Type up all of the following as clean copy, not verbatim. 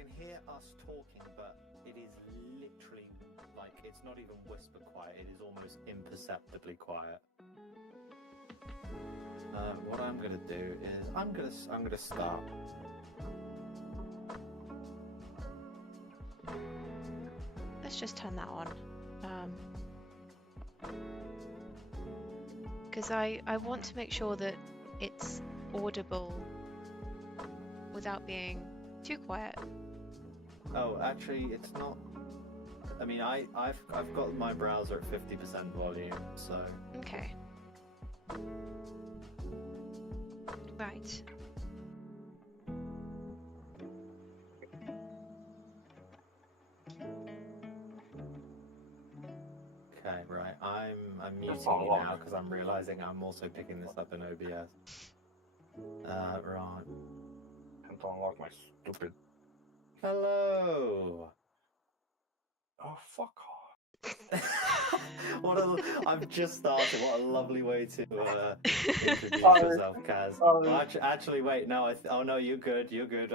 can hear us talking, but it is literally like it's not even whisper quiet. It is almost imperceptibly quiet. What I'm gonna do is I'm gonna start. Let's just turn that on. Because I want to make sure that it's audible without being too quiet. Oh, actually, it's not. I mean, I've got my browser at 50% volume, so. Okay. Right. Okay, right. I'm muting you now because I'm realizing I'm also picking this up in OBS. Right. Can't unlock my stupid. Hello. Oh, fuck off. I've just started. What a lovely way to introduce yourself, Kaz. Well, actually, wait. No, oh no, you're good. You're good.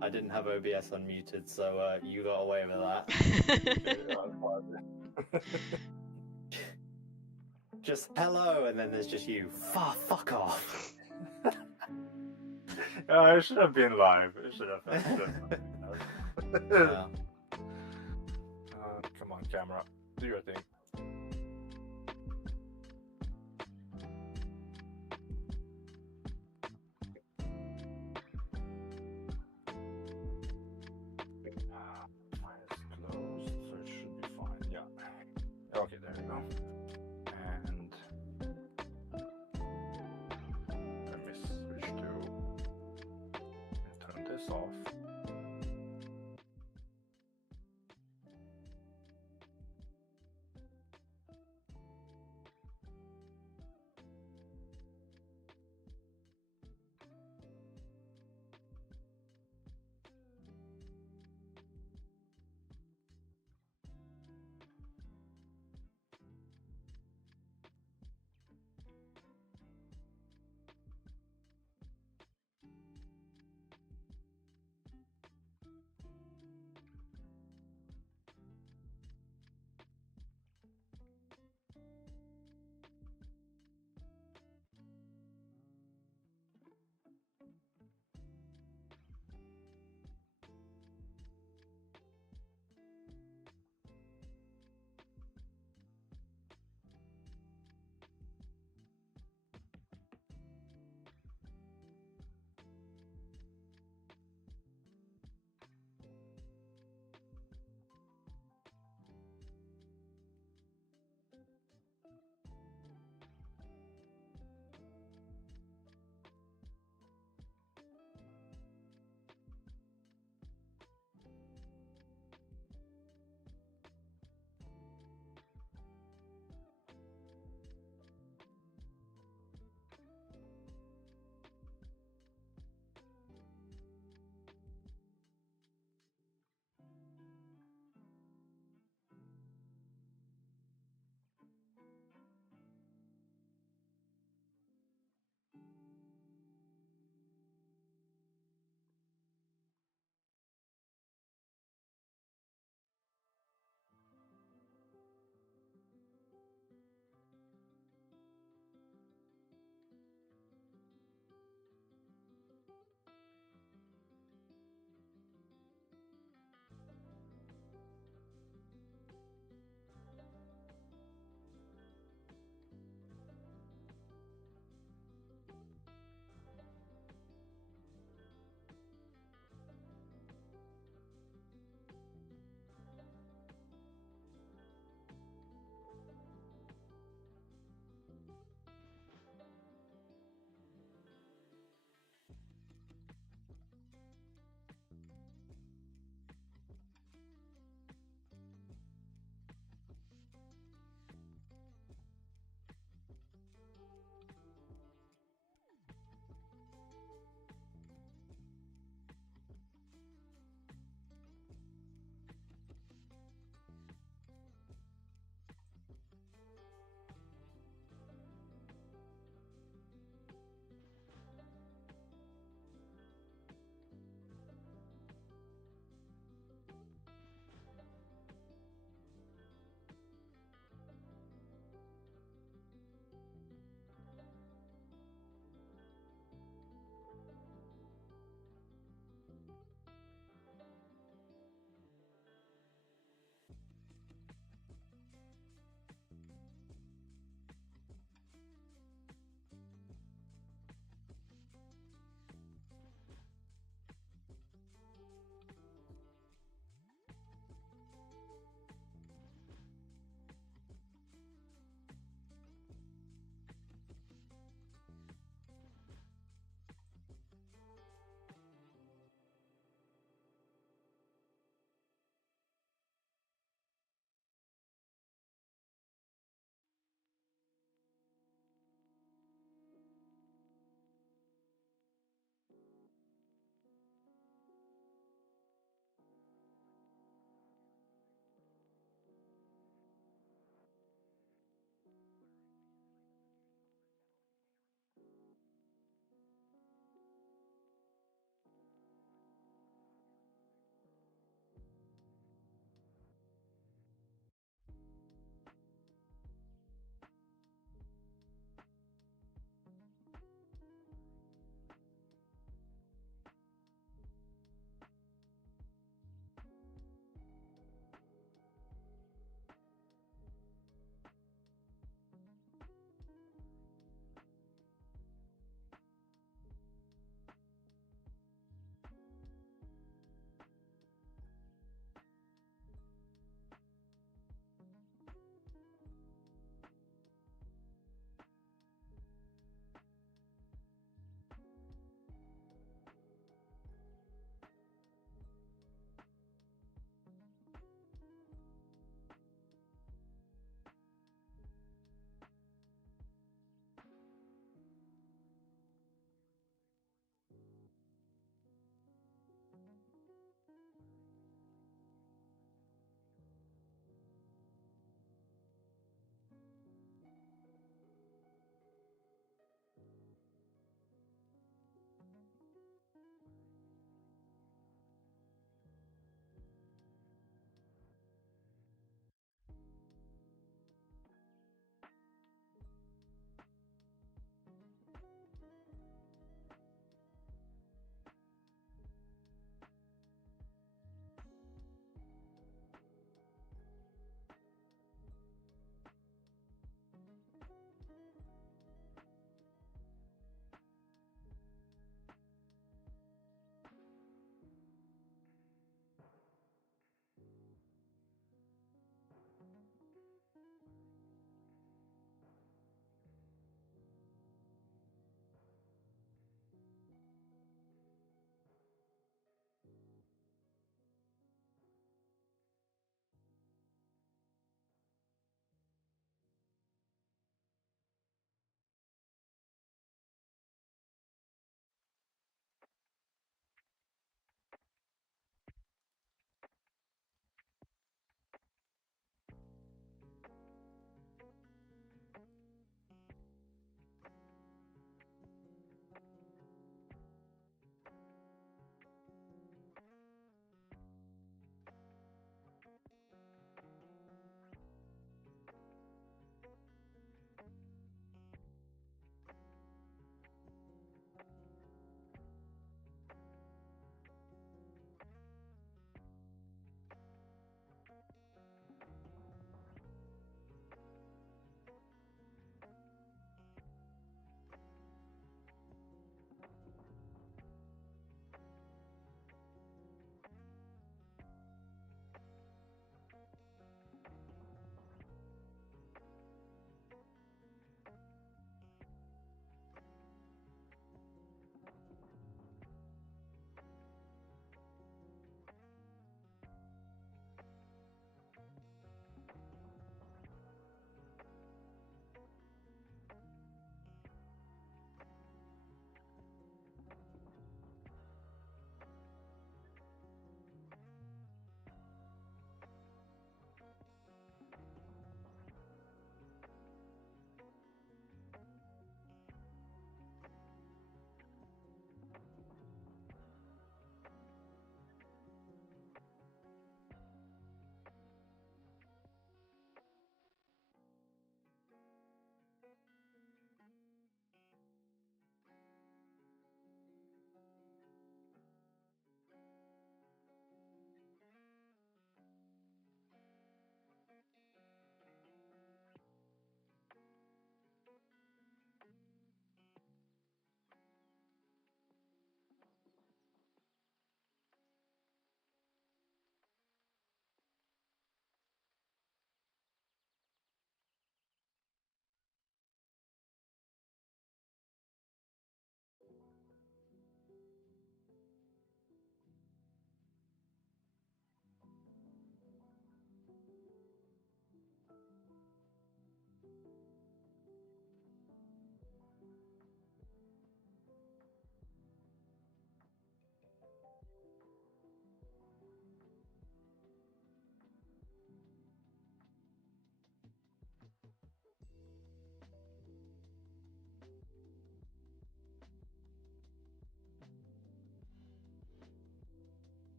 I didn't have OBS unmuted, so you got away with that. Just hello, and then there's just you. Fuck off. It should have been live. It should have. Yeah. Come on, camera. Do your thing. Mine is closed, so it should be fine. Yeah. Okay, there we go. And let me switch to turn this off.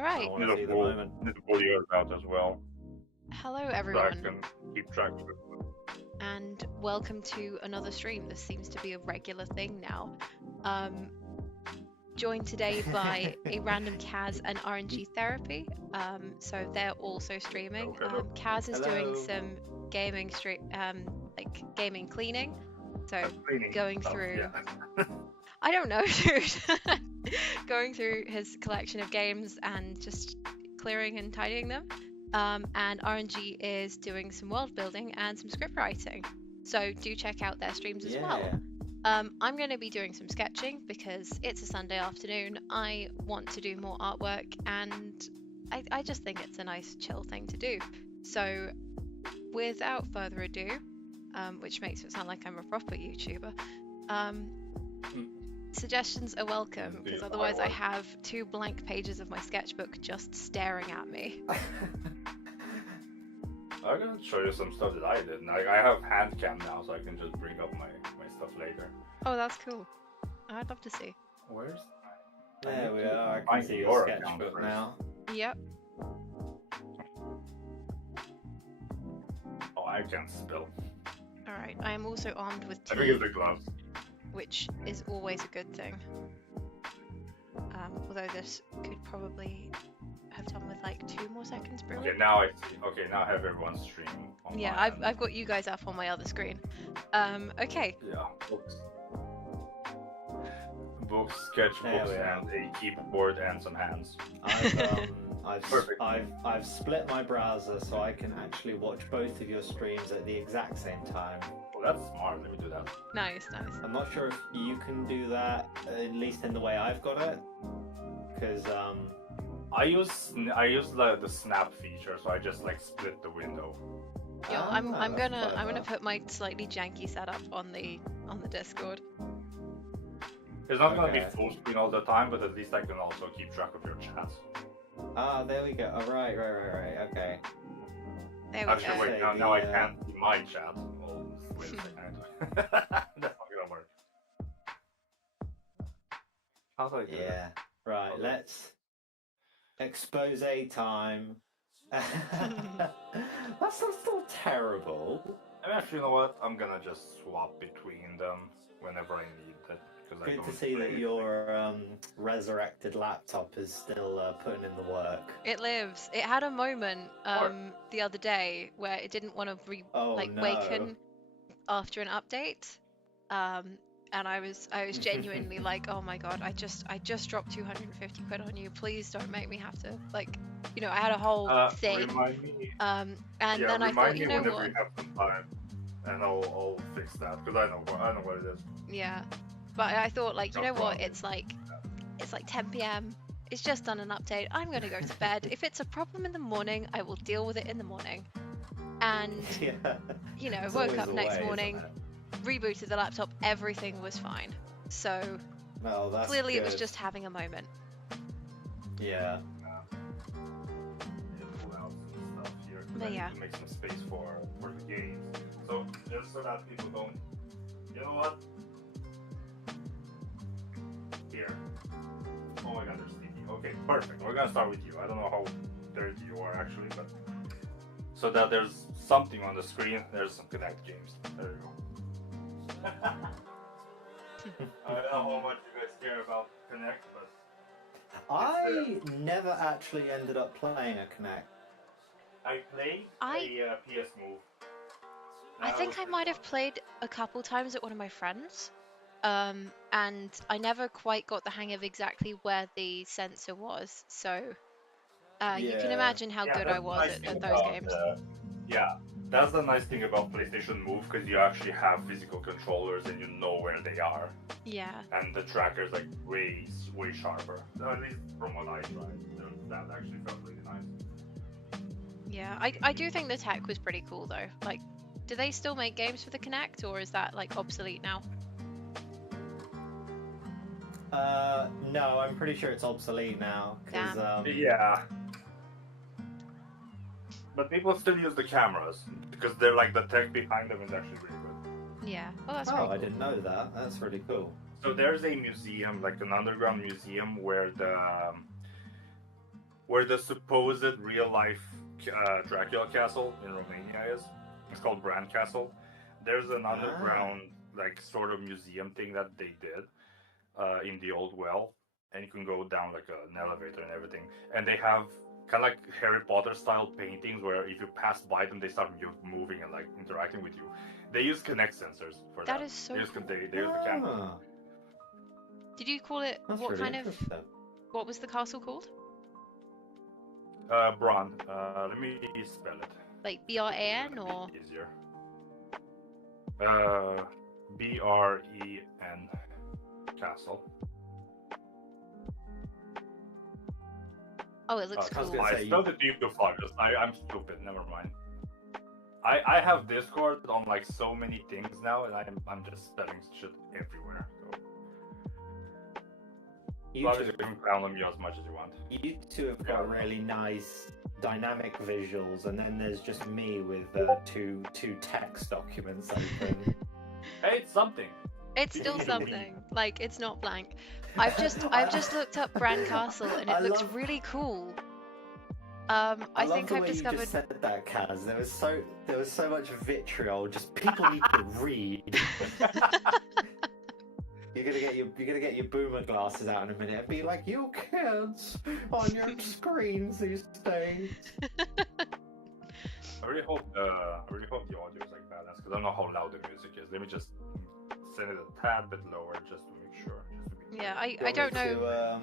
All I right. want to see the moment. Need to pull yours out as well, Hello, so I everyone, can keep track of it. and welcome to another stream. This seems to be a regular thing now. Joined today by a random Kaz and RNG Therapy. So they're also streaming. Hello. Kaz is doing Hello. some gaming like gaming cleaning. So Cleaning going stuff, through. Yeah. I don't know, dude. Going through his collection of games and just clearing and tidying them. And RNG is doing some world building and some script writing. So do check out their streams as well. I'm going to be doing some sketching because it's a Sunday afternoon. I want to do more artwork, and I just think it's a nice chill thing to do. So without further ado, which makes it sound like I'm a proper YouTuber, suggestions are welcome, because otherwise I have 2 blank pages of my sketchbook just staring at me. I'm gonna show you some stuff that I did. Like, I have hand cam now, so I can just bring up my stuff later. Oh, that's cool. I'd love to see. Where's? There we are. I can Find see your your account sketchbook first. now. Yep. Oh, I can't spell. Alright, I am also armed with I think tea, it's the gloves. which is always a good thing. Although this could probably have done with like 2 more seconds brewing. Okay, now I see. Okay, now I have everyone's stream. On Yeah, my I've got you guys up on my other screen. Okay. Yeah, books, sketchbooks, There we are. and a keyboard and some hands. Perfect. I've split my browser so I can actually watch both of your streams at the exact same time. Well, that's smart. Let me do that. Nice, nice. I'm not sure if you can do that, at least in the way I've got it, because I use the snap feature, so I just like split the window. Yo, I'm that's gonna clever. put my slightly janky setup on the Discord. It's not gonna be Okay. full screen all the time, but at least I can also keep track of your chats. there we go. Oh, right. Okay. There we Actually, go. wait, Say now I the, can't see my chat. Well, wait a second. That's not gonna work. How do I do Yeah. Right. Okay. Let's expose time. That's still terrible. And actually, you know what? I'm gonna just swap between them whenever I need it. Because I Good don't to see that play- your resurrected laptop is still putting in the work. It lives. It had a moment the other day where it didn't want to Oh no. waken after an update. And I was genuinely like, oh my god, I just dropped 250 quid on you. Please don't make me have to, like, you know, I had a whole thing. Remind me. And Yeah, then I remind thought, me you know whenever what? you have some time, and I'll fix that because I know what it is. Yeah. But I thought, like, you No know what? problem. It's like 10 p.m. It's just done an update. I'm gonna go to bed. If it's a problem in the morning, I will deal with it in the morning. And Yeah. you know, It's woke always up the next way, morning, isn't it? rebooted the laptop, everything was fine. So Well, that's clearly it was good. just having a moment. Yeah. Pull out some stuff here. 'Cause But I need yeah. to make some space for the games. So just so that people don't. You know what? Here. Oh my god, they're sticky. Okay, perfect. We're gonna start with you. I don't know how dirty you are actually, but so that there's something on the screen. There's some Connect games. There you go. I don't know how much you guys care about Connect, but I never actually ended up playing a Connect. I played I- a PS Move. I think I might have played a couple times at one of my friends. And I never quite got the hang of exactly where the sensor was. So you can Yeah. imagine how good I was at those games. Yeah, that's the nice thing about PlayStation Move, because you actually have physical controllers and you know where they are, Yeah. and the tracker's like way sharper. At least from what I tried, that actually felt really nice. Yeah. I do think the tech was pretty cool though. Like, do they still make games for the Kinect, or is that like obsolete now? No, I'm pretty sure it's obsolete now. 'Cause, Yeah. But people still use the cameras because they're like the tech behind them is actually really good. Yeah. Oh, that's Oh, pretty I cool. didn't know that. That's really cool. So there's a museum, like an underground museum, where where the supposed real-life Dracula castle in Romania is. It's called Brand Castle. There's an underground, like, sort of museum thing that they did in the old well, and you can go down like an elevator and everything. And they have kind of like Harry Potter style paintings where if you pass by them, they start moving and like interacting with you. They use Kinect sensors for that. That is so they use, cool. they use the camera. Did you call it, That's what really kind of, interesting. what was the castle called? Bran. Let me spell it. Like B-R-A-N or? Easier. B-R-E-N Castle. Oh, it looks I was cool. gonna I say, spelled it to you before. I'm stupid. Never mind. I have Discord on like so many things now, and I'm just spelling shit everywhere. So you obviously you can clown on me as much as you want. You two have got really nice dynamic visuals, and then there's just me with two text documents open. Hey, it's something. It's still something. Like, it's not blank. I've just looked up Bran Castle and it looks really cool. I think I've discovered. You just said that, Kaz. There was so much vitriol. Just people need to read. You're gonna get your boomer glasses out in a minute and be like, "You kids on your screens these days." I really hope the audio is like balanced because I don't know how loud the music is. Let me just send it a tad bit lower just to make sure. Yeah, I don't know.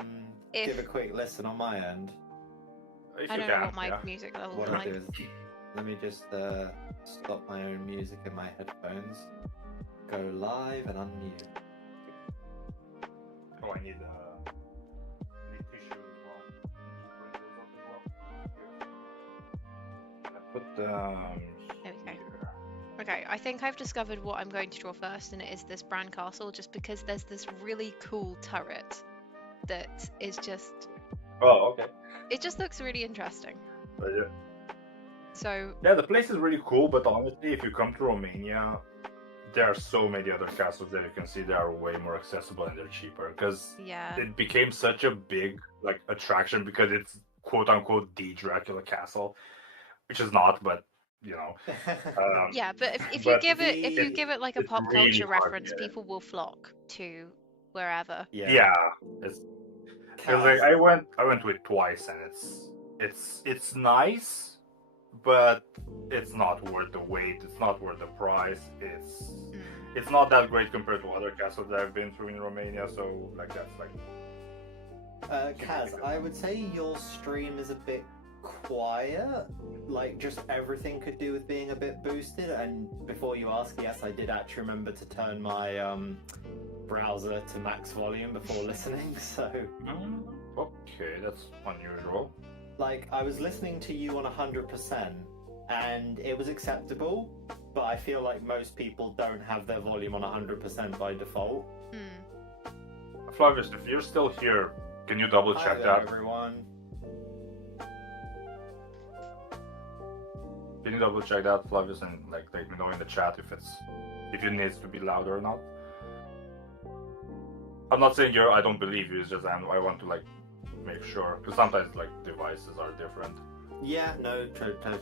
If... Give a quick listen on my end. If I don't know what my music level What is I'll like. do is let me just stop my own music in my headphones. Go live and unmute. Oh, I need tissue as well. I put There we go. Okay, I think I've discovered what I'm going to draw first, and it is this Bran Castle, just because there's this really cool turret that is just... Oh, okay. It just looks really interesting. Yeah. So... Yeah, the place is really cool, but honestly, if you come to Romania, there are so many other castles that you can see that are way more accessible and they're cheaper, because it became such a big like attraction because it's quote-unquote the Dracula castle, which is not, but you know. Yeah, but if you give it like a pop really culture hard, reference, people will flock to wherever. Yeah, it's like I went to it twice, and it's nice, but it's not worth the wait. It's not worth the price. It's not that great compared to other castles that I've been through in Romania. So like that's like. Kaz, I would say your stream is a bit quiet. Like just everything could do with being a bit boosted. And before you ask, yes, I did actually remember to turn my browser to max volume before listening. So. Okay, that's unusual. Like I was listening to you on 100%, and it was acceptable. But I feel like most people don't have their volume on 100% by default. Flavius, if you're still here, can you double check that? Everyone. Can you double check that, Flavius, and like let me know in the chat if it needs to be louder or not? I'm not saying I don't believe you. It's just I want to like make sure, because sometimes like devices are different. Yeah, no, totally.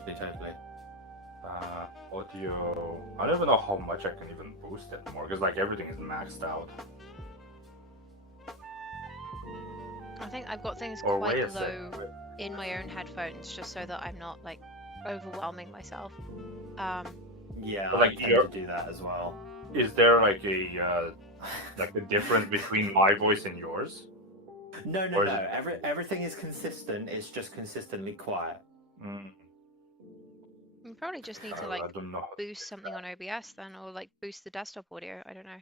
Audio. I don't even know how much I can even boost it more, because like everything is maxed out. I think I've got things quite low in my own headphones, just so that I'm not like overwhelming myself. Yeah, but, like, I tend to do that as well. Is there like a difference between my voice and yours? No. Everything is consistent. It's just consistently quiet. You probably just need to like boost something on OBS then, or like boost the desktop audio. I don't know.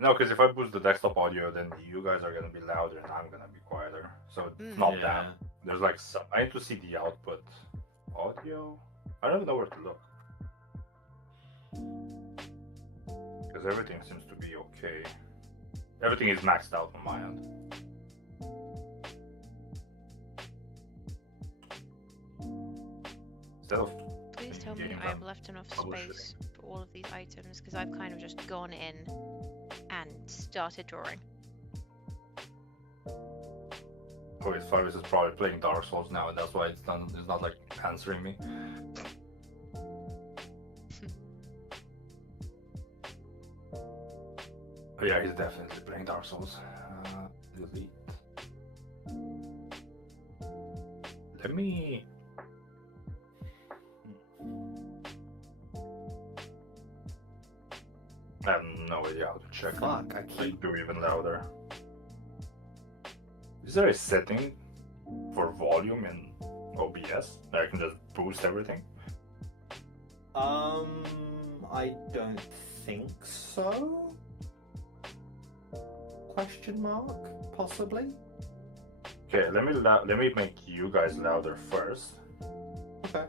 No, because if I boost the desktop audio, then you guys are gonna be louder and I'm gonna be quieter. So it's not that. There's like some. I need to see the output audio. I don't even know where to look, because everything seems to be okay. Everything is maxed out on my end. Please tell me I have left enough space for all of these items, because I've kind of just gone in and started drawing. Oh, it's Faris is probably playing Dark Souls now, and that's why it's not like answering me. Oh, yeah, he's definitely playing Dark Souls. Delete. Let me. I have no idea how to check. Fuck, I Like, keep... do even louder. Is there a setting for volume in OBS that I can just boost everything? I don't think so. Question mark? Possibly? Okay, let me make you guys louder first. Okay.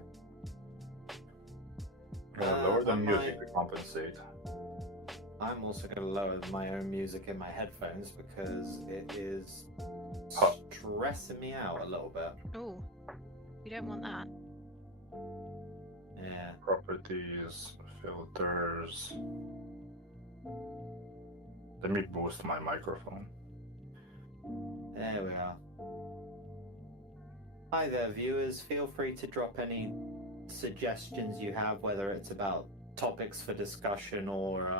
Lower the on music my- to compensate. I'm also going to lower my own music in my headphones because it is Huh. stressing me out a little bit. Oh, you don't want that. Yeah. Properties, filters. Let me boost my microphone. There we are. Hi there, viewers. Feel free to drop any suggestions you have, whether it's about topics for discussion or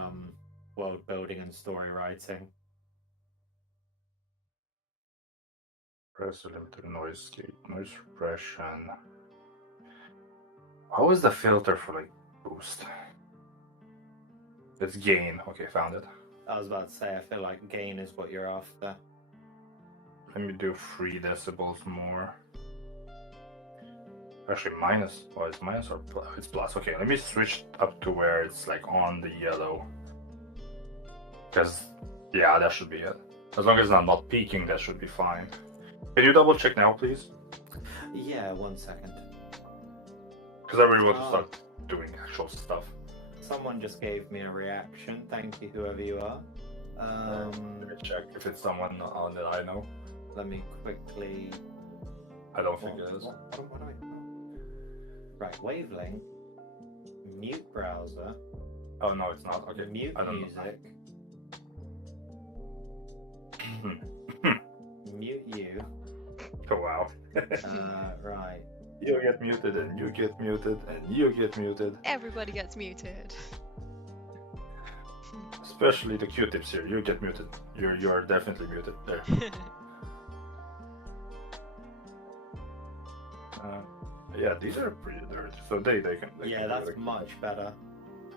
world building and story writing. Press limited noise gate, noise suppression. How is the filter for like boost? It's gain. Okay, found it. I was about to say, I feel like gain is what you're after. Let me do 3 decibels more. Actually, minus. Oh, it's minus or plus? It's plus. Okay, let me switch up to where it's like on the yellow. Because, yeah, that should be it. As long as I'm not peaking, that should be fine. Can you double check now, please? Yeah, 1 second. Because I really want to start doing actual stuff. Someone just gave me a reaction. Thank you, whoever you are. Let me check if it's someone that I know. Let me quickly... I don't think it is. What do I... Right, wavelength. Mute browser. Oh, no, it's not. Okay. Mute I don't music. know. Mute you. Oh, wow. Right. You get muted, and you get muted, and you get muted. Everybody gets muted. Especially the Q-tips here. You get muted. You're definitely muted there. Yeah, these are pretty dirty. So they can. Yeah, can that's really... much better.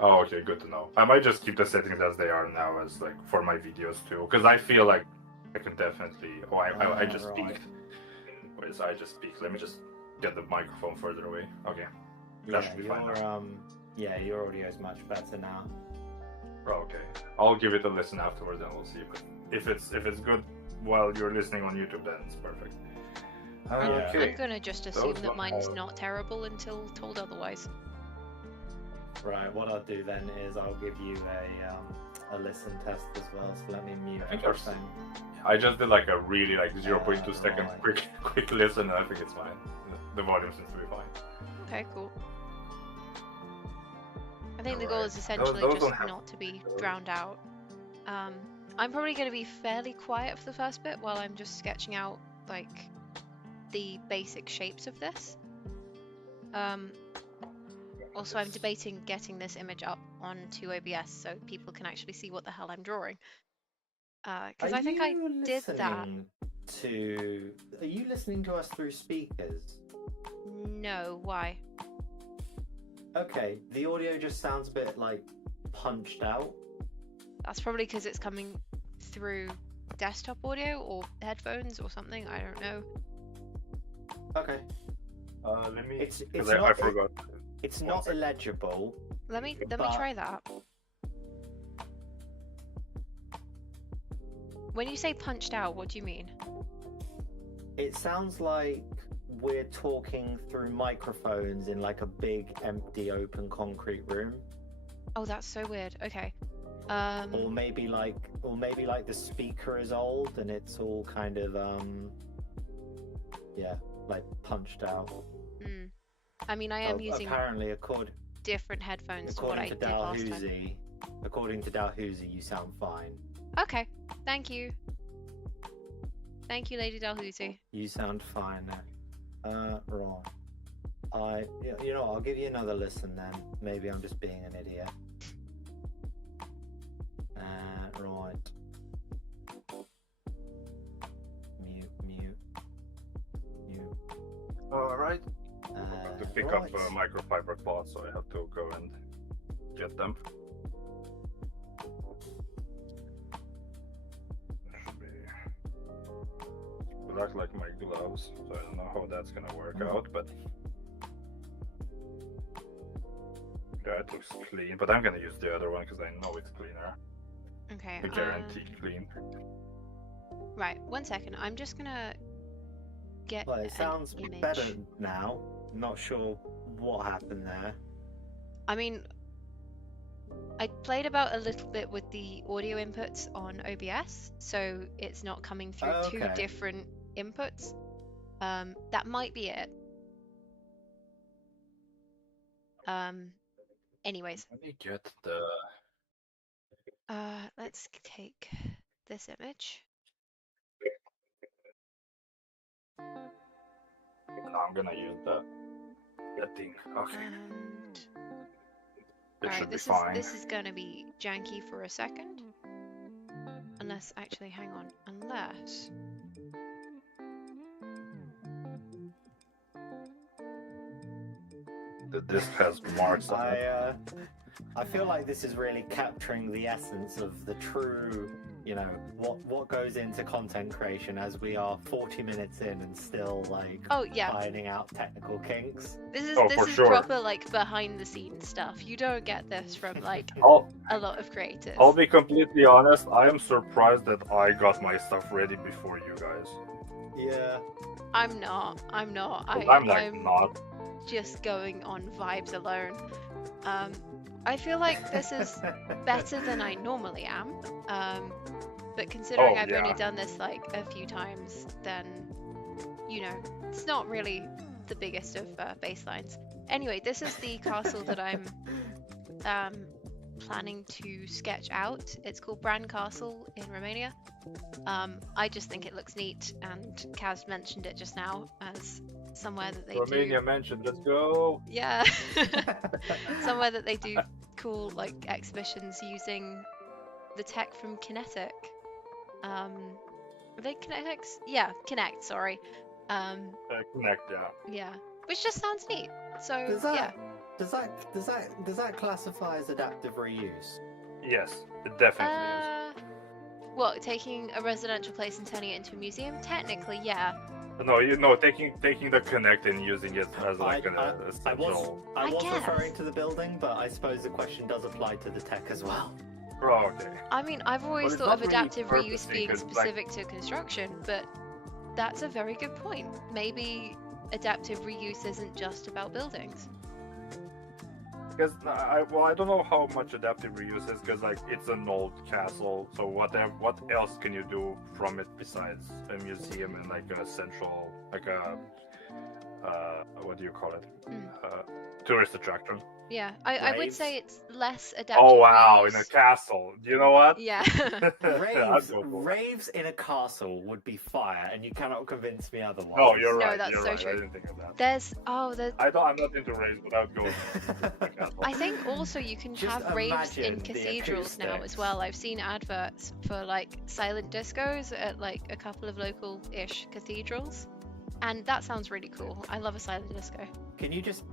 Oh, okay, good to know. I might just keep the settings as they are now, as like for my videos too, because I feel like I can definitely. Oh, I just right. peaked. Wait, so I just peaked. Let me just get the microphone further away. Okay, that should be fine now. Yeah, your audio is much better now. Oh, okay, I'll give it a listen afterwards, and we'll see. But if it's good while you're listening on YouTube, then it's perfect. Okay. I'm gonna just assume that mine's not terrible until told otherwise. Right, what I'll do then is I'll give you a listen test as well, so let me mute I think everything. I just did like a really like 0.2 second right. quick listen, and I think it's fine. The volume seems to be fine. Okay, cool. I think the goal Alright. is essentially Those just don't have- not to be drowned out. I'm probably going to be fairly quiet for the first bit while I'm just sketching out like the basic shapes of this. Also, I'm debating getting this image up onto OBS so people can actually see what the hell I'm drawing. Because I think I did that. Are you listening to us through speakers? No, why? Okay, the audio just sounds a bit like punched out. That's probably because it's coming through desktop audio or headphones or something. I don't know. Okay. Let me. It's I not forgot. it's not illegible. Let me But- try that. When you say punched out, what do you mean? It sounds like we're talking through microphones in like a big empty open concrete room. Oh, that's so weird. Okay. Or maybe like the speaker is old and it's all kind of yeah, like punched out. I mean, I am using apparently different headphones to what I according to did last time. Dalhousie, according to Dalhousie, you sound fine. Okay, thank you. Thank you, Lady Dalhousie. You sound fine now. Right. You know, I'll give you another listen then. Maybe I'm just being an idiot. Right. Mute. Alright. I have to pick up microfiber cloth, so I have to go and get them. Look like my gloves, so I don't know how that's gonna work out, but yeah, it looks clean. But I'm gonna use the other one because I know it's cleaner. Okay. I guarantee clean. Right, 1 second. I'm just gonna get. Well, it sounds image. better now. Not sure what happened there. I mean, I played about a little bit with the audio inputs on OBS, so it's not coming through two different inputs. That might be it. Anyways. Let me get the. Let's take this image. No, I'm gonna use that thing. Okay. And It alright, should be fine. this is gonna be janky for a second. Unless, actually, hang on. Unless. The disc has marks on it. I feel like this is really capturing the essence of the true, you know, what goes into content creation, as we are 40 minutes in and still like ironing out technical kinks. This is Sure. proper like behind the scenes stuff. You don't get this from like a lot of creators. I'll be completely honest, I am surprised that I got my stuff ready before you guys. Yeah. I'm not. I'm not just going on vibes alone. I feel like this is better than I normally am. But considering I've only done this like a few times, then, you know, it's not really the biggest of baselines. Anyway, this is the castle that I'm planning to sketch out. It's called Bran Castle in Romania. I just think it looks neat, and Kaz mentioned it just now as somewhere that they Romania mentioned, let's go! Yeah. Somewhere that they do cool like exhibitions using the tech from Kinetic. Are they Kinetics? Yeah, Kinect, sorry. Kinect, yeah. Yeah. Which just sounds neat. So does that classify as adaptive reuse? Yes, it definitely is. What, taking a residential place and turning it into a museum? Technically, yeah. No, taking the Kinect and using it as like a central. I was referring to the building, but I suppose the question does apply to the tech as well. Oh, okay. I mean, I've always thought of adaptive reuse being specific to construction, but that's a very good point. Maybe adaptive reuse isn't just about buildings. Because I don't know how much adaptive reuse is, because like it's an old castle. So what else can you do from it besides a museum and like a central, like a what do you call it? Tourist attraction. Yeah, I would say it's less adaptive. Oh wow, reuse. in a castle. You know what? Yeah. Raves in a castle would be fire, and you cannot convince me otherwise. No, you're No, right. that's you're so right. true. I didn't think of that. There's I'm not into raves without going. I think also you can Just have raves in imagine the cathedrals now as acoustics. well. I've seen adverts for like silent discos at like a couple of local-ish cathedrals, and that sounds really cool. I love a silent disco. Can you just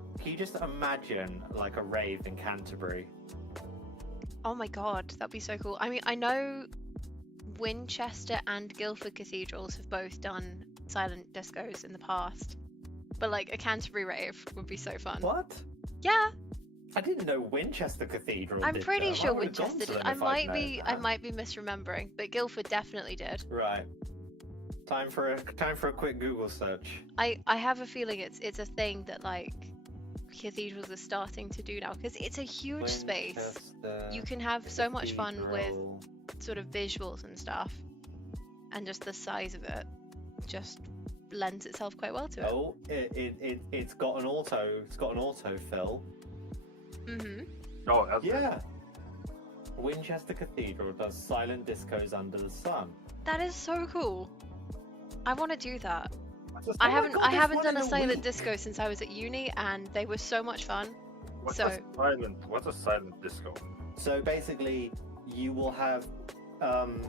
imagine like a rave in Canterbury? Oh my god, that'd be so cool. I mean, I know Winchester and Guildford cathedrals have both done silent discos in the past, but like a Canterbury rave would be so fun. What? Yeah, I didn't know Winchester Cathedral. I'm did pretty them. sure I would've gone Winchester to did. them I if I'd known might that. be misremembering, but Guildford definitely did. Right. Time for a quick Google search. I have a feeling it's a thing that like cathedrals are starting to do now, because it's a huge space. Winchester You can have so much fun with Cathedral. sort of visuals and stuff, and just the size of it just lends itself quite well to it. Oh, it's got an autofill. Mhm. Oh, that's Yeah. Winchester Cathedral does silent discos under the sun. That is so cool. I want to do that. Just- I my haven't God, I there's haven't one done in a a silent week. disco since I was at uni, and they were so much fun. What's So- a silent disco? So basically, you will have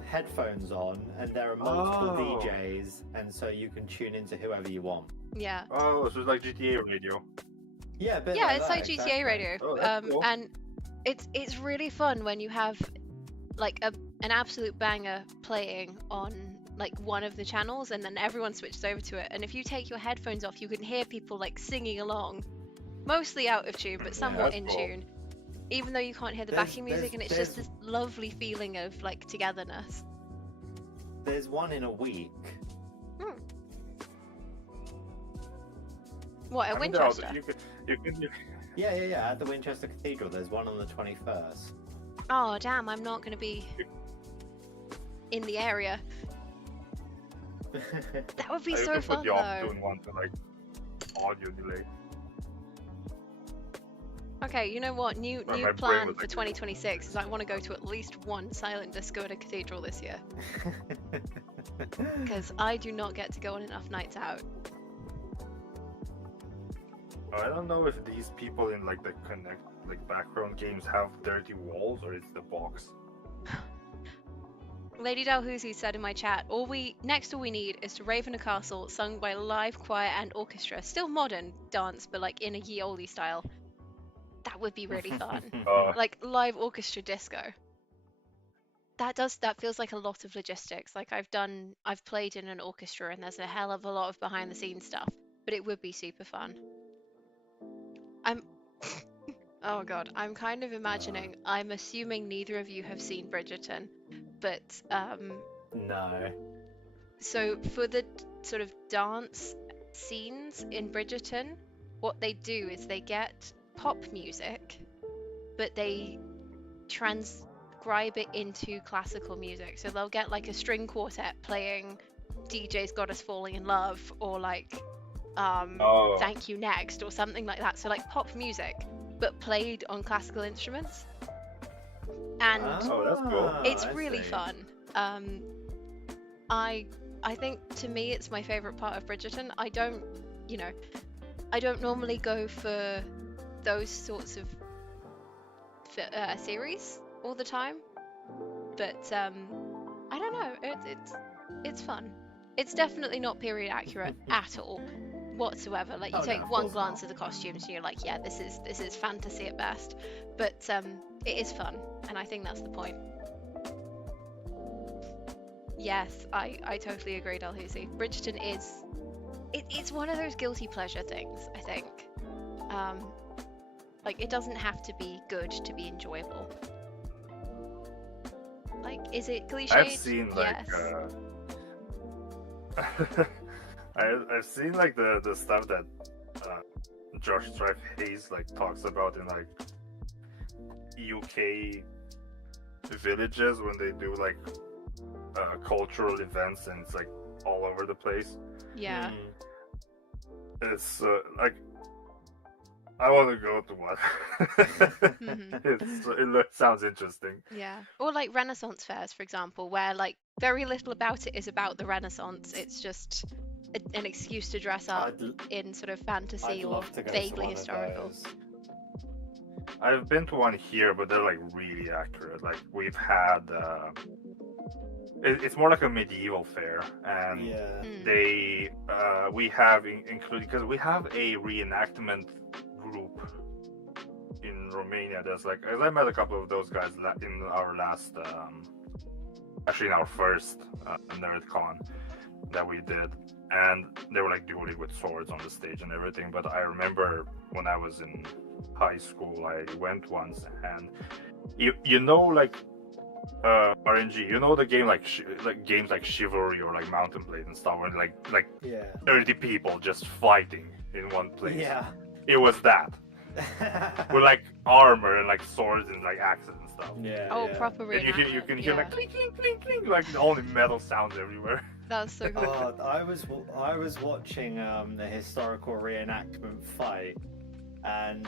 headphones on, and there are multiple Oh. DJs, and so you can tune into whoever you want. Yeah. Oh, so it's like GTA radio. Yeah, a bit Yeah, like it's that, like GTA exactly. radio. Oh, that's cool. And it's really fun when you have like an absolute banger playing on like one of the channels, and then everyone switches over to it. And if you take your headphones off, you can hear people like singing along, mostly out of tune, but somewhat that's in cool. tune. Even though you can't hear the There's- backing music, and it's there's- just this lovely feeling of like togetherness. There's one in a week. What, at I mean, they're all- Winchester? you can Yeah. At the Winchester Cathedral, there's one on the 21st. Oh damn, I'm not gonna be in the area. That would be you so can fun put the though. off-tune one to like audio delay. Okay, you know what? New my new brain plan was for like- 2026 is I want to go to at least one silent disco at a cathedral this year, because I do not get to go on enough nights out. I don't know if these people in like the background games have dirty walls or it's the box. Lady Dalhousie said in my chat, all we need is to rave in a castle, sung by live choir and orchestra. Still modern dance, but like in a ye olde style. That would be really fun. Like live orchestra disco. That feels like a lot of logistics. Like I've played in an orchestra, and there's a hell of a lot of behind the scenes stuff, but it would be super fun. Oh god, I'm kind of imagining, I'm assuming neither of you have seen Bridgerton, but No. so for the sort of dance scenes in Bridgerton, what they do is they get pop music, but they transcribe it into classical music. So they'll get like a string quartet playing DJ's Got Us Falling in Love, or like Thank You Next, or something like that. So like pop music, but played on classical instruments. And Oh, that's cool. it's I really see. fun. I think to me it's my favorite part of Bridgerton. I don't normally go for those sorts of series all the time, but I don't know. It's fun. It's definitely not period accurate at all, whatsoever. Like you Oh, no, take of one course glance not. at the costumes and you're like, yeah, this is fantasy at best. But it is fun, and I think that's the point. Yes, I totally agree, Dalhousie. Bridgerton is it's one of those guilty pleasure things, I think. Like it doesn't have to be good to be enjoyable. Like, is it cliched? I've seen like Yes. I've seen like the stuff that Josh Strife Hayes like talks about in like UK villages when they do like cultural events, and it's like all over the place. Yeah. Mm. It's like I want to go to one. Mhm. It sounds interesting. Yeah. Or like Renaissance fairs, for example, where like very little about it is about the Renaissance. It's just an excuse to dress up in sort of fantasy I'd or love to go to vaguely one of historical. those. I've been to one here, but they're like really accurate. Like we've had, it's more like a medieval fair, and Yeah. they we have including, because we have a reenactment group in Romania. There's like, as I met a couple of those guys in our last, actually in our first NerdCon that we did, and they were like dueling with swords on the stage and everything. But I remember when I was in high school, I went once, and you know, like RNG, you know, the game like games like Chivalry or like Mountain Blade and stuff, where like Yeah. 30 people just fighting in one place. Yeah. It was that with like armor and like swords and like axes and stuff. Yeah. Oh, yeah. proper And you reenactment. can hear Yeah. like clink clink clink clink, like only metal sounds everywhere. That's so cool. Oh, I was watching the historical reenactment fight, and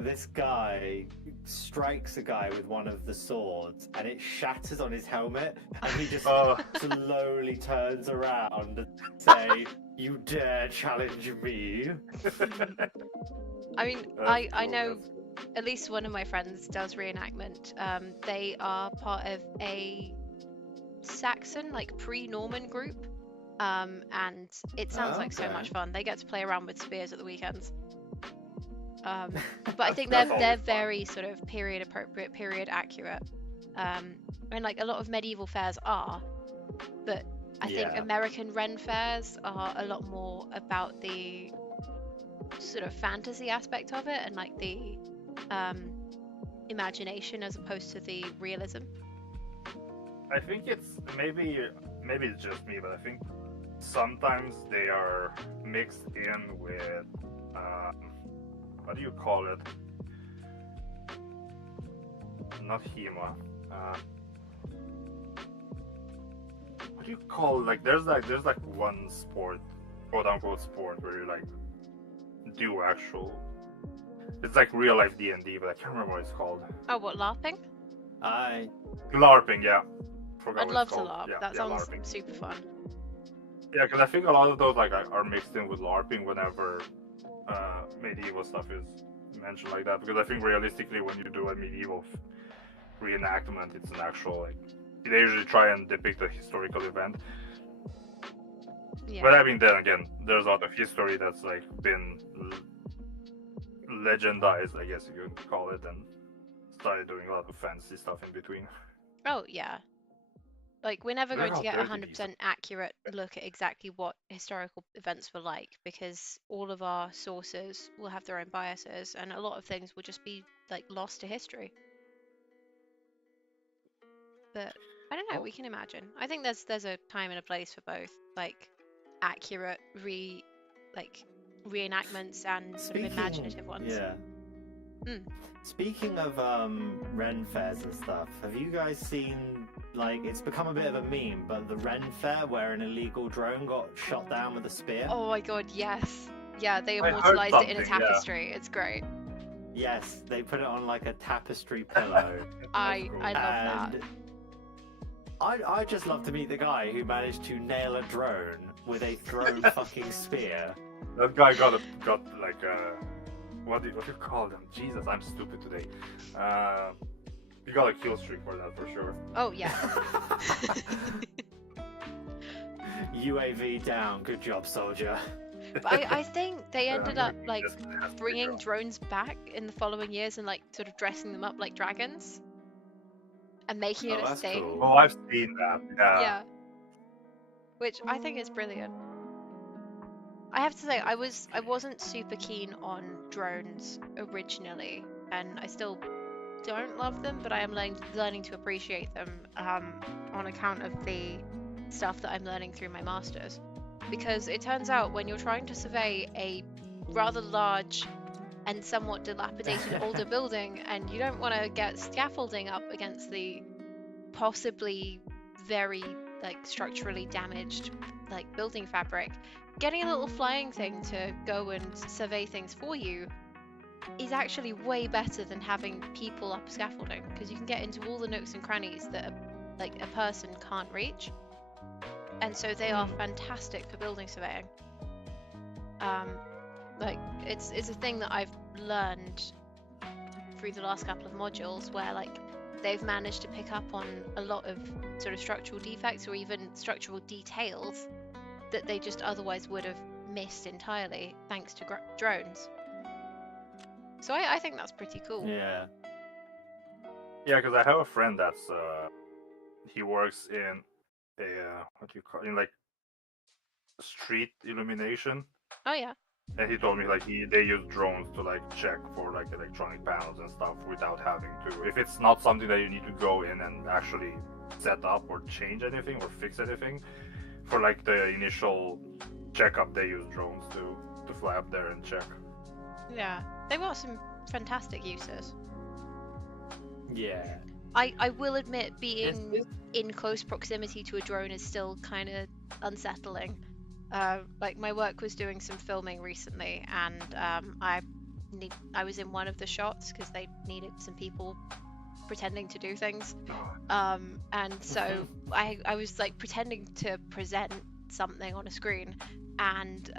this guy strikes a guy with one of the swords, and it shatters on his helmet, and he just slowly turns around and say, "You dare challenge me?" I mean, I know at least one of my friends does reenactment. They are part of a Saxon, like pre-Norman group, and it sounds like so much fun. They get to play around with spears at the weekends. But I think they're very sort of period appropriate, period accurate. And like a lot of medieval fairs are, but I think American Ren fairs are a lot more about the sort of fantasy aspect of it and like the imagination as opposed to the realism. I think it's maybe it's just me, but I think sometimes they are mixed in with what do you call it? Not HEMA. What do you call there's like one sport, quote unquote sport, where you like do actual. It's like real life D&D, but I can't remember what it's called. Oh, what, LARPing? LARPing, yeah. I'd love to LARP. That sounds LARPing. Super fun. Yeah, because I think a lot of those are mixed in with LARPing whenever medieval stuff is mentioned like that. Because I think realistically, when you do a medieval reenactment, it's an actual they usually try and depict a historical event. Yeah. But I mean, then again, there's a lot of history that's been legendized, I guess you could call it, and started doing a lot of fancy stuff in between. Oh yeah. Like, we're never going to get 100% accurate look at exactly what historical events were like, because all of our sources will have their own biases, and a lot of things will just be lost to history. But I don't know, we can imagine. I think there's a time and a place for both, accurate reenactments and sort of imaginative ones. Yeah. Speaking of Ren fairs and stuff, have you guys seen, it's become a bit of a meme, but the Ren fair where an illegal drone got shot down with a spear? Oh my god, yes. Yeah, they immortalized it in a tapestry. Yeah. It's great. Yes, they put it on a tapestry pillow. I love that. I'd just love to meet the guy who managed to nail a drone with a thrown fucking spear. That guy got what do you call them? Jesus, I'm stupid today. You got a kill streak for that for sure. Oh yeah. UAV down. Good job, soldier. But I think they ended up bringing drones back in the following years and sort of dressing them up like dragons and making it a thing. Cool. Oh, I've seen that. Yeah. Which I think is brilliant. I have to say, I wasn't super keen on drones originally, and I still don't love them, but I am learning to appreciate them on account of the stuff that I'm learning through my masters. Because it turns out when you're trying to survey a rather large and somewhat dilapidated older building, and you don't want to get scaffolding up against the possibly very structurally damaged building fabric, getting a little flying thing to go and survey things for you is actually way better than having people up scaffolding, because you can get into all the nooks and crannies that a person can't reach, and so they are fantastic for building surveying. It's a thing that I've learned through the last couple of modules, where they've managed to pick up on a lot of sort of structural defects or even structural details that they just otherwise would have missed entirely thanks to drones. So I think that's pretty cool. Yeah. Yeah, because I have a friend that's he works in a street illumination. Oh yeah. And he told me they use drones to check for electronic panels and stuff without having to. If it's not something that you need to go in and actually set up or change anything or fix anything, for the initial checkup, they use drones to fly up there and check. Yeah, they've got some fantastic uses. Yeah. I will admit, being in close proximity to a drone is still kind of unsettling. My work was doing some filming recently, and I I was in one of the shots because they needed some people pretending to do things. And so I was like pretending to present something on a screen, and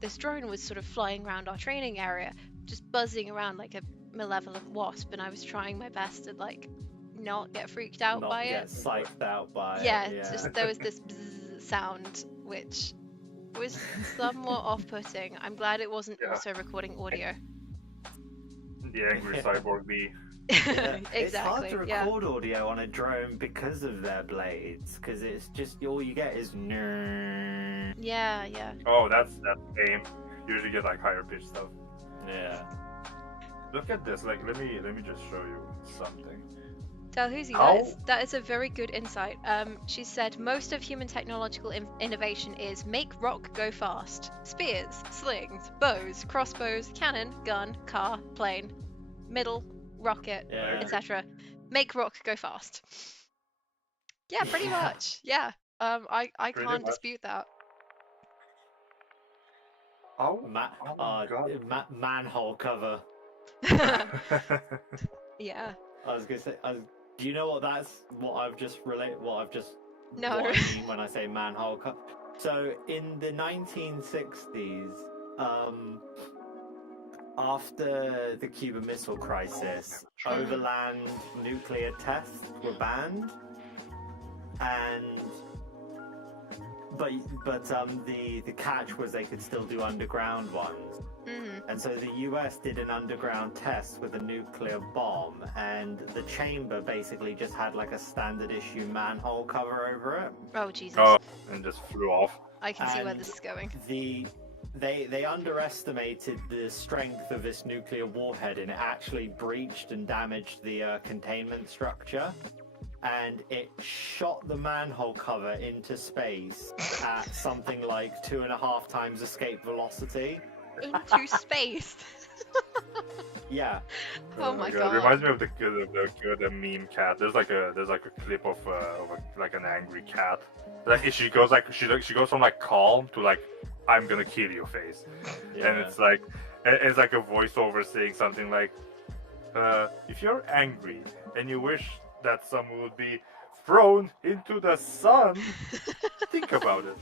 this drone was sort of flying around our training area, just buzzing around like a malevolent wasp, and I was trying my best to like not get freaked out Not by get it. psyched out by Yeah, it. Yeah, just there was this bzzz sound which was somewhat off-putting. I'm glad it wasn't also recording audio. The angry cyborg bee. Yeah. Exactly. It's hard to record audio on a drone because of their blades, because it's just all you get is Yeah, yeah. Oh, that's lame. Usually get like higher pitch stuff. Yeah. Look at this. Like, let me just show you something. Dalhousie, that is a very good insight. She said most of human technological innovation is make rock go fast. Spears, slings, bows, crossbows, cannon, gun, car, plane, middle, rocket, etc. Make rock go fast. Yeah, pretty much. Yeah. I can't dispute that. Oh, manhole cover. Yeah. I was gonna say, do you know what I've just No. what I mean when I say manhole cover? So in the 1960s, after the Cuban Missile Crisis, overland nuclear tests were banned, and but the catch was they could still do underground ones. Mm-hmm. And so the US did an underground test with a nuclear bomb, and the chamber basically just had like a standard issue manhole cover over it. Oh Jesus! Oh, and just flew off. I can see where this is going. They underestimated the strength of this nuclear warhead, and it actually breached and damaged the containment structure. And it shot the manhole cover into space at something like 2.5 times escape velocity. Into space. Yeah. Oh my god. It reminds me of the good meme cat. There's like a clip of like an angry cat. Like she goes from like calm to like I'm gonna kill you face, and it's like a voiceover saying something like, if you're angry and you wish that someone would be thrown into the sun, think about it.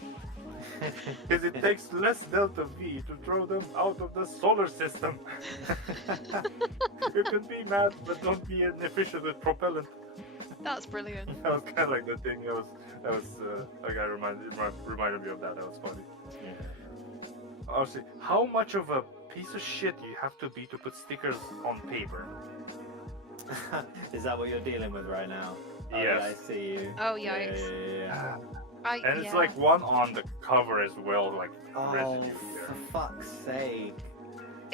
Because it takes less delta V to throw them out of the solar system. You can be mad, but don't be inefficient with propellant. That's brilliant. That was kind of like the thing. That was like I reminded me of that. That was funny. Yeah. Honestly, how much of a piece of shit you have to be to put stickers on paper? Is that what you're dealing with right now? Yes. Oh, yeah, I see you. Oh yikes. Yeah. And it's like one on the cover as well, like Oh, residue there. for fuck's sake.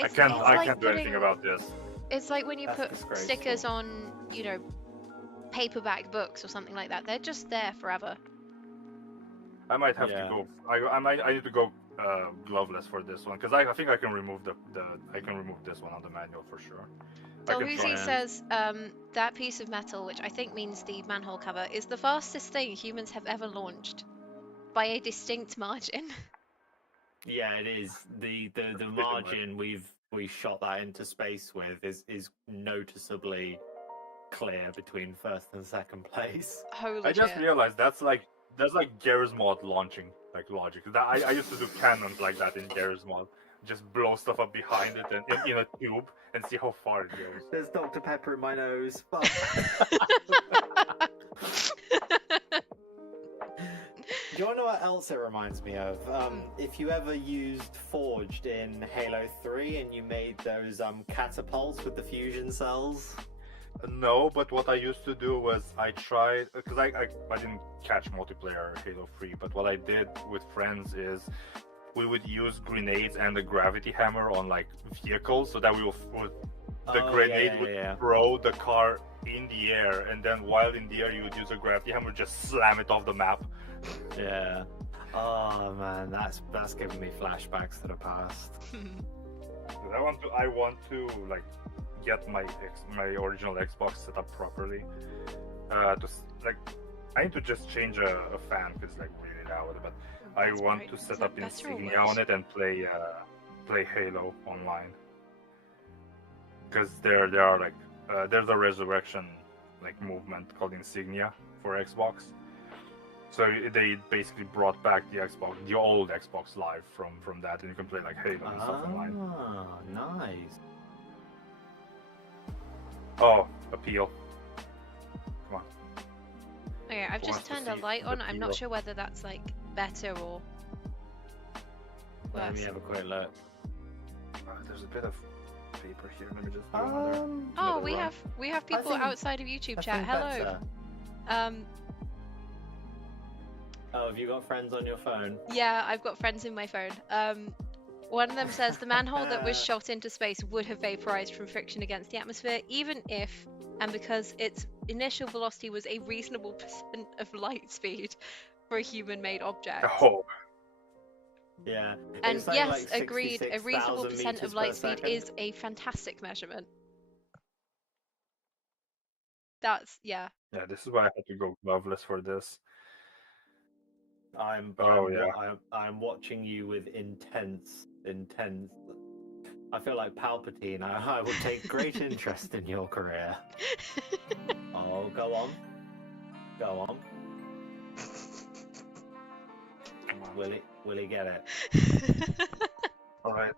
I can't do anything about this. It's like when you That's put disgraceful. stickers on, paperback books or something like that. They're just there forever. I might have to go. I need to go gloveless for this one because I think I can remove I can remove this one on the manual for sure. Dalhousie says that piece of metal, which I think means the manhole cover, is the fastest thing humans have ever launched by a distinct margin. Yeah, it is. The margin we shot that into space with is noticeably clear between first and second place. Holy I just shit. realized that's like Garry's Mod launching like logic. I used to do cannons like that in Garry's Mod. Just blow stuff up behind it and in a tube and see how far it goes. There's Dr. Pepper in my nose. Fuck. Do you want to know what else it reminds me of? If you ever used Forged in Halo 3 and you made those catapults with the fusion cells? No, but what I used to do was I tried, because I didn't catch multiplayer Halo 3, but what I did with friends is we would use grenades and a gravity hammer on like vehicles so that the grenade would throw the car in the air, and then while in the air you would use a gravity hammer, just slam it off the map. Yeah. Oh man, that's giving me flashbacks to the past. I want to like get my original Xbox set up properly. I need to just change a fan because it's like really loud, but I want to set up Insignia on it and play Halo online. because there are like there's a resurrection like movement called Insignia for Xbox. So they basically brought back the old Xbox Live from that, and you can play like Halo and stuff online. Ah, nice. Oh, appeal. Come on. Okay, I've just Wants to turned a see light the on. I'm not hero. sure whether that's like better or Let me worse. have a quick look. There's a bit of paper here. Let me just go under. Oh, Middle run. we have people think- outside of YouTube I chat. think Hello. better. Oh, have you got friends on your phone? Yeah, I've got friends in my phone. One of them says the manhole that was shot into space would have vaporized from friction against the atmosphere, even if, and because its initial velocity was a reasonable percent of light speed for a human-made object. Oh, Yeah. And It's saying, yes, like, agreed, a reasonable 66,000 percent meters of light per speed second. is a fantastic measurement. That's, yeah. yeah. This is why I had to go gloveless for this. I'm watching you with intense. I feel like Palpatine. I will take great interest in your career. Oh, go on. Come on. Will he get it? All right.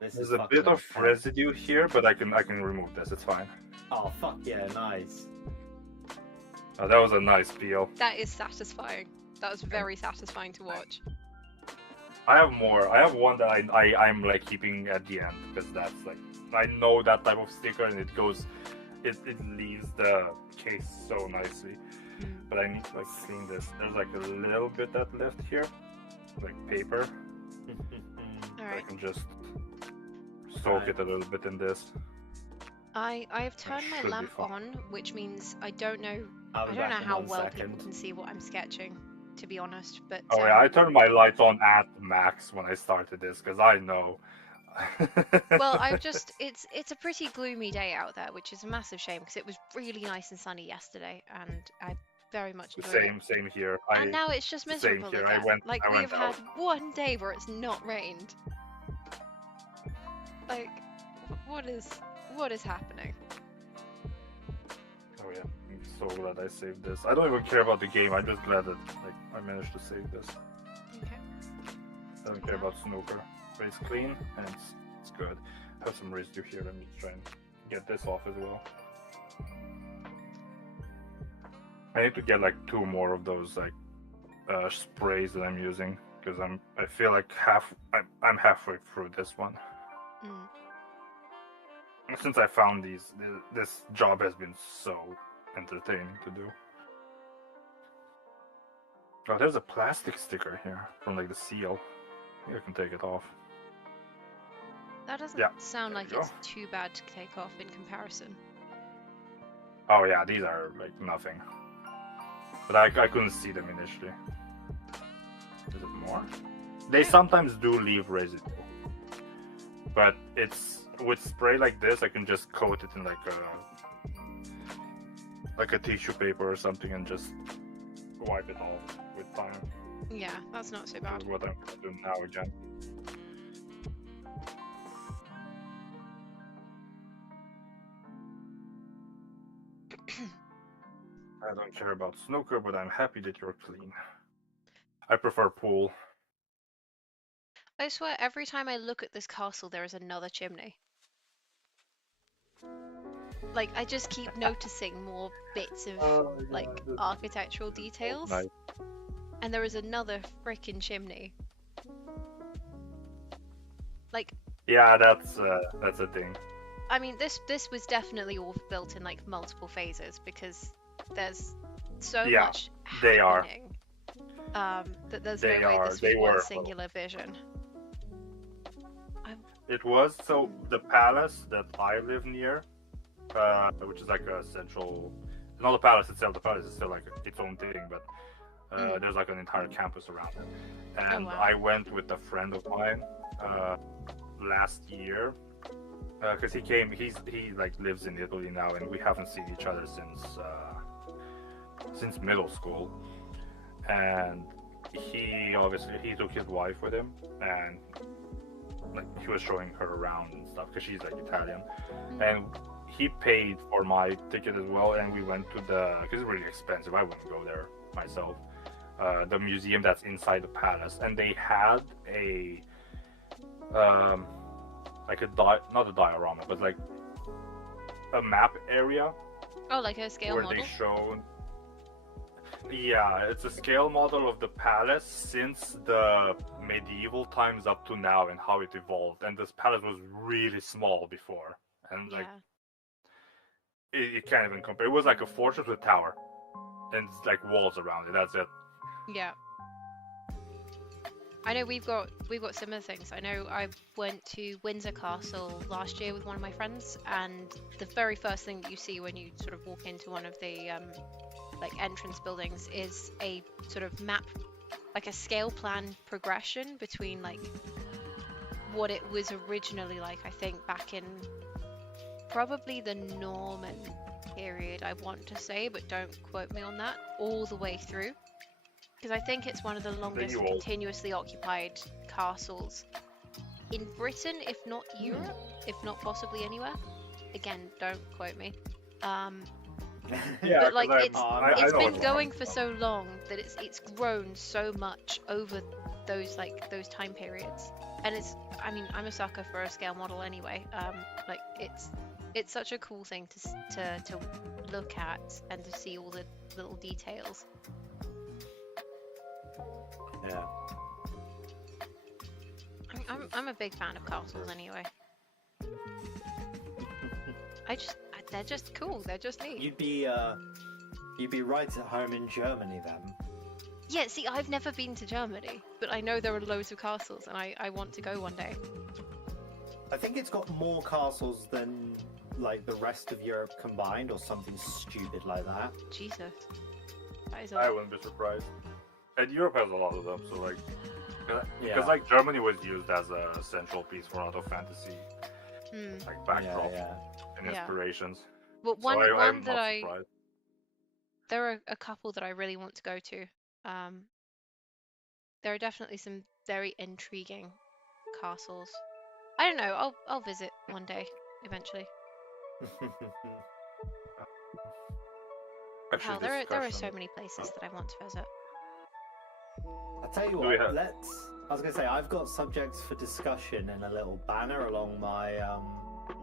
This There's is a fucking bit of intense. residue here, but I can remove this. It's fine. Oh fuck yeah, nice. Oh, that was a nice peel. That is satisfying. That was very satisfying to watch. I have more. I have one that I'm like keeping at the end because that's like I know that type of sticker and it leaves the case so nicely. But I need to like clean this. There's like a little bit that left here, like paper. I Alright. can just soak it a little bit in this. I've turned my should be lamp fine. on, which means I don't know I'll be I don't know back in how 1 well second. people can see what I'm sketching, to be honest. But Oh yeah, I turned my lights on at max when I started this because I know. well, it's a pretty gloomy day out there, which is a massive shame because it was really nice and sunny yesterday, and I very much enjoyed it. Same here. And now it's just same miserable here. again. Like I we went have out. had one day where it's not rained. Like, what is happening? Oh yeah, I'm so glad I saved this. I don't even care about the game. I'm just glad that like I managed to save this. Okay. I don't care about snooker, but it's clean and it's good. I have some residue here. Let me try and get this off as well. I need to get like 2 more of those like sprays that I'm using because I feel like I'm halfway through this one. Mm. Since I found this job has been so entertaining to do. Oh, there's a plastic sticker here from like the seal. You can take it off. That doesn't Yeah, sound like there you it's too bad to take off in comparison. Oh yeah, these are like nothing. But I couldn't see them initially. Is it more? They sometimes do leave residue. But it's with spray like this, I can just coat it in like a tissue paper or something and just wipe it off with time. Yeah, that's not so Which bad. is what I'm gonna do now again. I don't care about snooker, but I'm happy that you're clean. I prefer pool. I swear, every time I look at this castle, there is another chimney. Like, I just keep noticing more bits of, like, architectural details. Nice. And there is another frickin' chimney. Like, Yeah, that's a thing. I mean, this was definitely all built in, like, multiple phases, because there's so Yeah, much they are. happening, that there's They no way are. this They was one were. singular vision. It was so the palace that I live near, which is like a central. Not the palace itself. The palace is still like its own thing, but there's like an entire campus around it. And wow. I went with a friend of mine last year because he like lives in Italy now, and we haven't seen each other since middle school. And he took his wife with him, and like he was showing her around and stuff because she's like Italian, and he paid for my ticket as well, and we went to because it's really expensive. I wouldn't go there myself. The museum that's inside the palace, and they had a like not a diorama, but like a map area. Oh, like a scale where model? They showed. Yeah, it's a scale model of the palace since the medieval times up to now and how it evolved. And this palace was really small before, and like it can't even compare. It was like a fortress with a tower and like walls around it. That's it. Yeah. I know we've got similar things. I know I went to Windsor Castle last year with one of my friends, and the very first thing that you see when you sort of walk into one of the like entrance buildings is a sort of map, like a scale plan progression between like what it was originally like, I think back in probably the Norman period, I want to say, but don't quote me on that, all the way through. Because I think it's one of the longest continuously occupied castles in Britain, if not Europe, if not possibly anywhere. Again, don't quote me. Yeah, but like it's know been going for so long that it's grown so much over those time periods. And I mean, I'm a sucker for a scale model anyway. Like it's such a cool thing to look at and to see all the little details. Yeah. I'm a big fan of castles anyway. They're just cool. They're just neat. You'd be right at home in Germany then. Yeah, see, I've never been to Germany, but I know there are loads of castles, and I want to go one day. I think it's got more castles than like the rest of Europe combined, or something stupid like that. Jesus, that is. I wouldn't be surprised. And Europe has a lot of them, so like, because like Germany was used as a central piece for a lot of fantasy, like backdrop and inspirations. Well, one that there are a couple that I really want to go to. There are definitely some very intriguing castles. I don't know. I'll visit one day eventually. Hell, there are so many places that I want to visit. I'll tell you what, I was going to say, I've got subjects for discussion in a little banner along my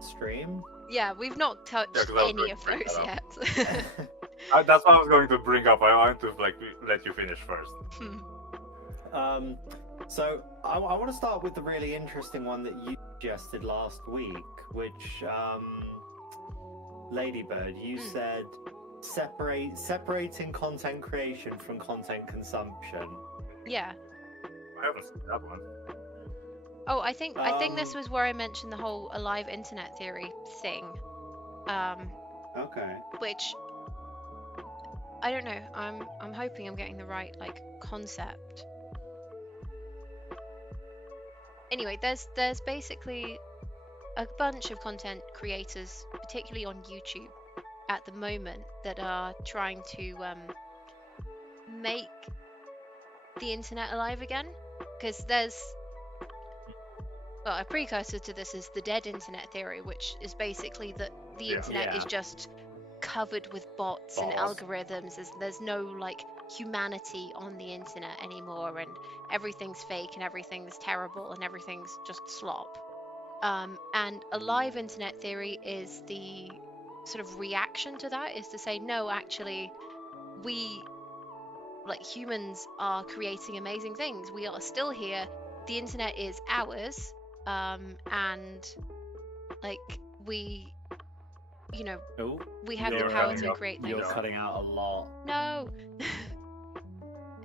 stream. Yeah, we've not touched any of those yet. That's what I was going to bring up. I want to like let you finish first. So I want to start with the really interesting one that you suggested last week, which Ladybird, you said separating content creation from content consumption. Yeah. I haven't seen that one. Oh, I think this was where I mentioned the whole alive internet theory thing. Okay. Which I don't know. I'm hoping I'm getting the right like concept. Anyway, there's basically a bunch of content creators, particularly on YouTube, at the moment that are trying to make the internet alive again, because there's a precursor to this is the dead internet theory, which is basically that the internet is just covered with bots and algorithms. There's no like humanity on the internet anymore, and everything's fake and everything's terrible and everything's just slop. And a live internet theory is the sort of reaction to that, is to say, no, actually, we, like humans, are creating amazing things. We are still here. The internet is ours. And like we have the power to create things. You're cutting out a lot. No.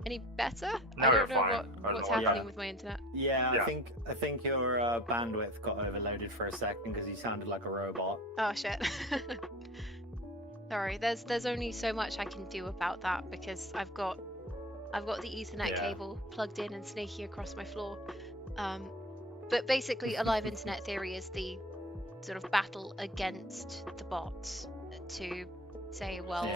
Any better? No, I don't know fine. what's happening with my internet. Yeah, I think your bandwidth got overloaded for a second because you sounded like a robot. Oh shit. Sorry, there's only so much I can do about that because I've got the Ethernet cable plugged in and snaking across my floor. But basically, a live internet theory is the sort of battle against the bots to say, well,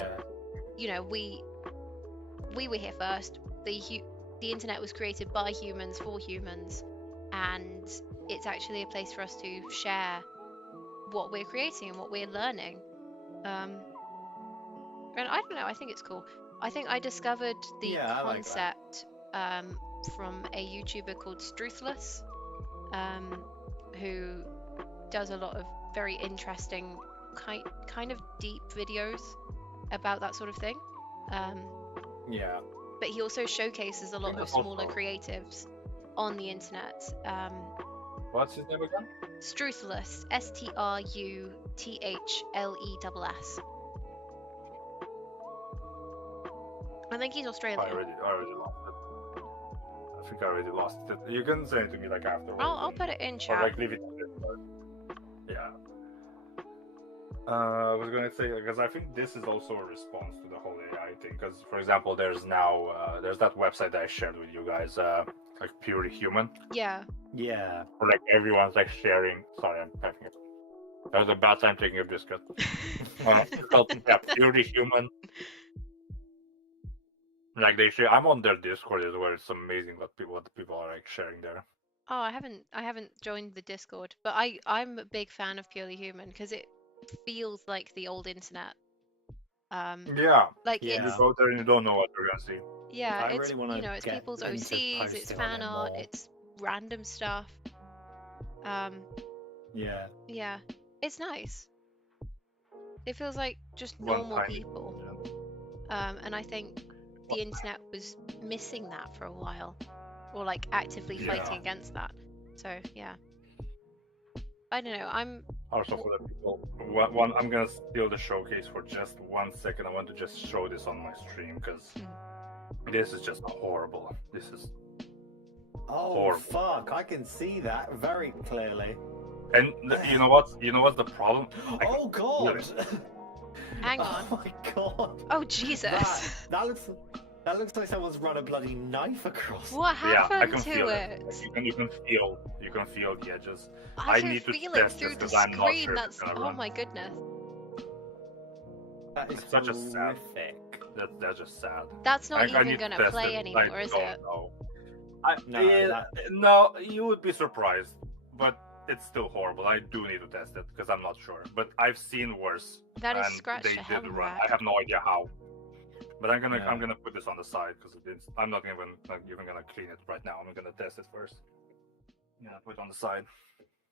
we were here first. The internet was created by humans for humans, and it's actually a place for us to share what we're creating and what we're learning. And I don't know, I think it's cool. I think I discovered the Yeah, I like that. concept from a YouTuber called Struthless, who does a lot of very interesting kind of deep videos about that sort of thing. Yeah. But he also showcases a lot of that's smaller also- creatives on the internet. What's his name again? Struthless, Struthless. I think he's I Australian. already lost it. I think I already lost it. You can send it to me like afterwards. I'll put it in Or chat. like leave it on Discord. Yeah. I was gonna say because I think this is also a response to the whole AI thing. Because for example, there's now there's that website that I shared with you guys, like Purely Human. Yeah. Yeah. Where, like everyone's like sharing. Sorry, I'm typing it. That was a bad time taking a biscuit. It's called Purely Human. Like they share. I'm on their Discord as well. It's amazing what the people are like sharing there. Oh, I haven't joined the Discord, but I'm a big fan of Purely Human because it feels like the old internet. Yeah. Like Yeah. You it's go there and you don't know what you're gonna see. yeah, I it's really wanna it's get people's into OCs, it's posting on fan it art, more. it's random stuff. Yeah. Yeah, it's nice. It feels like just One normal time. people. And I think the internet was missing that for a while, or like actively fighting Yeah. against that. So yeah, I don't know. Also for the people, one I'm gonna steal the showcase for just 1 second. I want to just show this on my stream because this is just horrible. This is Oh horrible. fuck! I can see that very clearly. And you know what's the problem? Oh god! Hang on. Oh my god! Oh Jesus! That looks like someone's run a bloody knife across. What Yeah, I happened can to feel it? You can feel the edges. I I can need to feel it test through this the 'cause I'm not screen. sure if That's it's gonna oh run. my goodness. That is It's such a sad- horrific. That's just sad. That's not I even need to gonna test play it. anymore, I is don't it? know. No, No, you would be surprised, but it's still horrible. I do need to test it because I'm not sure. But I've seen worse. That is and scratch they the hell did of run. that. I have no idea how. But I'm Yeah. gonna put this on the side because I'm not even gonna clean it right now. I'm gonna test it first. Yeah, put it on the side.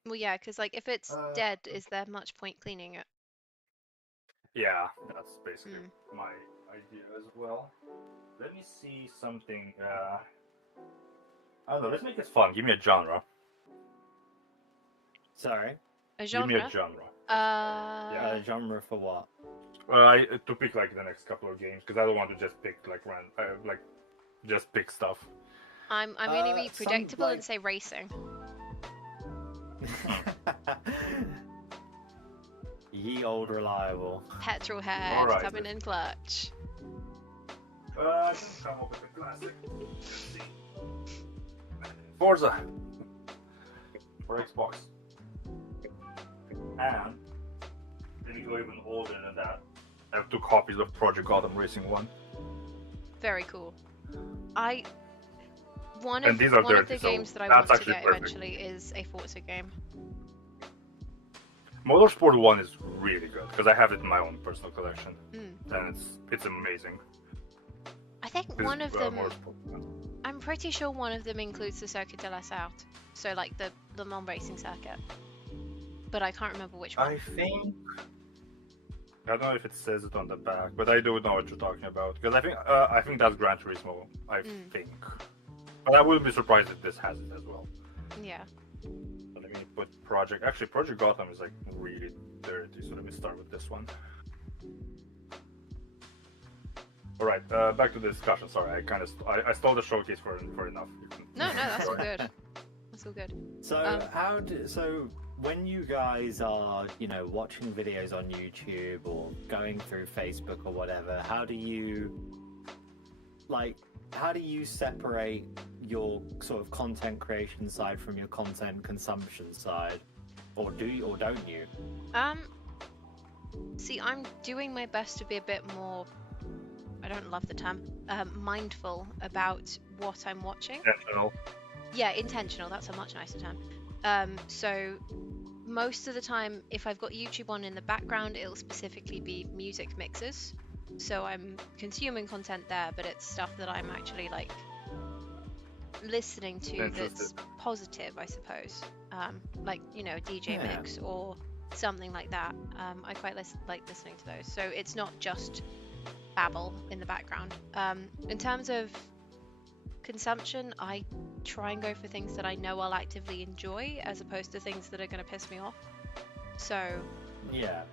Well, yeah, because like if it's dead, is there much point cleaning it? Yeah, that's basically Mm. my idea as well. Let me see something. I don't know. Let's make it fun. Give me a genre. Sorry. A Give me a genre? genre. Genre for what? To pick like the next couple of games because I don't want to just pick like just pick stuff. I'm gonna be some, predictable like- and say racing. Ye old reliable. Petrol head Alright. coming in clutch. I can come up with a classic. Let's see. Forza for Xbox. And let me go even older than that. I have 2 copies of Project Gotham Racing 1. Very cool. One And of these are one of dirty, the so games that I that's want to actually get perfect. eventually is a Forza game. Motorsport 1 is really good because I have it in my own personal collection, Mm. and it's amazing. I think This one of them. Motorsport 1. I'm pretty sure one of them includes the Circuit de la South, so like the Le Mans racing circuit. But I can't remember which one. I think I don't know if it says it on the back, but I do know what you're talking about because I think that's Gran Turismo. I think, but I wouldn't be surprised if this has it as well. Yeah. So let me put Project. Actually, Project Gotham is like really dirty, so let me start with this one. All right, back to the discussion. Sorry, I stole the showcase for enough. No, that's all good. That's all good. So so when you guys are, watching videos on YouTube or going through Facebook or whatever, how do you separate your sort of content creation side from your content consumption side? Or do you or don't you? See, I'm doing my best to be a bit more, I don't love the term, mindful about what I'm watching. Intentional. Yeah, intentional, that's a much nicer term. So most of the time, if I've got YouTube on in the background, it'll specifically be music mixes. So I'm consuming content there, but it's stuff that I'm actually like listening to that's positive, I suppose. Like, you know, DJ mix or something like that. I quite like listening to those. So it's not just babble in the background. In terms of consumption, I try and go for things that I know I'll actively enjoy as opposed to things that are going to piss me off. So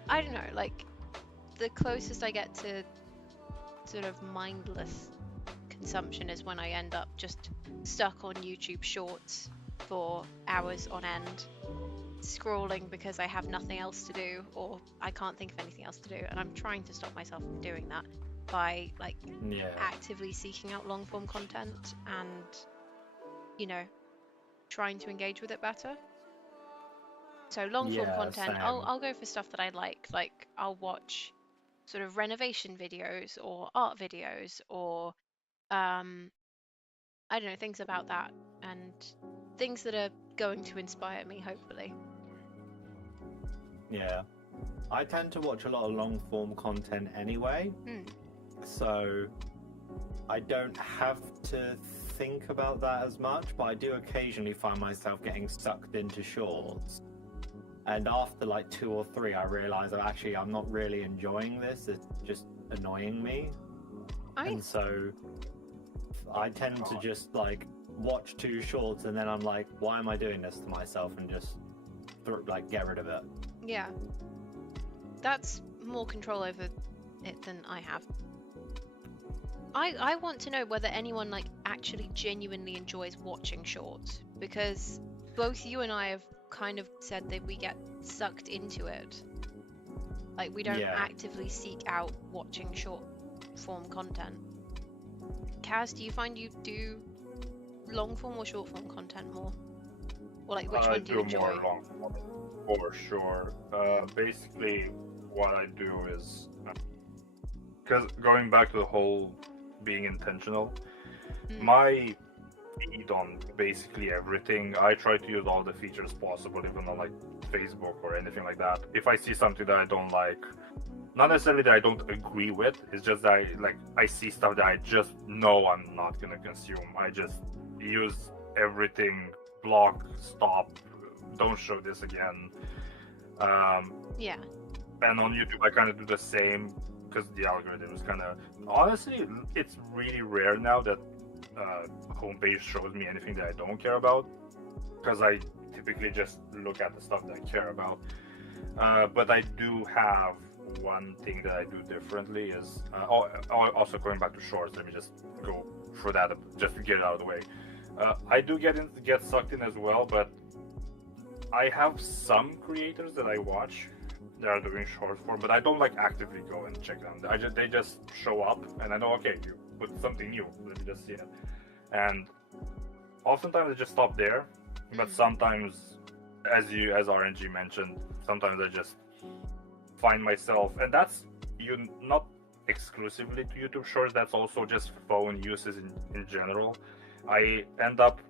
I don't know, like the closest I get to sort of mindless consumption is when I end up just stuck on YouTube Shorts for hours on end, scrolling because I have nothing else to do or I can't think of anything else to do, and I'm trying to stop myself from doing that by like actively seeking out long form content and, you know, trying to engage with it better. So long form content, I'll go for stuff that I like I'll watch sort of renovation videos or art videos or I don't know, things about that and things that are going to inspire me, hopefully. Yeah, I tend to watch a lot of long form content anyway, so I don't have to think about that as much, but I do occasionally find myself getting sucked into shorts. And after like 2 or 3, I realise that actually I'm not really enjoying this. It's just annoying me. And so I tend to just like watch 2 shorts and then I'm like, why am I doing this to myself? And just like get rid of it. Yeah. That's more control over it than I have. I want to know whether anyone like actually genuinely enjoys watching shorts, because both you and I have kind of said that we get sucked into it. Like we don't actively seek out watching short form content. Kaz, do you find you do long form or short form content more? Or like which one do you enjoy? I do more long form for sure. Basically what I do is, because going back to the whole being intentional, my feed on basically everything, I try to use all the features possible, even on like Facebook or anything like that. If I see something that I don't like, not necessarily that I don't agree with, it's just that I see stuff that I just know I'm not gonna consume. I just use everything, block, stop, don't show this again. And on YouTube I kind of do the same, because the algorithm is kind of, honestly, it's really rare now that homepage shows me anything that I don't care about, because I typically just look at the stuff that I care about. But I do have one thing that I do differently is also going back to shorts. Let me just go for that just to get it out of the way. I do get sucked in as well, but I have some creators that I watch that are doing short form, but I don't like actively go and check them. They just show up and I know, okay, you put something new, let me just see it. And oftentimes I just stop there, but sometimes, as RNG mentioned, sometimes I just find myself, and that's not exclusively to YouTube Shorts, that's also just phone uses in general. I end up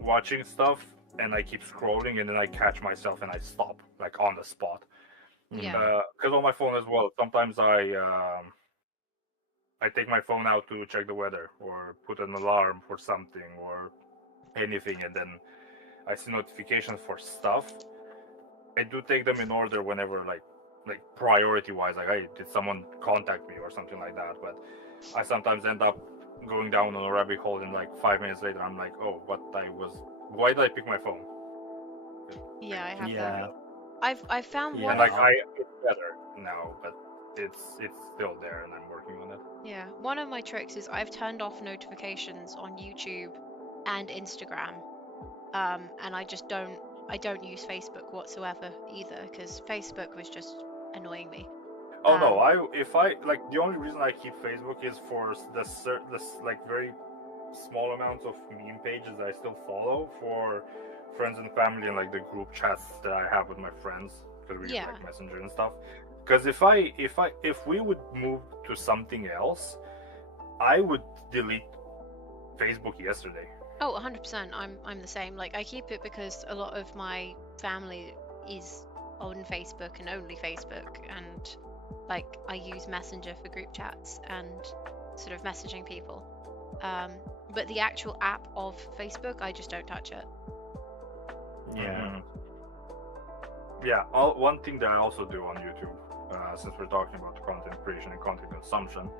watching stuff and I keep scrolling and then I catch myself and I stop, like on the spot. Because on my phone as well, sometimes I take my phone out to check the weather or put an alarm for something or anything, and then I see notifications for stuff. I do take them in order whenever, like priority-wise, like, hey, did someone contact me or something like that? But I sometimes end up going down on a rabbit hole, and like 5 minutes later, I'm like, oh, why did I pick my phone? Yeah, I have that. I've found one. And like it's better now, but it's still there, and I'm working on it. Yeah, one of my tricks is I've turned off notifications on YouTube and Instagram, and I don't use Facebook whatsoever either, because Facebook was just annoying me. Oh no, the only reason I keep Facebook is for the like very small amounts of meme pages that I still follow for friends and family, and like the group chats that I have with my friends, because we use like Messenger and stuff. Because if we would move to something else, I would delete Facebook yesterday. Oh, 100%. I'm the same. Like, I keep it because a lot of my family is on Facebook and only Facebook, and like I use Messenger for group chats and sort of messaging people. But the actual app of Facebook, I just don't touch it. Yeah. Yeah. One thing that I also do on YouTube, since we're talking about content creation and content consumption,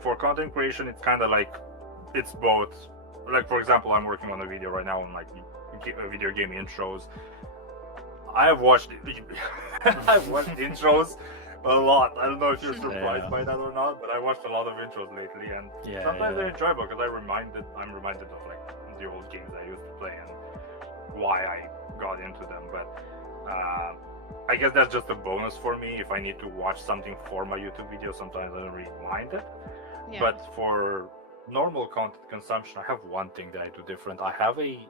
for content creation, it's kind of like it's both. Like, for example, I'm working on a video right now on like video game intros. I've watched I've watched intros a lot. I don't know if you're surprised by that or not, but I watched a lot of intros lately, and sometimes they're enjoyable because I'm reminded of like the old games I used to play and why I got into them. But I guess that's just a bonus for me. If I need to watch something for my YouTube video, sometimes I don't really mind it. Yeah. But for normal content consumption, I have one thing that I do different. I have a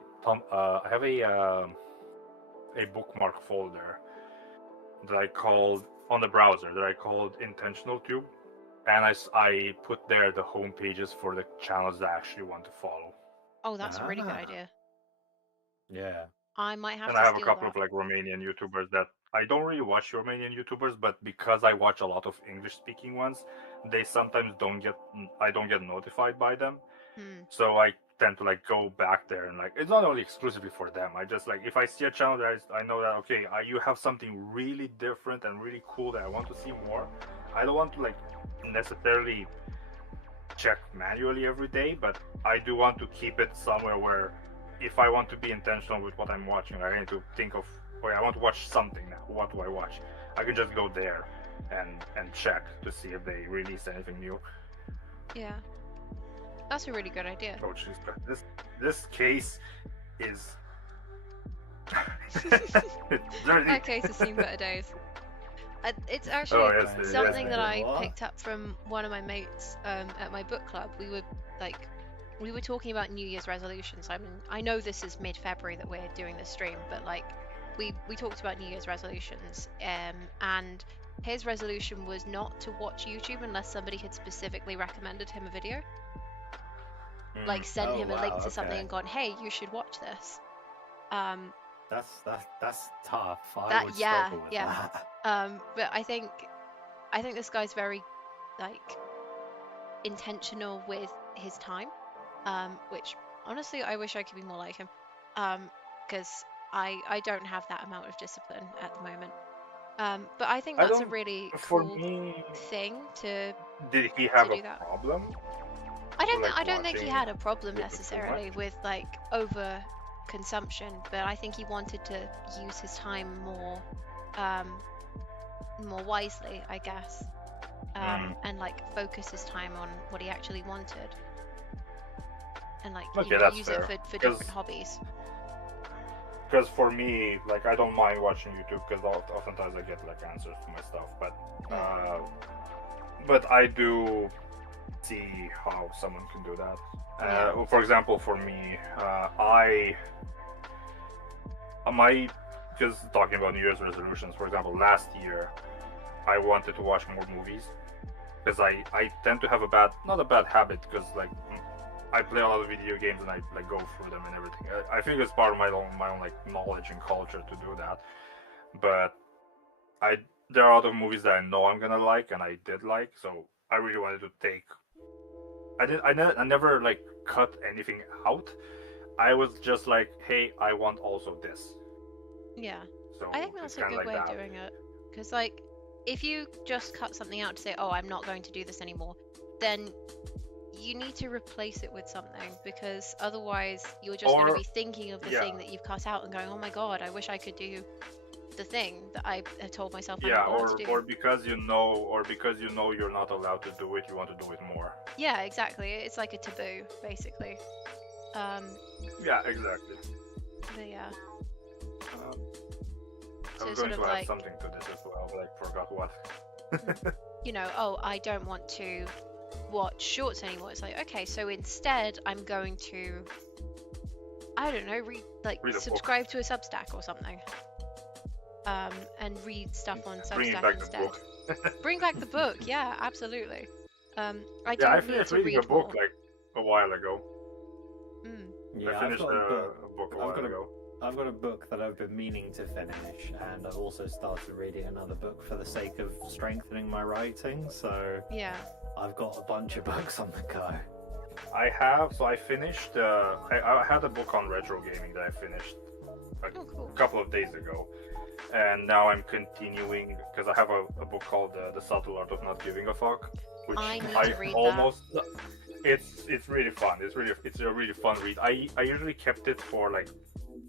bookmark folder that I called on the browser that I called Intentional Tube, and I put there the home pages for the channels that I actually want to follow. Oh, that's a really good idea. Yeah. I might have and to I have a steal couple that. of like Romanian YouTubers that I don't really watch Romanian YouTubers, but because I watch a lot of English-speaking ones, they sometimes I don't get notified by them. So I tend to like go back there and like it's not only exclusively for them. I just like if I see a channel that I know that okay, you have something really different and really cool that I want to see more. I don't want to like necessarily check manually every day, but I do want to keep it somewhere where if I want to be intentional with what I'm watching, I need to think of, okay, I want to watch something now. What do I watch? I can just go there and check to see if they release anything new. Yeah. That's a really good idea. Oh jeez, this case is That case has seen better days. It's actually something that I picked up from one of my mates at my book club. We were talking about New Year's resolutions. I mean, I know this is mid-February that we're doing this stream, but like we talked about New Year's resolutions, and his resolution was not to watch YouTube unless somebody had specifically recommended him a video. Like sent him a link to something and gone, hey, you should watch this. That's tough. I would struggle with that. But I think this guy's very like intentional with his time, which honestly I wish I could be more like him, because I don't have that amount of discipline at the moment. But I think that's a really cool thing to. Did he have a that. problem? I don't think he had a problem necessarily with like over consumption, but I think he wanted to use his time more wisely, I guess, and like focus his time on what he actually wanted, and like use it for different hobbies. Because for me, like I don't mind watching YouTube because oftentimes I get like answers to my stuff, but I do see how someone can do that. For example, for me, just talking about New Year's resolutions, for example, last year I wanted to watch more movies because I tend to have not a bad habit, because like I play a lot of video games and I like go through them and everything. I think it's part of my own like knowledge and culture to do that, but there are other movies that I know I'm gonna like and I did like, so I really wanted to take. I never like cut anything out. I was just like, hey, I want also this. Yeah. So I think that's a good way of doing it. Because like, if you just cut something out to say, oh, I'm not going to do this anymore, then you need to replace it with something, because otherwise you're just going to be thinking of the thing that you've cut out and going, oh my god, I wish I could do the thing that I have told myself I'm not allowed to do. Or because you know you're not allowed to do it, you want to do it more. Yeah, exactly. It's like a taboo, basically. Yeah, exactly. But yeah. I was going to add something to this as well, but I forgot what. You know, oh, I don't want to watch shorts anymore. It's like, okay, so instead I'm going to, I don't know, read subscribe to a Substack or something. And read stuff on Substack instead. Bring back the book, yeah, absolutely. I finished reading a book like a while ago. Yeah, I finished a book a while ago. I've got a book that I've been meaning to finish, and I've also started reading another book for the sake of strengthening my writing. So Yeah. I've got a bunch of books on the go. I finished. I had a book on retro gaming that I finished a couple of days ago, and now I'm continuing because I have a book called The Subtle Art of Not Giving a Fuck, which I need to read almost. That. It's really fun. It's a really fun read. I usually kept it for like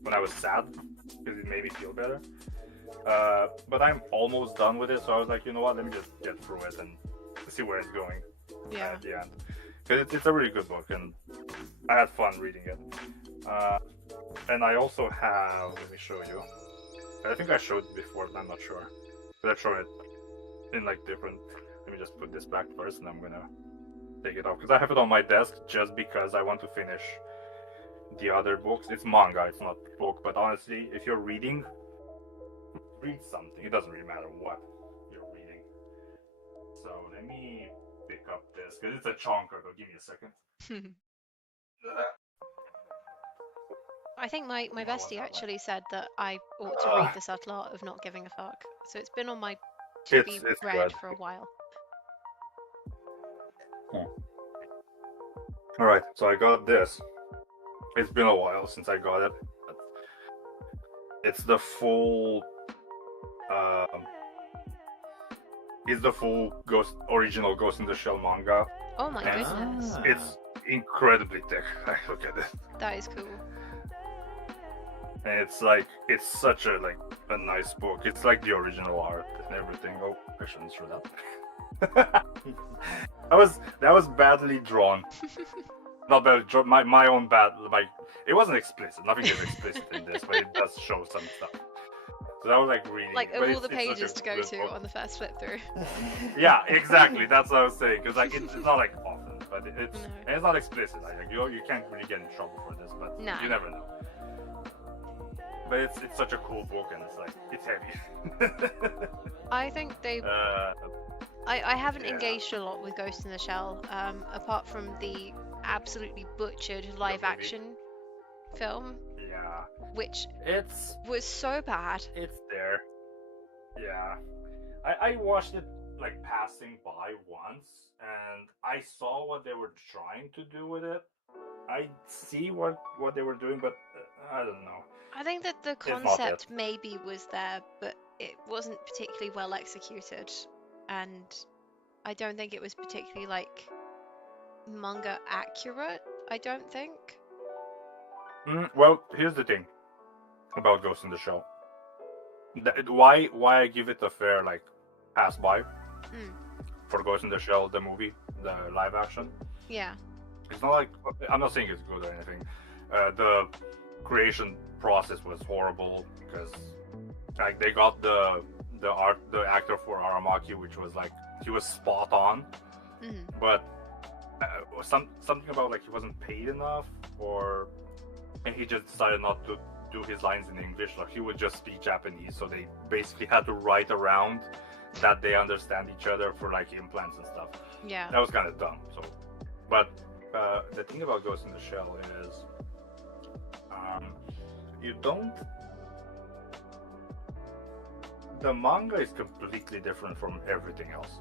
when I was sad because it made me feel better. But I'm almost done with it, so I was like, you know what? Let me just get through it and see where it's going at the end. Because it's a really good book, and I had fun reading it. And I also have. Let me show you. I think I showed it before, but I'm not sure. But I've shown it in like different. Let me just put this back first, and I'm gonna take it off because I have it on my desk just because I want to finish the other books. It's manga, it's not book, but honestly, if you're reading, read something. It doesn't really matter what you're reading. So let me pick up this because it's a chonker. But give me a second. I think my bestie actually said that I ought to read The Subtle Art of Not Giving a Fuck. So it's been on my to be read for a while. Alright, so I got this. It's been a while since I got it. But it's the full original Ghost in the Shell manga. Oh my goodness. It's incredibly thick. Look at this. That is cool. And it's such a nice book. It's like the original art and everything. Oh, I shouldn't show that. that was badly drawn. Not badly drawn. My own bad. It wasn't explicit. Nothing is explicit in this, but it does show some stuff. So that was reading. Of all the pages to go to on the first flip through. Yeah, exactly. That's what I was saying. Because it's not often, but it's not explicit. You can't really get in trouble for this, but you never know. But it's such a cool book, and it's heavy. I think they. I haven't engaged a lot with Ghost in the Shell, apart from the absolutely butchered live action film. Yeah. Which was so bad. It's there. Yeah. I watched it passing by once, and I saw what they were trying to do with it. I see what they were doing, but I don't know. I think that the concept maybe was there, but it wasn't particularly well executed, and I don't think it was particularly manga accurate. I don't think. Well, here's the thing about Ghost in the Shell. Why I give it a fair pass by for Ghost in the Shell, the movie, the live action. Yeah. It's not I'm not saying it's good or anything. The creation process was horrible because they got the actor for Aramaki, which was he was spot on, but something about he wasn't paid enough, and he just decided not to do his lines in English. He would just speak Japanese, so they basically had to write around that they understand each other for implants and stuff. Yeah, that was kind of dumb. So, but the thing about Ghost in the Shell is the manga is completely different from everything else.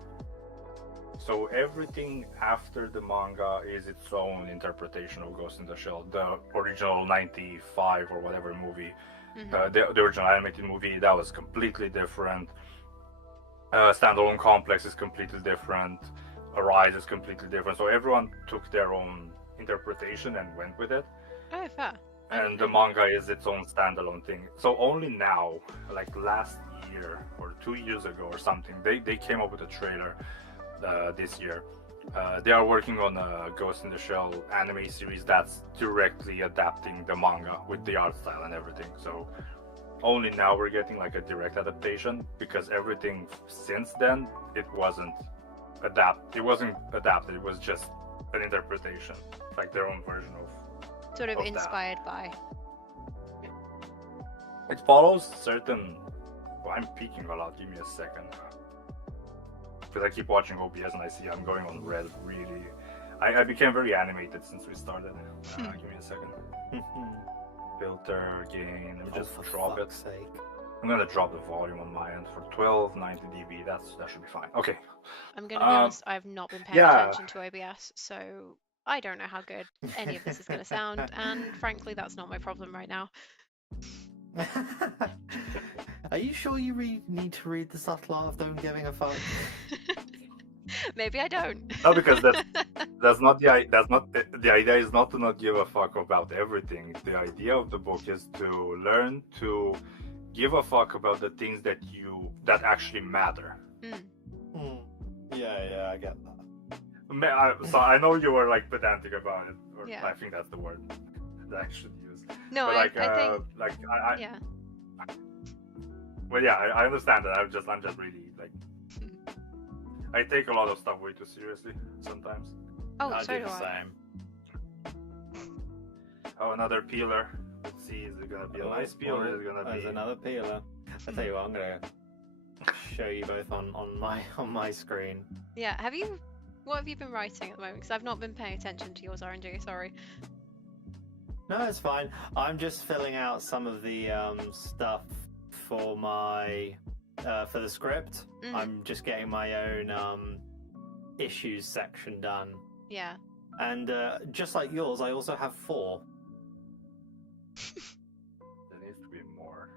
So everything after the manga is its own interpretation of Ghost in the Shell. The original 95 or whatever movie, the original animated movie, that was completely different. Standalone Complex is completely different. Arise is completely different. So everyone took their own interpretation and went with it. Oh, fair. And the manga is its own standalone thing. So only now, last year or 2 years ago or something, they came up with a trailer this year. They are working on a Ghost in the Shell anime series that's directly adapting the manga with the art style and everything. So only now we're getting a direct adaptation, because everything since then it wasn't adapted. It was just an interpretation, their own version of. Sort of inspired by. It follows certain. Well, I'm peeking a lot. Give me a second. Because I keep watching OBS and I see I'm going on red really. I became very animated since we started. Give me a second. Filter gain. Let me just for drop it. fuck's sake. I'm gonna drop the volume on my end for 1290 dB. That should be fine. Okay. I'm going to be honest, I've not been paying yeah. attention to OBS, so I don't know how good any of this is going to sound, and frankly, that's not my problem right now. Are you sure you need to read the subtle art of don't giving a fuck? Maybe I don't. No, because that's not the idea is not to not give a fuck about everything. The idea of the book is to learn to give a fuck about the things that actually matter. Yeah, I get that. So I know you were like pedantic about it, or Yeah. I think that's the word that I should use. No, but I think yeah. Well, yeah, I understand that. I'm just really like, I take a lot of stuff way too seriously sometimes. Oh, I so do do the I. same. Oh, another peeler. Let's see, is it gonna be a nice peeler? Or is it gonna be? There's another peeler. I tell you what, I'm gonna show you both on my screen. Yeah, what have you been writing at the moment? Because I've not been paying attention to yours, RNG, sorry. No, it's fine. I'm just filling out some of the stuff for my for the script. I'm just getting my own issues section done. Yeah. And just like yours, I also have 4. There needs to be more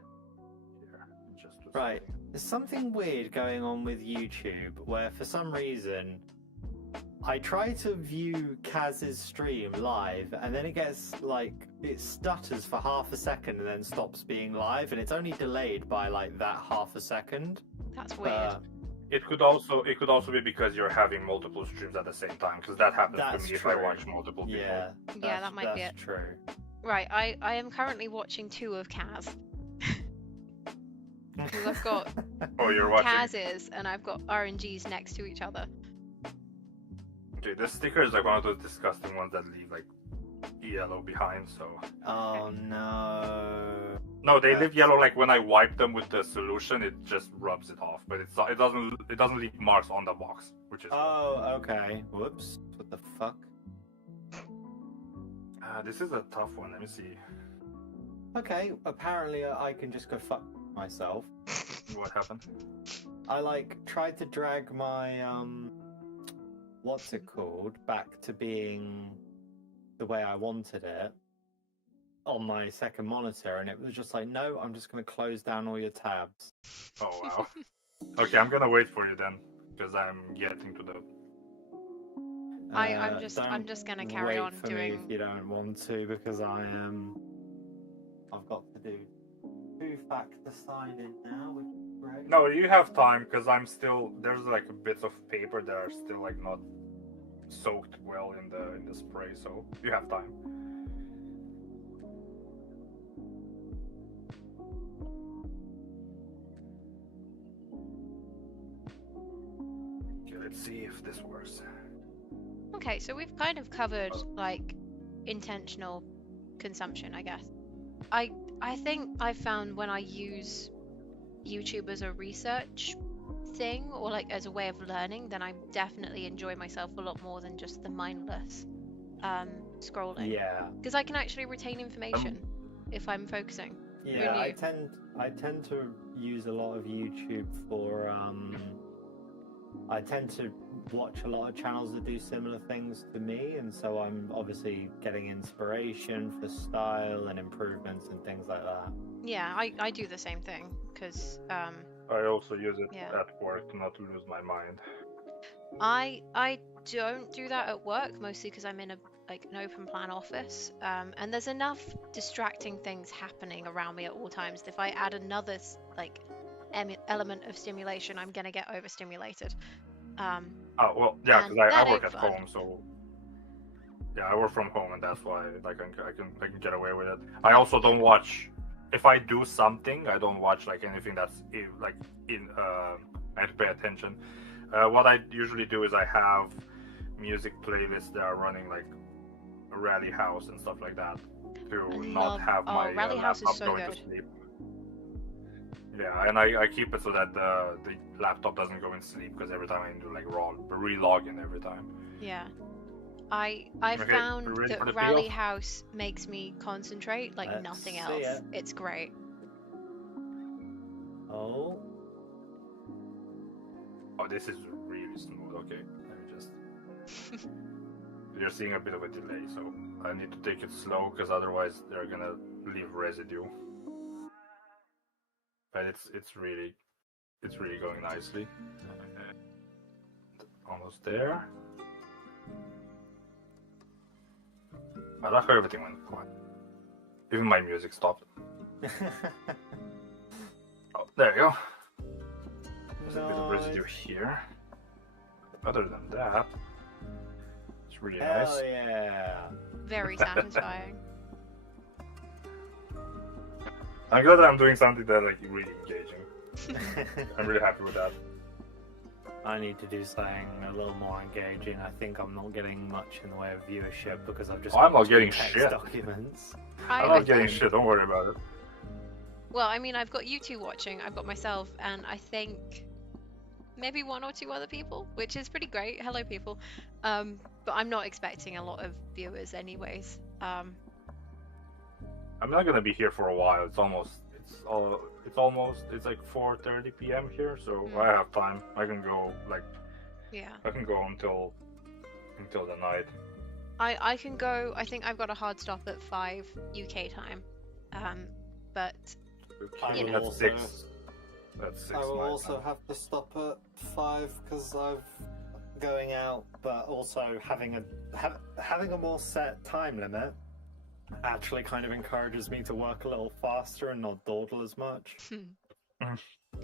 here. Just to Right. see. There's something weird going on with YouTube where for some reason I try to view Kaz's stream live and then it gets like it stutters for half a second and then stops being live, and it's only delayed by like that half a second. That's weird. It could also be because you're having multiple streams at the same time, because that happens to That's me if true. I watch multiple people. Yeah, that might be it. That's true. Right, I am currently watching 2 of Kaz. Because I've got Oh, you're watching. Kaz's and I've got RNG's next to each other. Okay, this sticker is like one of those disgusting ones that leave like yellow behind. So. Oh no. No, they leave yellow. Like when I wipe them with the solution, it just rubs it off. But it doesn't leave marks on the box, which is. Oh, okay. Whoops. What the fuck? This is a tough one. Let me see. Okay. Apparently, I can just go fuck myself. What happened? I like tried to drag my what's it called back to being the way I wanted it on my second monitor, and it was just like, no, I'm just going to close down all your tabs. Oh wow. Okay, I'm gonna wait for you then, because I'm getting to the. I'm just gonna carry on for doing. me if you don't want to, because I've got to do 2-factor sign in now, which is great. No, you have time, because there's like a bits of paper that are still like not soaked well in the spray, so you have time. Okay, let's see if this works. Okay, so we've kind of covered like intentional consumption, I guess. I think I found when I use YouTube as a research thing or like as a way of learning, then I definitely enjoy myself a lot more than just the mindless scrolling. Yeah. Because I can actually retain information if I'm focusing. Yeah, Who I knew? tend to use a lot of YouTube for I tend to watch a lot of channels that do similar things to me, and so I'm obviously getting inspiration for style and improvements and things like that. Yeah, I do the same thing because I also use it Yeah. at work to not lose my mind. I don't do that at work, mostly because I'm in an open plan office, and there's enough distracting things happening around me at all times. If I add another element of stimulation, I'm gonna get overstimulated. Oh well, yeah, And because that I work ain't at fun. home, so yeah, I work from home, and that's why like I can get away with it. I also don't watch. If I do something, I don't watch like anything that's I have to pay attention. What I usually do is I have music playlists that are running like Rally House and stuff like that to not have my Rally House is laptop so going good. to sleep. Yeah, and I keep it so that the laptop doesn't go in sleep, because every time I do like re-log in every time. Yeah. I Okay, found ready for the that Rally payoff? House makes me concentrate like Let's nothing see else. it. It's great. Oh. Oh, this is really smooth. Okay, let me just. You're seeing a bit of a delay, so I need to take it slow because otherwise they're gonna leave residue. But it's really going nicely. Almost there. I like how everything went quiet. Even my music stopped. Oh, there you go. There's a bit of residue here. Other than that, it's really Hell nice. yeah. Very satisfying. I'm glad that I'm doing something that like really engaging. I'm really happy with that. I need to do something a little more engaging. I think I'm not getting much in the way of viewership because I've just I'm got not getting text shit. documents. I'm not getting shit, don't worry about it. Well, I mean, I've got you two watching, I've got myself, and I think maybe 1 or 2 other people, which is pretty great. Hello, people. But I'm not expecting a lot of viewers, anyways. I'm not gonna be here for a while. It's like 4:30 p.m. here, so I have time. I can go Yeah. I can go until the night. I can go. I think I've got a hard stop at 5 UK time. But I You will know. That's also, 6. That's 6. I will my also time. have to stop at 5 because I'm going out, but also having a more set time limit actually kind of encourages me to work a little faster and not dawdle as much.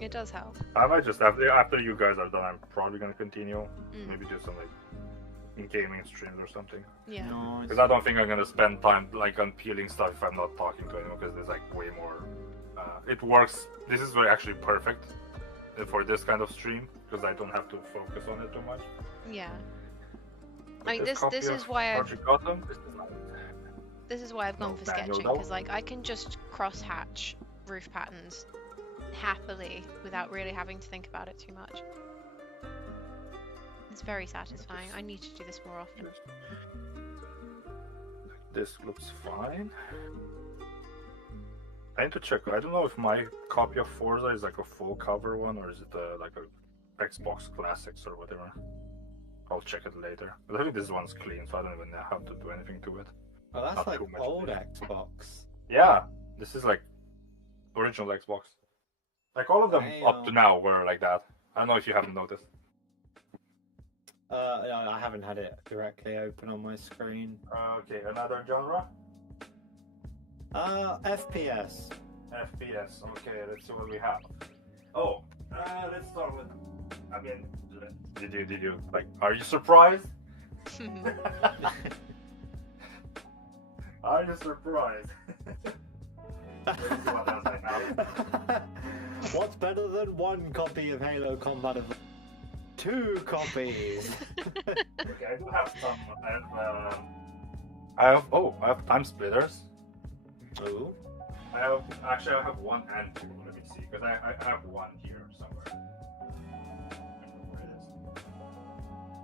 it does help. I might just after you guys are done, I'm probably gonna continue. Mm. Maybe do some like gaming streams or something. Yeah. Nice. Because I don't think I'm gonna spend time like on peeling stuff if I'm not talking to anyone. Because there's like way more. It works. This is actually perfect for this kind of stream because I don't have to focus on it too much. Yeah. But I mean, this copy is of why I've Project Gotham, this is not- this is why I've gone No for manual sketching, though. because like I can just cross hatch roof patterns happily without really having to think about it too much. It's very satisfying. I need to do this more often. This looks fine. I need to check. I don't know if my copy of Forza is like a full cover one or is it like a Xbox Classics or whatever. I'll check it later. But I think this one's clean, so I don't even have to do anything to it. Well, that's Not like too much old of Xbox. Yeah, this is like original Xbox. Like all of them up to now were like that. I don't know if you haven't noticed. I haven't had it directly open on my screen. Okay, another genre? FPS. FPS. Okay, let's see what we have. Oh, let's start with. I mean, did you like? Are you surprised? Are you surprised? Let's see what else I have. What's better than 1 copy of Halo Combat Evolved? 2 copies. Okay, I do have some. I have time splitters. Ooh. I have 1 and 2. Let me see, because I have 1 here somewhere.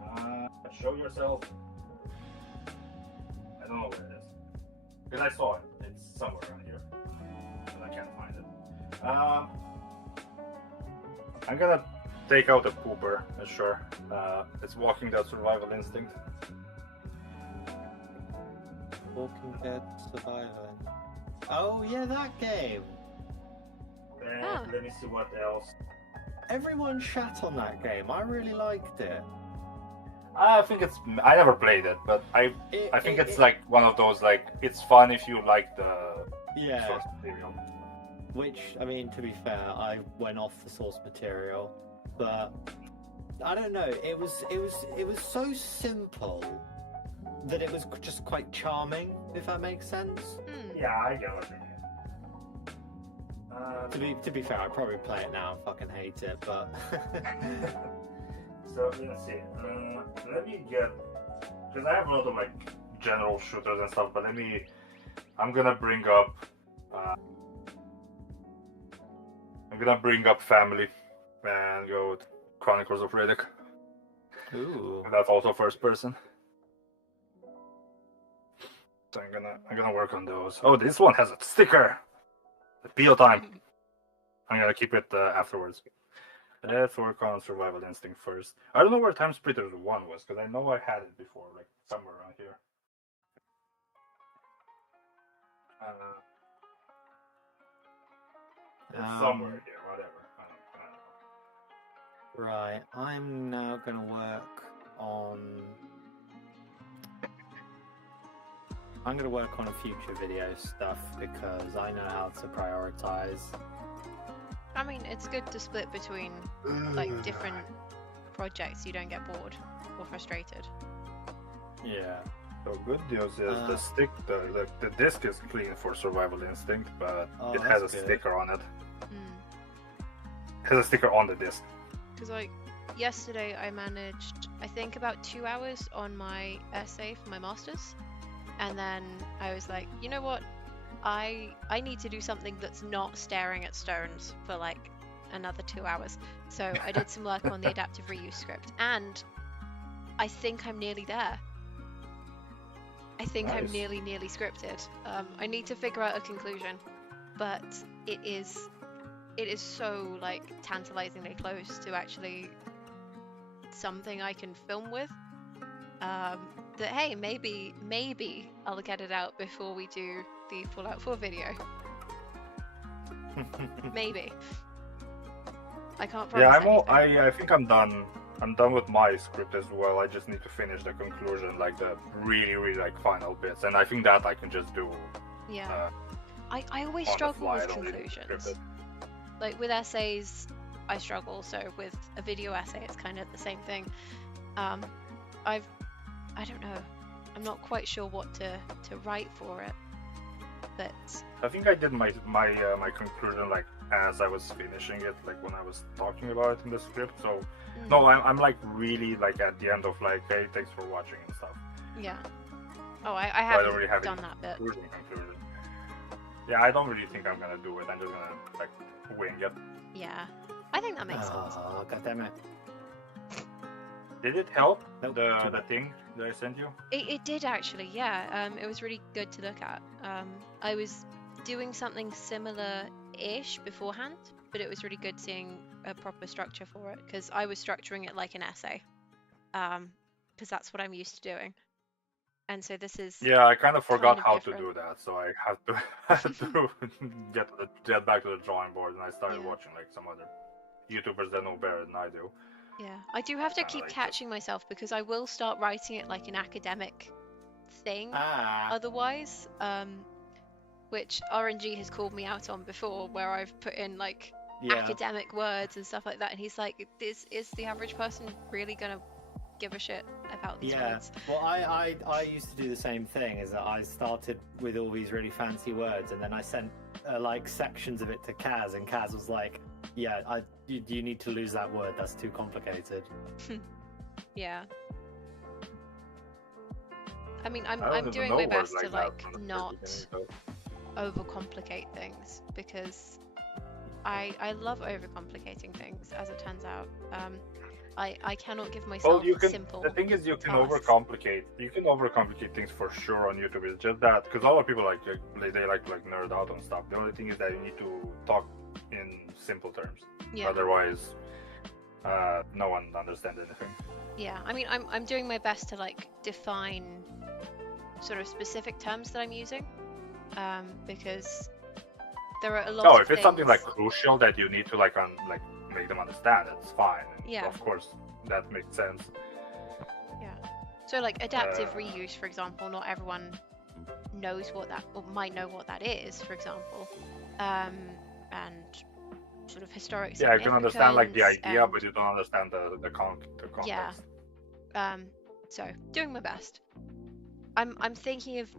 I don't know where it is. Show yourself. I don't know where it is. Because I saw it. It's somewhere around here. But I can't find it. I'm gonna take out a pooper, sure. It's Walking Dead Survival Instinct. Walking Dead Survivor. Oh yeah, that game. And Ah. let me see what else. Everyone shat on that game. I really liked it. I think it's. I never played it, but I think it's like one of those like it's fun if you like the Yeah. source material. Which, I mean, to be fair, I went off the source material, but I don't know. It was so simple that it was just quite charming, if that makes sense. Yeah, I get what you mean. To be fair, I'd probably play it now and fucking hate it, but So let's see. Let me get because I have a lot of like general shooters and stuff, but I'm gonna bring up. I'm gonna bring up Family and go with Chronicles of Riddick. ooh, That's also first person. So I'm gonna work on those. Oh, this one has a sticker. The PO time. I'm gonna keep it afterwards. Let's work on survival instinct first. I don't know where Time Splitters 1 was, because I know I had it before, like somewhere around here. It's somewhere here, whatever. I don't know. Right, I'm now gonna work on. I'm gonna work on a future video stuff because I know how to prioritize. I mean, it's good to split between like different projects. You don't get bored or frustrated. Yeah. So good news is the stick, the disc is clean for survival instinct, but it has a sticker on it. It has a sticker on the disc. Because like yesterday, I managed, I think, about 2 hours on my essay for my masters, and then I was like, you know what? I need to do something that's not staring at stones for like another 2 hours. So I did some work on the adaptive reuse script, and I think I'm nearly there. I think I'm nearly scripted. I need to figure out a conclusion, but it is so like tantalizingly close to actually something I can film with. That hey, maybe I'll get it out before we do the Fallout 4 video. Maybe. I can't promise anything. I think I'm done. I'm done with my script as well. I just need to finish the conclusion, like the really like final bits, and I think that I can just do. Yeah. I always struggle with conclusions. Like with essays, I struggle. So with a video essay, it's kind of the same thing. I don't know. I'm not quite sure what to write for it, but I think I did my conclusion like as I was finishing it, like when I was talking about it in the script. So no, I'm like really like at the end of like, hey, thanks for watching and stuff. Yeah. Oh, I haven't don't really have done that bit. Conclusion. Yeah, I don't really think I'm gonna do it. I'm just gonna like wing it. Yeah, I think that makes sense. Oh, goddammit. Did it help, the thing that I sent you? It did actually, yeah. It was really good to look at. I was doing something similar-ish beforehand, but it was really good seeing a proper structure for it, because I was structuring it like an essay, because that's what I'm used to doing. And so this is... Yeah, I kind of forgot how to do that, so I had to get back to the drawing board, and I started watching like some other YouTubers that know better than I do. Yeah, I do have to keep catching myself, because I will start writing it like an academic thing otherwise, which RNG has called me out on before, where I've put in like academic words and stuff like that, and he's like, is the average person really gonna give a shit about these words? Well, I used to do the same thing, is that I started with all these really fancy words, and then I sent like sections of it to Kaz, and Kaz was like, yeah, you need to lose that word, that's too complicated. Yeah. I mean, I'm doing my best to like not overcomplicate things, because I love overcomplicating things, as it turns out. I cannot give myself simple. The thing is, you can tasks. overcomplicate things for sure on YouTube. It's just that because a lot of people they like nerd out on stuff. The only thing is that you need to talk in simple terms. Yeah. Otherwise, no one understands anything. Yeah, I mean, I'm doing my best to like define sort of specific terms that I'm using, because there are a lot. No, of if it's something like crucial that you need to like make them understand, it's fine. Yeah. Of course, that makes sense. Yeah. So like adaptive reuse, for example, not everyone knows what that, or might know what that is, for example, and sort of historic. Yeah, you can understand like the idea, and... but you don't understand the context. Yeah. So doing my best. I'm thinking of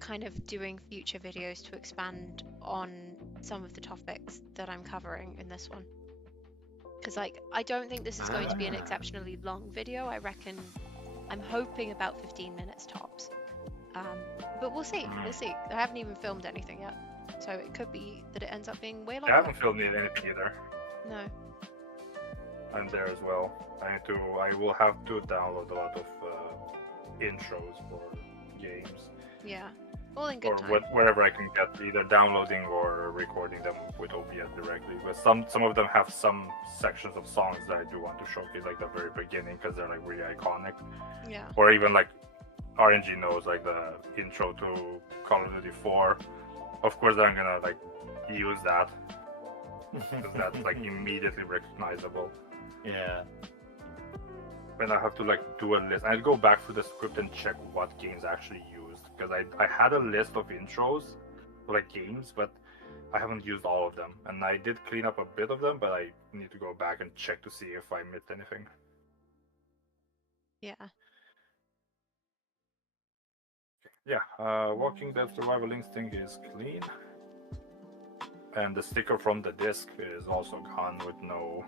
kind of doing future videos to expand on some of the topics that I'm covering in this one. Because like, I don't think this is going to be an exceptionally long video. I reckon, I'm hoping about 15 minutes tops. But we'll see. We'll see. I haven't even filmed anything yet, so it could be that it ends up being way longer. I haven't filmed anything either. No. I'm there as well. I will have to download a lot of intros for games. Yeah. All in good or time. wherever I can get, either downloading or recording them with OBS directly. But some of them have some sections of songs that I do want to showcase, like the very beginning, because they're like really iconic. Yeah. Or even like RNG knows, like the intro to Call of Duty 4. Of course, I'm gonna like use that because that's like immediately recognizable. Yeah. And I have to like do a list. I'd go back through the script and check what games actually used, because I had a list of intros, like games, but I haven't used all of them. And I did clean up a bit of them, but I need to go back and check to see if I missed anything. Yeah. Yeah, Walking Dead Survival Instinct is clean. And the sticker from the disc is also gone with no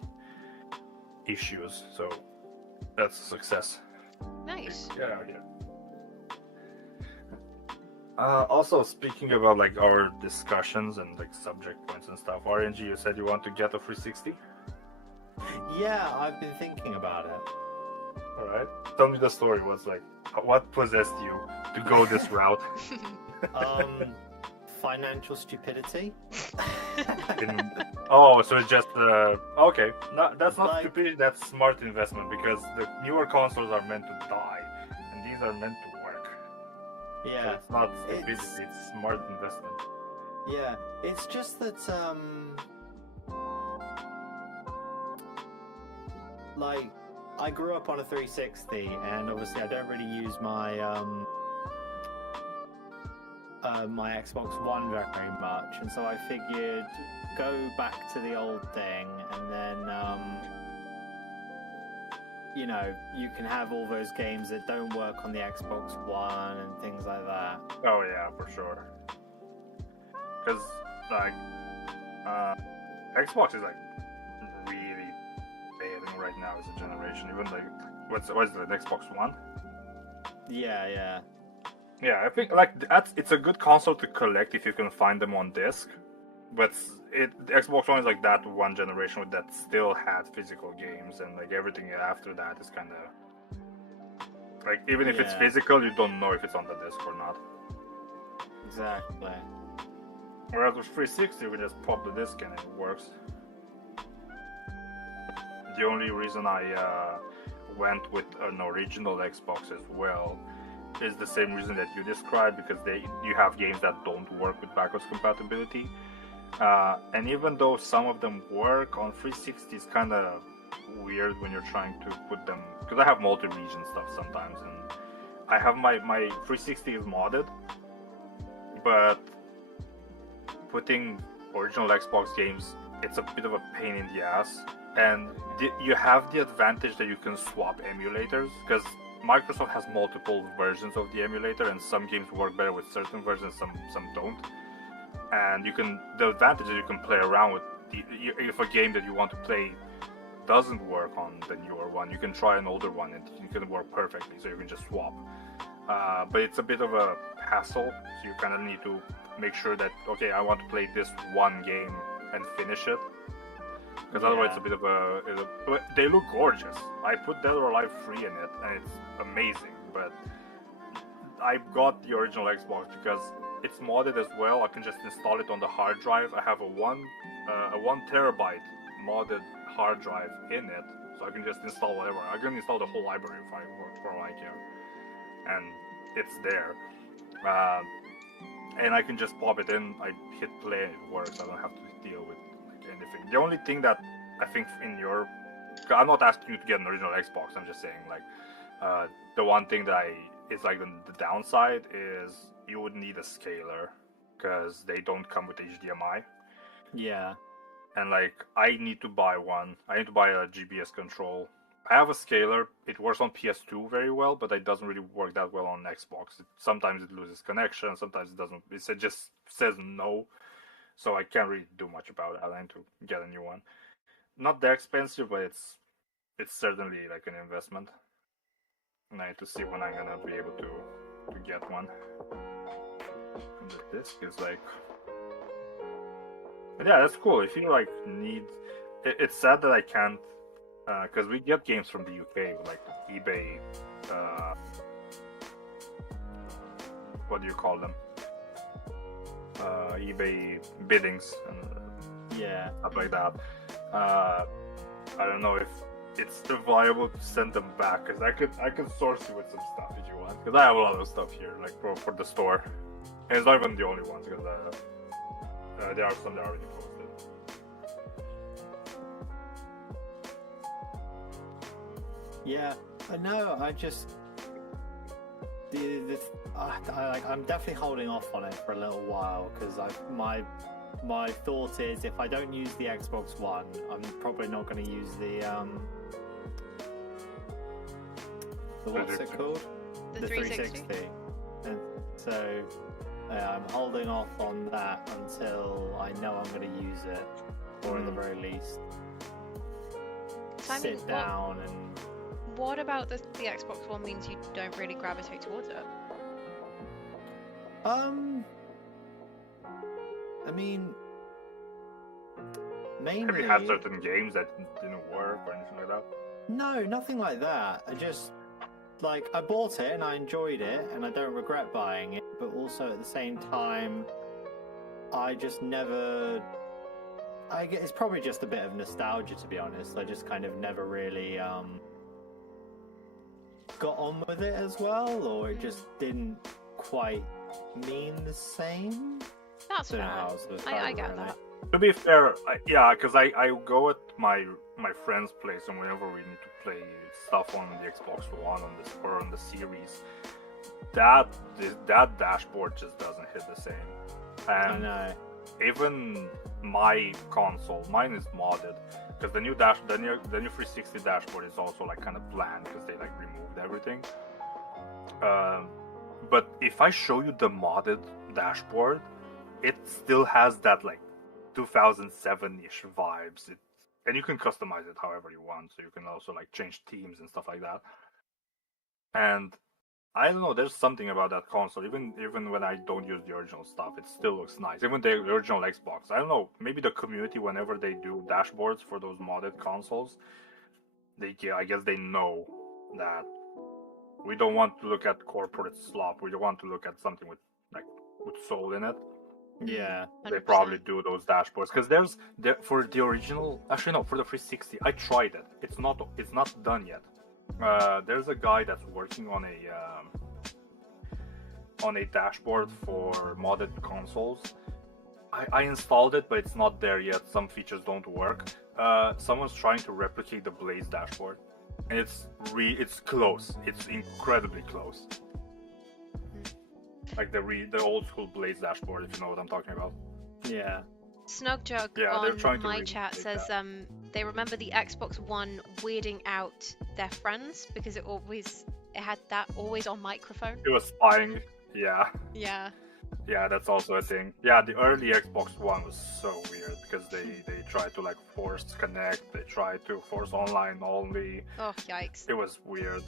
issues, so that's a success. Nice. Yeah. Also, speaking about like our discussions and like subject points and stuff, RNG, you said you want to get a 360? Yeah, I've been thinking about it. All right. Tell me the story. What possessed you to go this route? Financial stupidity. So it's just okay. No, that's not Like- stupidity. That's smart investment, because the newer consoles are meant to die, and these are meant to work. So Yeah. it's not stupidity. It's smart investment. Yeah. It's just that like I grew up on a 360, and obviously I don't really use my my Xbox One very much, and so I figured go back to the old thing, and then you know, you can have all those games that don't work on the Xbox One and things like that. Oh yeah, for sure. Because like Xbox is like really failing right now as a generation. Even like what's the Xbox One? Yeah. Yeah, I think like it's a good console to collect if you can find them on disc. But the Xbox One is like that one generation that still had physical games, and like everything after that is kind of like, even if it's Yeah. physical, you don't know if it's on the disc or not. Exactly. Whereas with 360, you can just pop the disc in and it works. The only reason I went with an original Xbox as well is the same reason that you described, because you have games that don't work with backwards compatibility. And even though some of them work on 360, it's kind of weird when you're trying to put them, because I have multi-region stuff sometimes, and I have my 360 is modded, but putting original Xbox games, it's a bit of a pain in the ass. And you have the advantage that you can swap emulators, because Microsoft has multiple versions of the emulator, and some games work better with certain versions, some don't. And the advantage is you can play around with if a game that you want to play doesn't work on the newer one, you can try an older one and it can work perfectly, so you can just swap. But it's a bit of a hassle, so you kind of need to make sure that, okay, I want to play this one game and finish it, because otherwise it's a bit of but they look gorgeous. I put Dead or Alive 3 in it, and it's amazing, but I got the original Xbox because it's modded as well. I can just install it on the hard drive. I have a 1 terabyte modded hard drive in it, so I can just install whatever. I can install the whole library for all I care, and it's there. And I can just pop it in. I hit play and it works. I don't have to deal with like anything. The only thing that I think I'm not asking you to get an original Xbox. I'm just saying like the one thing that is like the downside is you would need a scaler, because they don't come with HDMI. Yeah. And like I need to buy one. I need to buy a GBS control. I have a scaler. It works on PS2 very well, but it doesn't really work that well on Xbox. Sometimes it loses connection. Sometimes it doesn't. It just says no. So I can't really do much about it. I need to get a new one. Not that expensive, but it's certainly like an investment. And I need to see when I'm gonna be able to get one. And the disc is like, but yeah, that's cool. If you like need, it's sad that I can't, because we get games from the UK with like eBay. what do you call them? eBay biddings and Yeah. stuff like that. I don't know if it's still viable to send them back, because I could source you with some stuff if you want, because I have a lot of stuff here, like for the store, and it's not even the only ones, because there are some that are already posted. Yeah, I know. I just I'm definitely holding off on it for a little while, because my thought is, if I don't use the Xbox One, I'm probably not going to use the what's it called? The 360? And so I'm holding off on that until I know I'm going to use it, or at the very least So, I mean, sit down and. What about the Xbox One means you don't really gravitate towards it? I mean, mainly. Have you had certain games that didn't work or anything like that? No, nothing like that. I just I bought it and I enjoyed it, and I don't regret buying it. But also at the same time, I just never. It's probably just a bit of nostalgia, to be honest. I just kind of never really got on with it as well, or it just didn't quite mean the same. That's fair. I get that. To be fair, because I go at my friend's place, and whenever we need to play stuff on the Xbox One or on the series, that dashboard just doesn't hit the same. And I know. Even my console, mine is modded, because the new 360 dashboard is also like kind of bland, because they like removed everything. But if I show you the modded dashboard, it still has that like 2007-ish vibes. And you can customize it however you want, so you can also like change themes and stuff like that. And I don't know, there's something about that console. Even when I don't use the original stuff, it still looks nice. Even the original Xbox. I don't know, maybe the community, whenever they do dashboards for those modded consoles, I guess they know that we don't want to look at corporate slop. We don't want to look at something with soul in it. Yeah, 100%. They probably do those dashboards, because for the original. Actually, no, for the 360, I tried it. It's not done yet. There's a guy that's working on a dashboard for modded consoles. I installed it, but it's not there yet. Some features don't work. Someone's trying to replicate the Blaze dashboard, and it's close. It's incredibly close. Like the old school Blaze dashboard, if you know what I'm talking about. yeah. Snugjug on my chat says they remember the Xbox One weirding out their friends because it had that always on microphone. It was spying. Yeah. Yeah. Yeah, that's also a thing. Yeah, the early Xbox One was so weird, because they tried to like force connect. They tried to force online only. Oh, yikes. It was weird.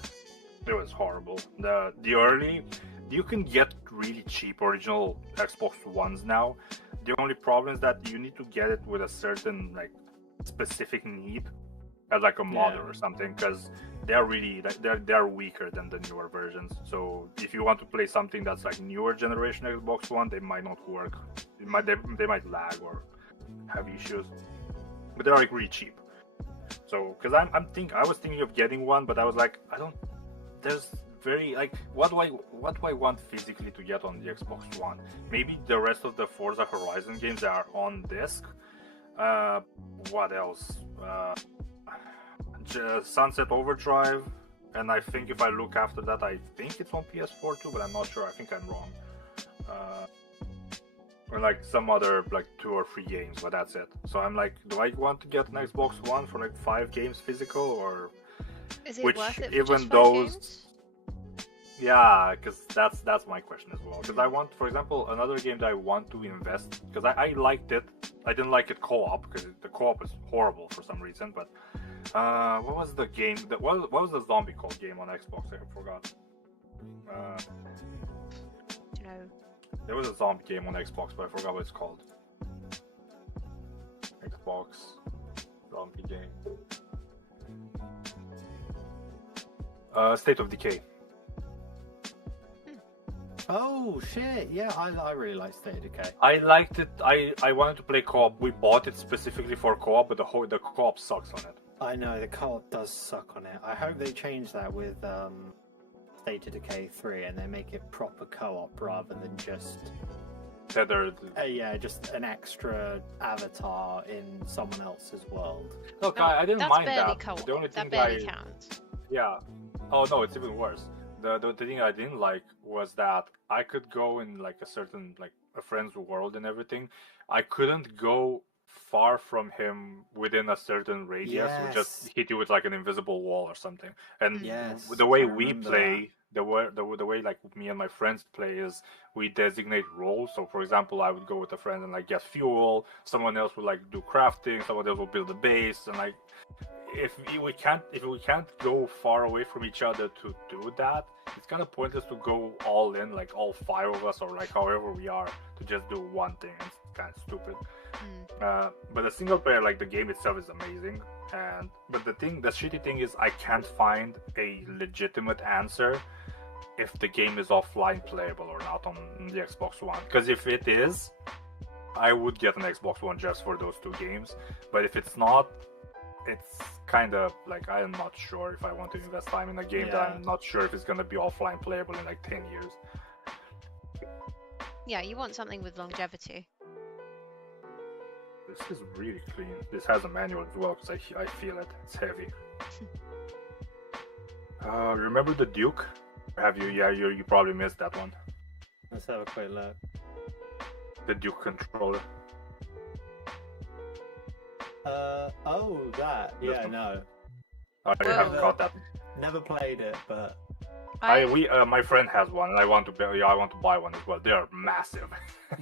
It was horrible. The early, you can get really cheap original Xbox Ones now. The only problem is that you need to get it with a certain like specific need, as like a modder or something, because they're really they're weaker than the newer versions. So if you want to play something that's like newer generation Xbox One, they might not work. They might lag or have issues, but they're like really cheap. So because I was thinking of getting one, but I was like, there's very like what do I want physically to get on the Xbox One? Maybe the rest of the Forza Horizon games that are on disc. What else? Sunset Overdrive, and I think if I look after that, I think it's on PS4 too, but I'm not sure. I think I'm wrong. Or like some other like 2 or 3 games, but that's it. So I'm like, do I want to get an Xbox One for like 5 games physical, or is it worth it for even just 5 those games? Yeah, because that's my question as well. Because I want, for example, another game that I want to invest, because I liked it. I didn't like it co-op, because the co-op is horrible for some reason. But what was the game? What was the zombie called game on Xbox? I forgot. There was a zombie game on Xbox, but I forgot what it's called. Xbox zombie game. State of Decay. Oh shit! Yeah, I really like State of Decay. I liked it. I wanted to play co-op. We bought it specifically for co-op, but the co-op sucks on it. I know the co-op does suck on it. I hope they change that with State of Decay 3 and they make it proper co-op rather than just just an extra avatar in someone else's world. Look, I didn't mind barely that. Co-op. The only thing that barely counts. Yeah. Oh no, it's even worse. The thing I didn't like was that I could go in like a certain like a friend's world and everything. I couldn't go far from him within a certain radius. It would just hit you with like an invisible wall or something. And the way we play, the way like me and my friends play is we designate roles. So for example, I would go with a friend and like get fuel. Someone else would like do crafting. Someone else will build a base. And like if we can't go far away from each other to do that, it's kind of pointless to go all in, like all 5 of us or like however we are, to just do one thing. It's kind of stupid. But the single player, like the game itself, is amazing. But the shitty thing is I can't find a legitimate answer if the game is offline playable or not on the Xbox One. Because if it is, I would get an Xbox One just for those 2 games. But if it's not, it's kind of like I am not sure if I want to invest time in a game that I'm not sure if it's going to be offline playable in like 10 years. Yeah, you want something with longevity. This is really clean. This has a manual as well because I feel it. It's heavy. Remember the Duke? Have you? Yeah, you probably missed that one. Let's have a quick look. The Duke controller. Oh, that. Yeah, no. I haven't got that. Never played it, but my friend has one, and I want to buy one as well. They are massive.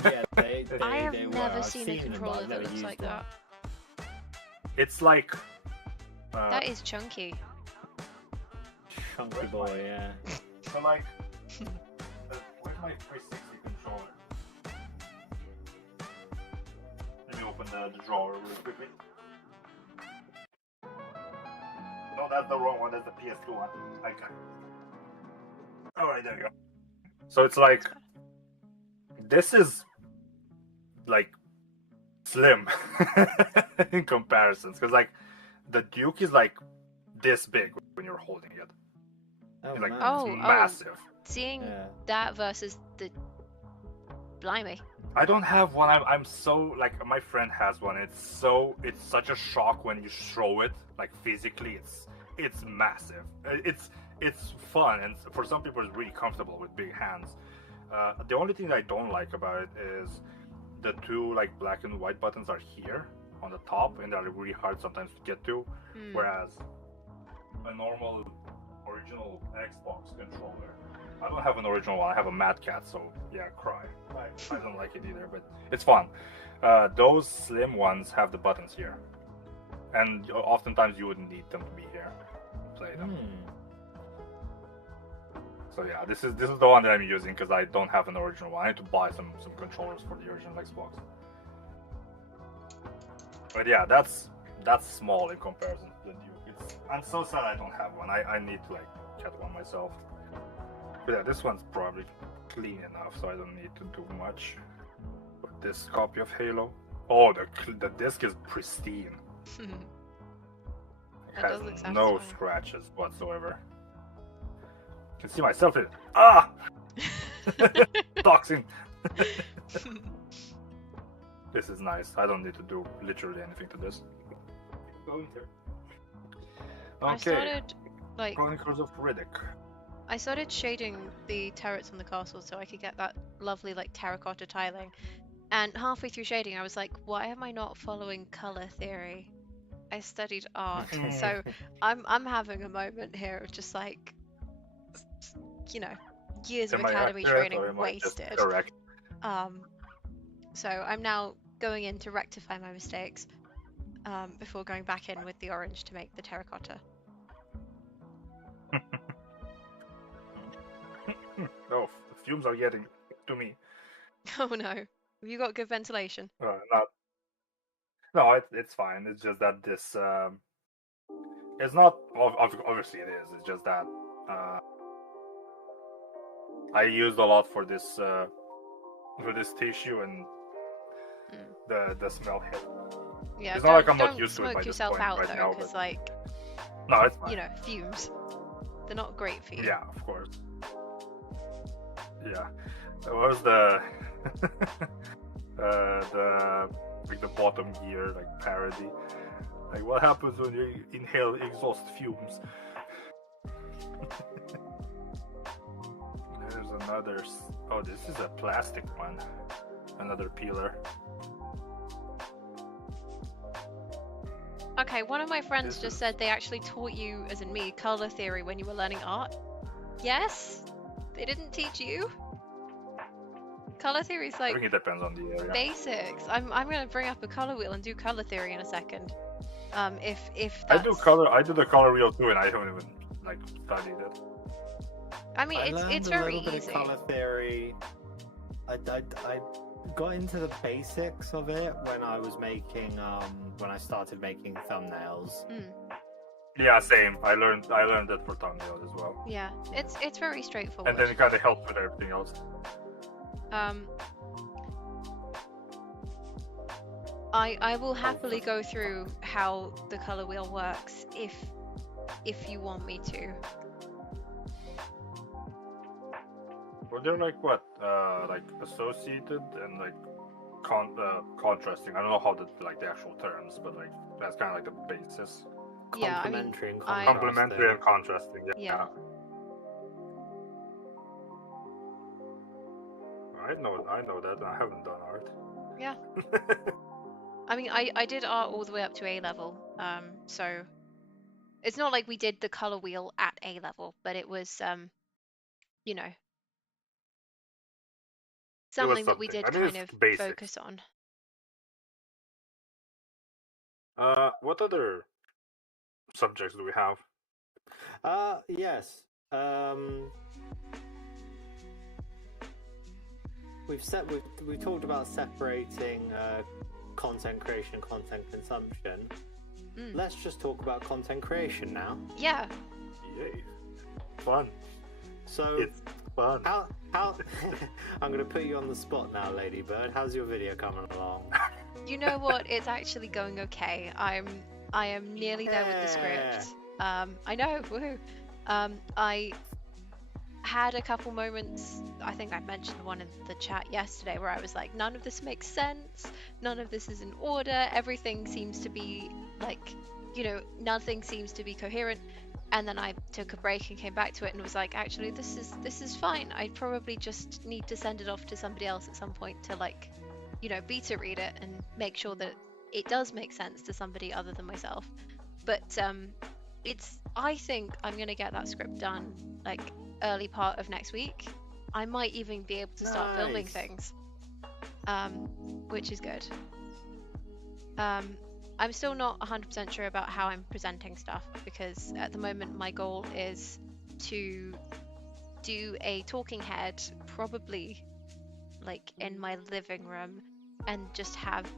Yeah, I have never seen a controller that looks like that. It's like that is chunky. Chunky boy, yeah. So like, where's my 360 controller? Let me open the drawer really quickly. No, that's the wrong one. That's the PS2 one. Alright, there you go. So it's like, this is like slim in comparisons, because like the Duke is like this big when you're holding it. It's like massive. Seeing that versus the blimey. I don't have one. I'm so like my friend has one. It's such a shock when you throw it like physically. It's massive. It's fun, and for some people it's really comfortable with big hands. The only thing I don't like about it is the 2 like black and white buttons are here on the top, and they're really hard sometimes to get to. Whereas a normal original Xbox controller, I don't have an original one. I have a Mad Cat, so yeah, cry. I don't like it either, but it's fun. Those slim ones have the buttons here, and oftentimes you wouldn't need them to be here to play them. So yeah, this is the one that I'm using because I don't have an original one. I need to buy some controllers for the original Xbox. But yeah, that's small in comparison to the Duke. I'm so sad I don't have one. I need to like get one myself. But yeah, this one's probably clean enough, so I don't need to do much. But this copy of Halo, the disc is pristine. It has no scratches whatsoever. I can see myself in it. Ah! Toxin. This is nice. I don't need to do literally anything to this. Going there. Okay. I started Chronicles of Riddick. I started shading the turrets on the castle so I could get that lovely like terracotta tiling. And halfway through shading I was like, why am I not following color theory? I studied art. So I'm having a moment here of just like, you know, years of academy training wasted. So I'm now going in to rectify my mistakes before going back in with the orange to make the terracotta. Oh, the fumes are getting to me. Oh no. Have you got good ventilation? No, it's fine. It's just that this it's not obviously it is. It's just that I used a lot for this tissue, and the smell hit. Yeah, it's not like I'm don't not used to it smoke by this yourself point out right though, now, because but like, no, it's fine. you know, fumes. They're not great for you. Yeah, of course. Yeah, that was the the bottom gear parody. Like, what happens when you inhale exhaust fumes? There's another. Oh, this is a plastic one. Another peeler. Okay, one of my friends just said they actually taught you, as in me, color theory when you were learning art. Yes? They didn't teach you? Color theory is I think it depends on the area. basics. I'm gonna bring up a color wheel and do color theory in a second. If I that's... do the color wheel too, and I haven't even studied it. I mean, it's very easy. I learned a little bit of color theory. I got into the basics of it when I was making when I started making thumbnails. Yeah, same. I learned that for thumbnails as well. Yeah, it's very straightforward. And then it kind of helps with everything else. I will happily go through how the color wheel works if you want me to. Well, they're associated and contrasting. I don't know how the actual terms, but that's kind of the basis. Yeah, Complementary and complementary and contrasting. Yeah. I know that. I haven't done art. Yeah. I mean, I did art all the way up to A level. So it's not like we did the color wheel at A level, but it was you know, something that we did kind of focus on. What other subjects do we have? Yes. We've talked about separating content creation and content consumption. Let's just talk about content creation now. Yeah. Yay. Fun. So it's fun. How I'm gonna put you on the spot now, Ladybird. How's your video coming along? You know what? It's actually going okay. I am nearly there with the script. I know. Woohoo. I had a couple moments, I think I mentioned one in the chat yesterday, where I was like, none of this makes sense, none of this is in order, everything seems to be nothing seems to be coherent. And then I took a break and came back to it and was like, actually, this is fine. I probably just need to send it off to somebody else at some point to beta read it and make sure that it does make sense to somebody other than myself. But I think I'm gonna get that script done early part of next week. I might even be able to start filming things, which is good. I'm still not 100% sure about how I'm presenting stuff, because at the moment my goal is to do a talking head, probably in my living room, and just have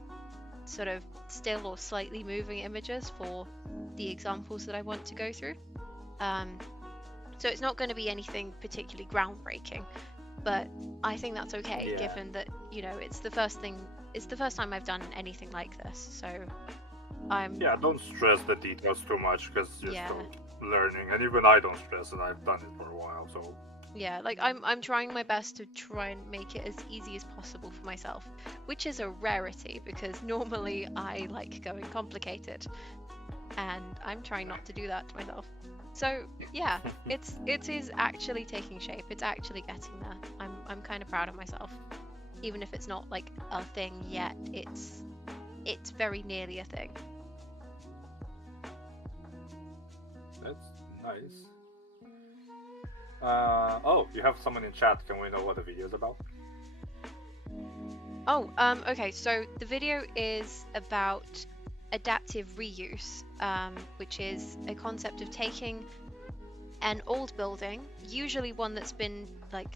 sort of still or slightly moving images for the examples that I want to go through. So it's not going to be anything particularly groundbreaking, but I think that's okay, given that it's the first time I've done anything like this. So don't stress the details too much, because you're still learning, and even I don't stress it. I've done it for a while, so I'm trying my best to try and make it as easy as possible for myself, which is a rarity because normally I like going complicated, and I'm trying not to do that to myself. So yeah, it is actually taking shape. It's actually getting there. I'm kind of proud of myself, even if it's not a thing yet. It's very nearly a thing. That's nice. You have someone in chat. Can we know what the video is about? Okay. So the video is about adaptive reuse, which is a concept of taking an old building, usually one that's been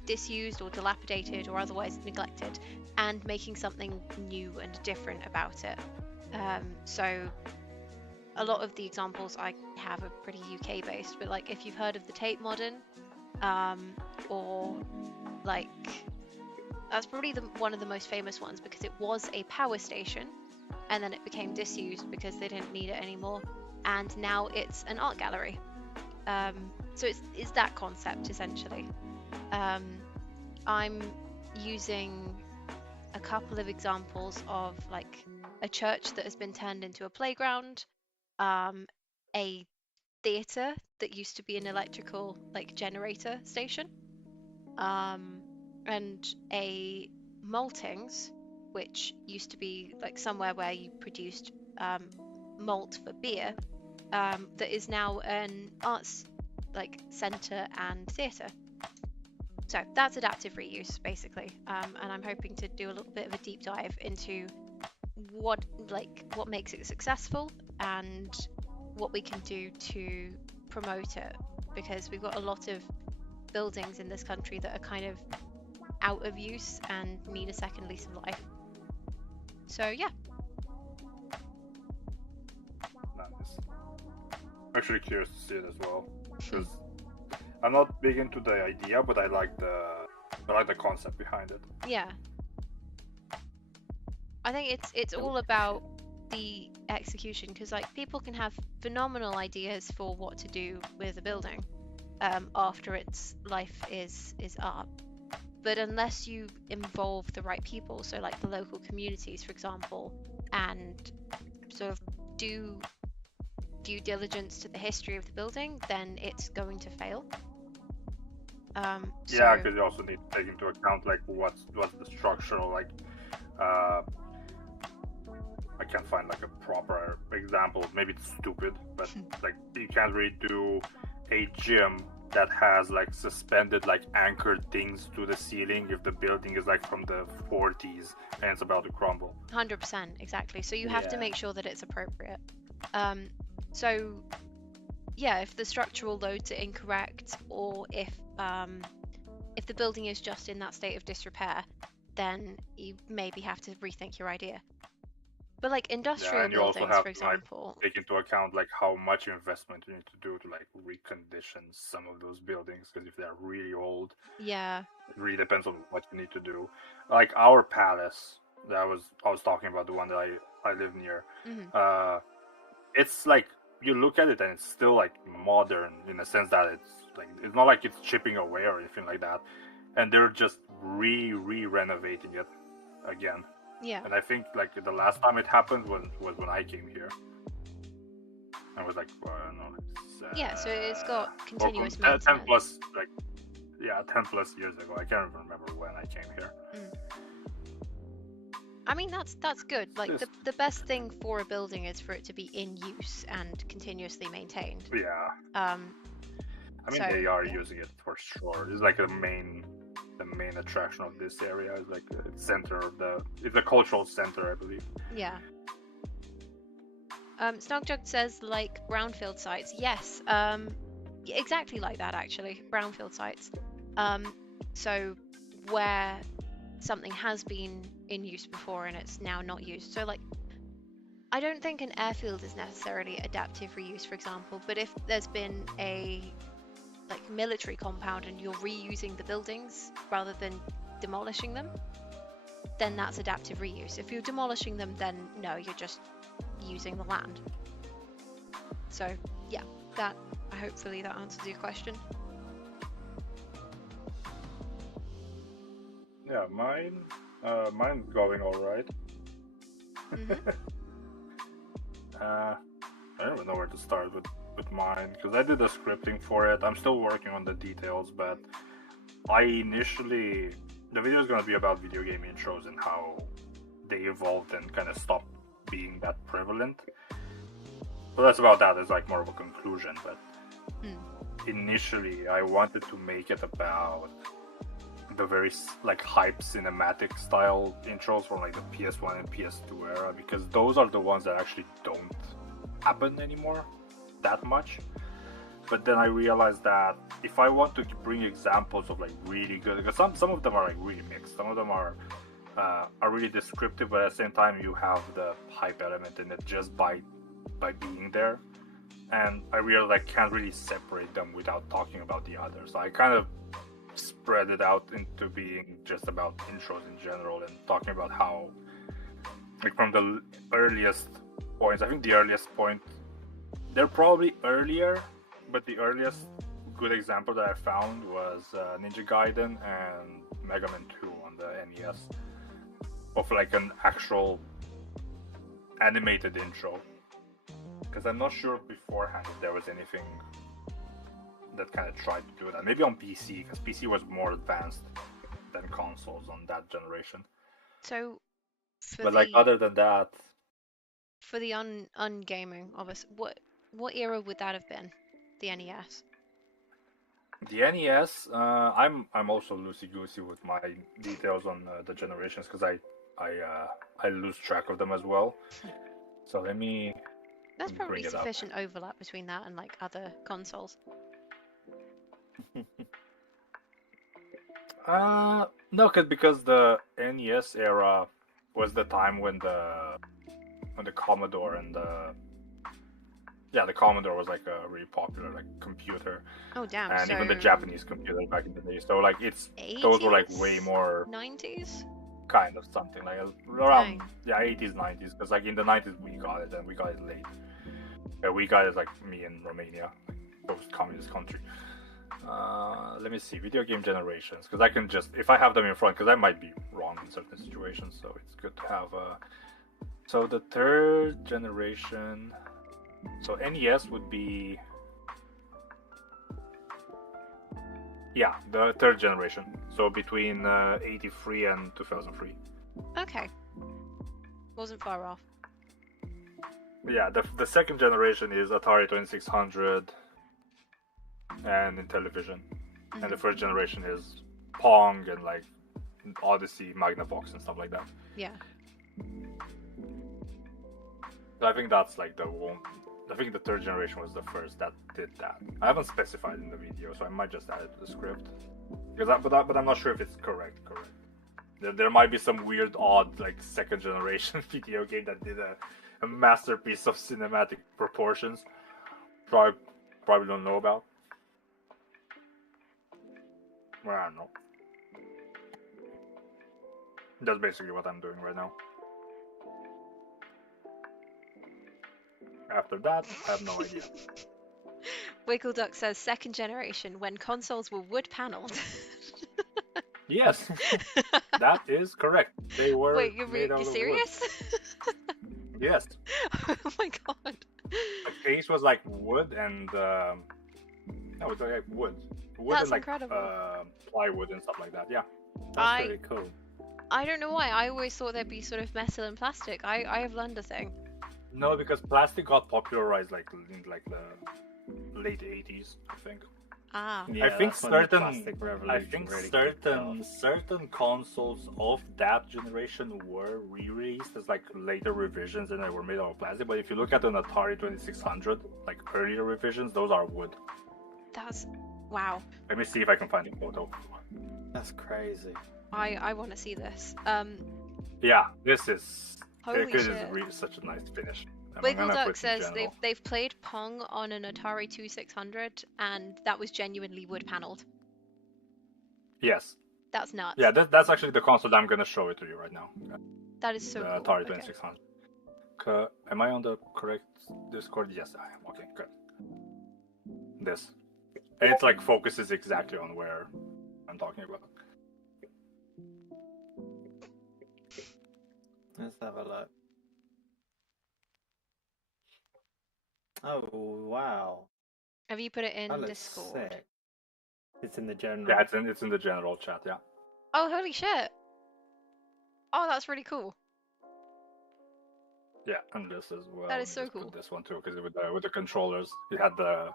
disused or dilapidated or otherwise neglected, and making something new and different about it. So a lot of the examples I have are pretty UK based, but if you've heard of the Tate Modern, or like that's probably one of the most famous ones because it was a power station, and then it became disused because they didn't need it anymore, and now it's an art gallery. So it's that concept essentially. I'm using a couple of examples of like a church that has been turned into a playground, a theatre that used to be an electrical like generator station, and a maltings, which used to be like somewhere where you produced malt for beer, that is now an arts like centre and theatre. So that's adaptive reuse basically, and I'm hoping to do a little bit of a deep dive into what makes it successful and what we can do to promote it, because we've got a lot of buildings in this country that are kind of out of use and need a second lease of life. So yeah. Nice. I'm actually curious to see it as well, because I'm not big into the idea, but I like the concept behind it. Yeah. I think it's all about the execution, because like people can have phenomenal ideas for what to do with a building after its life is up, but unless you involve the right people, so like the local communities for example, and sort of do due diligence to the history of the building, then it's going to fail. Yeah, because you also need to take into account like what's the structural like. I can't find like a proper example. Maybe it's stupid, but like you can't really do a gym that has like suspended like anchored things to the ceiling if the building is like from the 40s and it's about to crumble. 100%, exactly. So you have to make sure that it's appropriate. So yeah, if the structural loads are incorrect, or if the building is just in that state of disrepair, then you maybe have to rethink your idea. But like industrial and you buildings, also have for example, to, like, take into account like how much investment you need to do to like recondition some of those buildings, because if they're really old, yeah, it really depends on what you need to do. Like our palace that I was talking about, the one that I live near. It's like you look at it and it's still like modern in the sense that it's not like it's chipping away or anything like that, and they're just renovating it again. Yeah. And I think like the last time it happened was when I came here. I was like, well, I don't know. Yeah, so it's got continuous 10 maintenance. plus, like, 10 plus years ago. I can't even remember when I came here. I mean, that's good. Like the best thing for a building is for it to be in use and continuously maintained. Yeah. I mean, they are using it for sure. It's like the main attraction of this area is like the center of it's a cultural center, I believe. Yeah. Snogjug says like brownfield sites. Yes. Exactly like that actually. Brownfield sites. So where something has been in use before and it's now not used. So like, I don't think an airfield is necessarily adaptive reuse, for example, but if there's been a like military compound and you're reusing the buildings rather than demolishing them, then that's adaptive reuse. If you're demolishing them, then no, you're just using the land. So yeah, hopefully that answers your question. Yeah, mine's going all right. I don't even know where to start with mine, because I did the scripting for it. I'm still working on the details, but the video is going to be about video game intros and how they evolved and kind of stopped being that prevalent. So that's about that. It's like more of a conclusion, but initially I wanted to make it about the very like hype cinematic style intros from like the PS1 and PS2 era, because those are the ones that actually don't happen anymore that much. But then I realized that if I want to bring examples of like really good, because some of them are like really mixed, some of them are really descriptive, but at the same time you have the hype element in it just by being there, and I realized I can't really separate them without talking about the others. So I kind of spread it out into being just about intros in general and talking about how, like, from the earliest points, I think the earliest point, they're probably earlier, but the earliest good example that I found was Ninja Gaiden and Mega Man 2 on the NES, of like an actual animated intro. Because I'm not sure beforehand if there was anything that kind of tried to do that. Maybe on PC, because PC was more advanced than consoles on that generation. So, But like other than that, for the ungaming of us, what era would that have been? The NES. the NES, I'm also loosey goosey with my details on the generations because I lose track of them as well. So let me. There's probably bring it up. sufficient overlap between that and like other consoles. No, because the NES era was the time when the Commodore and the Commodore was like a really popular like computer. Oh damn! And so even the Japanese computer back in the day. So like 80s? those were like way more 90s. kind of something like around 80s 90s. Because like in the 90s we got it and we got it late. We got it like me in Romania, like post-communist country. Let me see, video game generations, because I can just, if I have them in front, because I might be wrong in certain situations, so it's good to have so the third generation, so NES would be, yeah, the third generation, so between 83 and 2003. Okay. Wasn't far off. Yeah, the second generation is Atari 2600 and Intellivision. Mm-hmm. And the first generation is Pong and like Odyssey, Magnavox and stuff like that. Yeah. So I think that's like the one. I think the third generation was the first that did that. I haven't specified in the video, so I might just add it to the script. But I'm not sure if it's correct. There might be some weird, odd, like second generation video game that did a masterpiece of cinematic proportions. Probably don't know about. Well, I don't know. That's basically what I'm doing right now. After that, I have no idea. Wiggle Duck says second generation when consoles were wood paneled. Yes, that is correct. They were. Wait, you serious? Yes. Oh my god. The case was like wood and no, it was like wood. Wood That's and like incredible. plywood and stuff like that. Yeah. That's really cool. I don't know why. I always thought there'd be sort of metal and plastic. I have learned a thing. No, because plastic got popularized like in like the late 80s, I think. Ah. Yeah, I think that's when the certain plastic revolution really kicked off. certain consoles of that generation were re-released as like later revisions and they were made out of plastic. But if you look at an Atari 2600, like earlier revisions, those are wood. That's wow. Let me see if I can find a photo. That's crazy. I want to see this. Yeah, this is. Holy it is shit. really such a nice finish. Wiggle Duck says they've played Pong on an Atari 2600 and that was genuinely wood paneled. Yes. That's nuts. Yeah, that's actually the console that I'm gonna show it to you right now. That is so the cool. Atari Okay. 2600. Am I on the correct Discord? Yes, I am. Okay, good. This. And it's like focuses exactly on where I'm talking about. Let's have a look. Oh wow. Have you put it in That looks Discord? sick. It's in the general. Yeah, it's in the general chat. Yeah. Oh, holy shit. Oh, that's really cool. Yeah, and this as well. That is Just so put cool. This one too, because with the controllers, you had the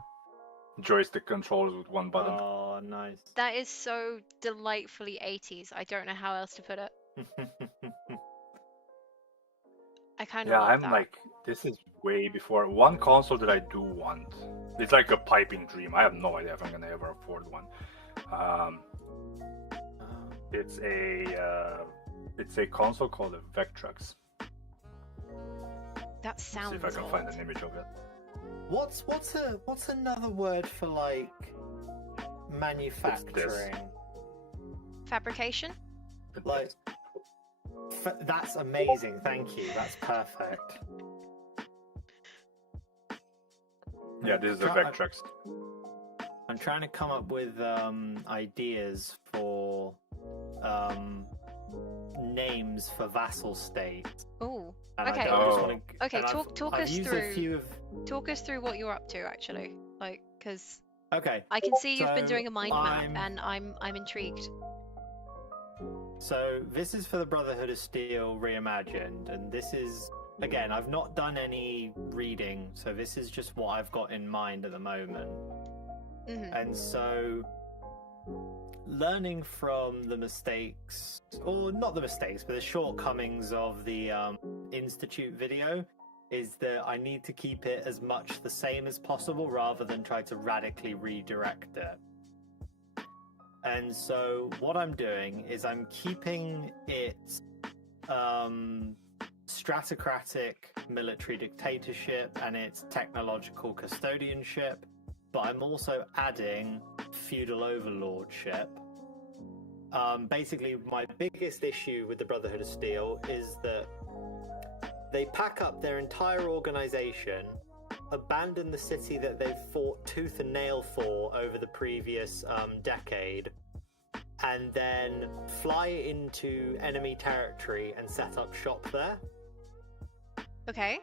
joystick controllers with one button. Oh, nice. That is so delightfully 80s. I don't know how else to put it. I kind of Yeah, love I'm that. like, this is way before. One console that I do want. It's like a piping dream. I have no idea if I'm gonna ever afford one. It's a console called a Vectrex. That sounds See if I can old. find an image of it. What's another word for like manufacturing? Fabrication? Like, that's amazing. Thank you. That's perfect. Yeah, this is the vec trucks. I'm trying to come up with ideas for names for vassal states. Oh, And okay. Okay, talk us through what you're up to actually, like, because okay, I can see you've been doing a mind map, and I'm intrigued. So this is for the Brotherhood of Steel reimagined, and this is, again, I've not done any reading, so this is just what I've got in mind at the moment. And so learning from the mistakes, or not the mistakes, but the shortcomings of the Institute video is that I need to keep it as much the same as possible rather than try to radically redirect it. And so what I'm doing is I'm keeping it stratocratic military dictatorship and its technological custodianship, but I'm also adding feudal overlordship. Basically, my biggest issue with the Brotherhood of Steel is that they pack up their entire organization, abandon the city that they've fought tooth and nail for over the previous decade, and then fly into enemy territory and set up shop there. Okay.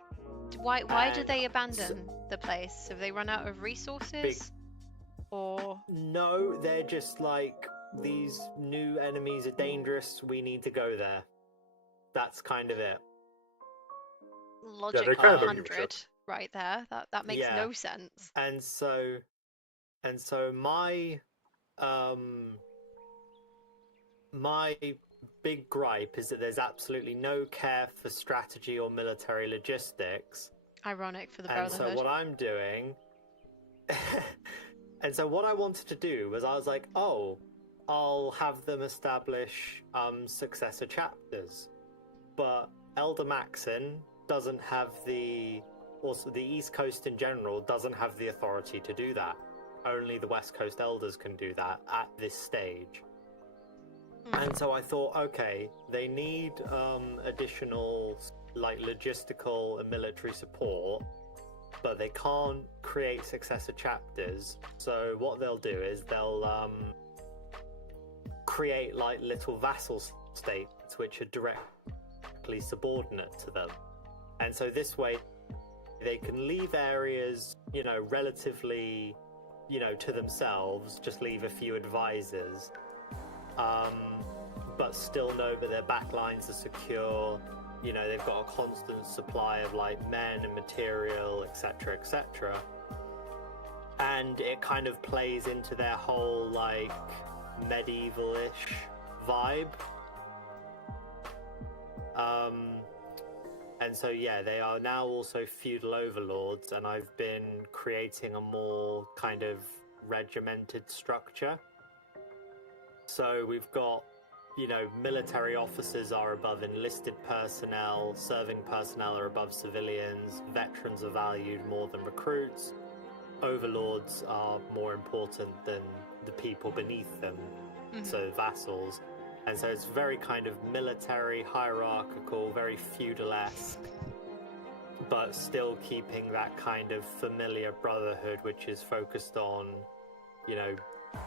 Why did they abandon the place? Have they run out of resources? Or no, they're just like, these new enemies are dangerous, we need to go there. That's kind of it. Logic 100 right there. That makes no sense. And so my my big gripe is that there's absolutely no care for strategy or military logistics. Ironic for the Brotherhood. And so what I'm doing and so what I wanted to do was, I was like, oh, I'll have them establish successor chapters. But Elder Maxon doesn't have the East Coast in general doesn't have the authority to do that. Only the West Coast Elders can do that at this stage. And so I thought, okay, they need additional like logistical and military support, but they can't create successor chapters. So what they'll do is they'll create like little vassal states which are directly subordinate to them. And so this way they can leave areas, relatively, to themselves, just leave a few advisors, but still know that their backlines are secure. They've got a constant supply of like men and material, etc., etc. And it kind of plays into their whole like medieval-ish vibe. And so they are now also feudal overlords, and I've been creating a more kind of regimented structure. So we've got, military officers are above enlisted personnel, serving personnel are above civilians, veterans are valued more than recruits, overlords are more important than the people beneath them, so vassals. And so it's very kind of military, hierarchical, very feudal-esque, but still keeping that kind of familiar brotherhood, which is focused on,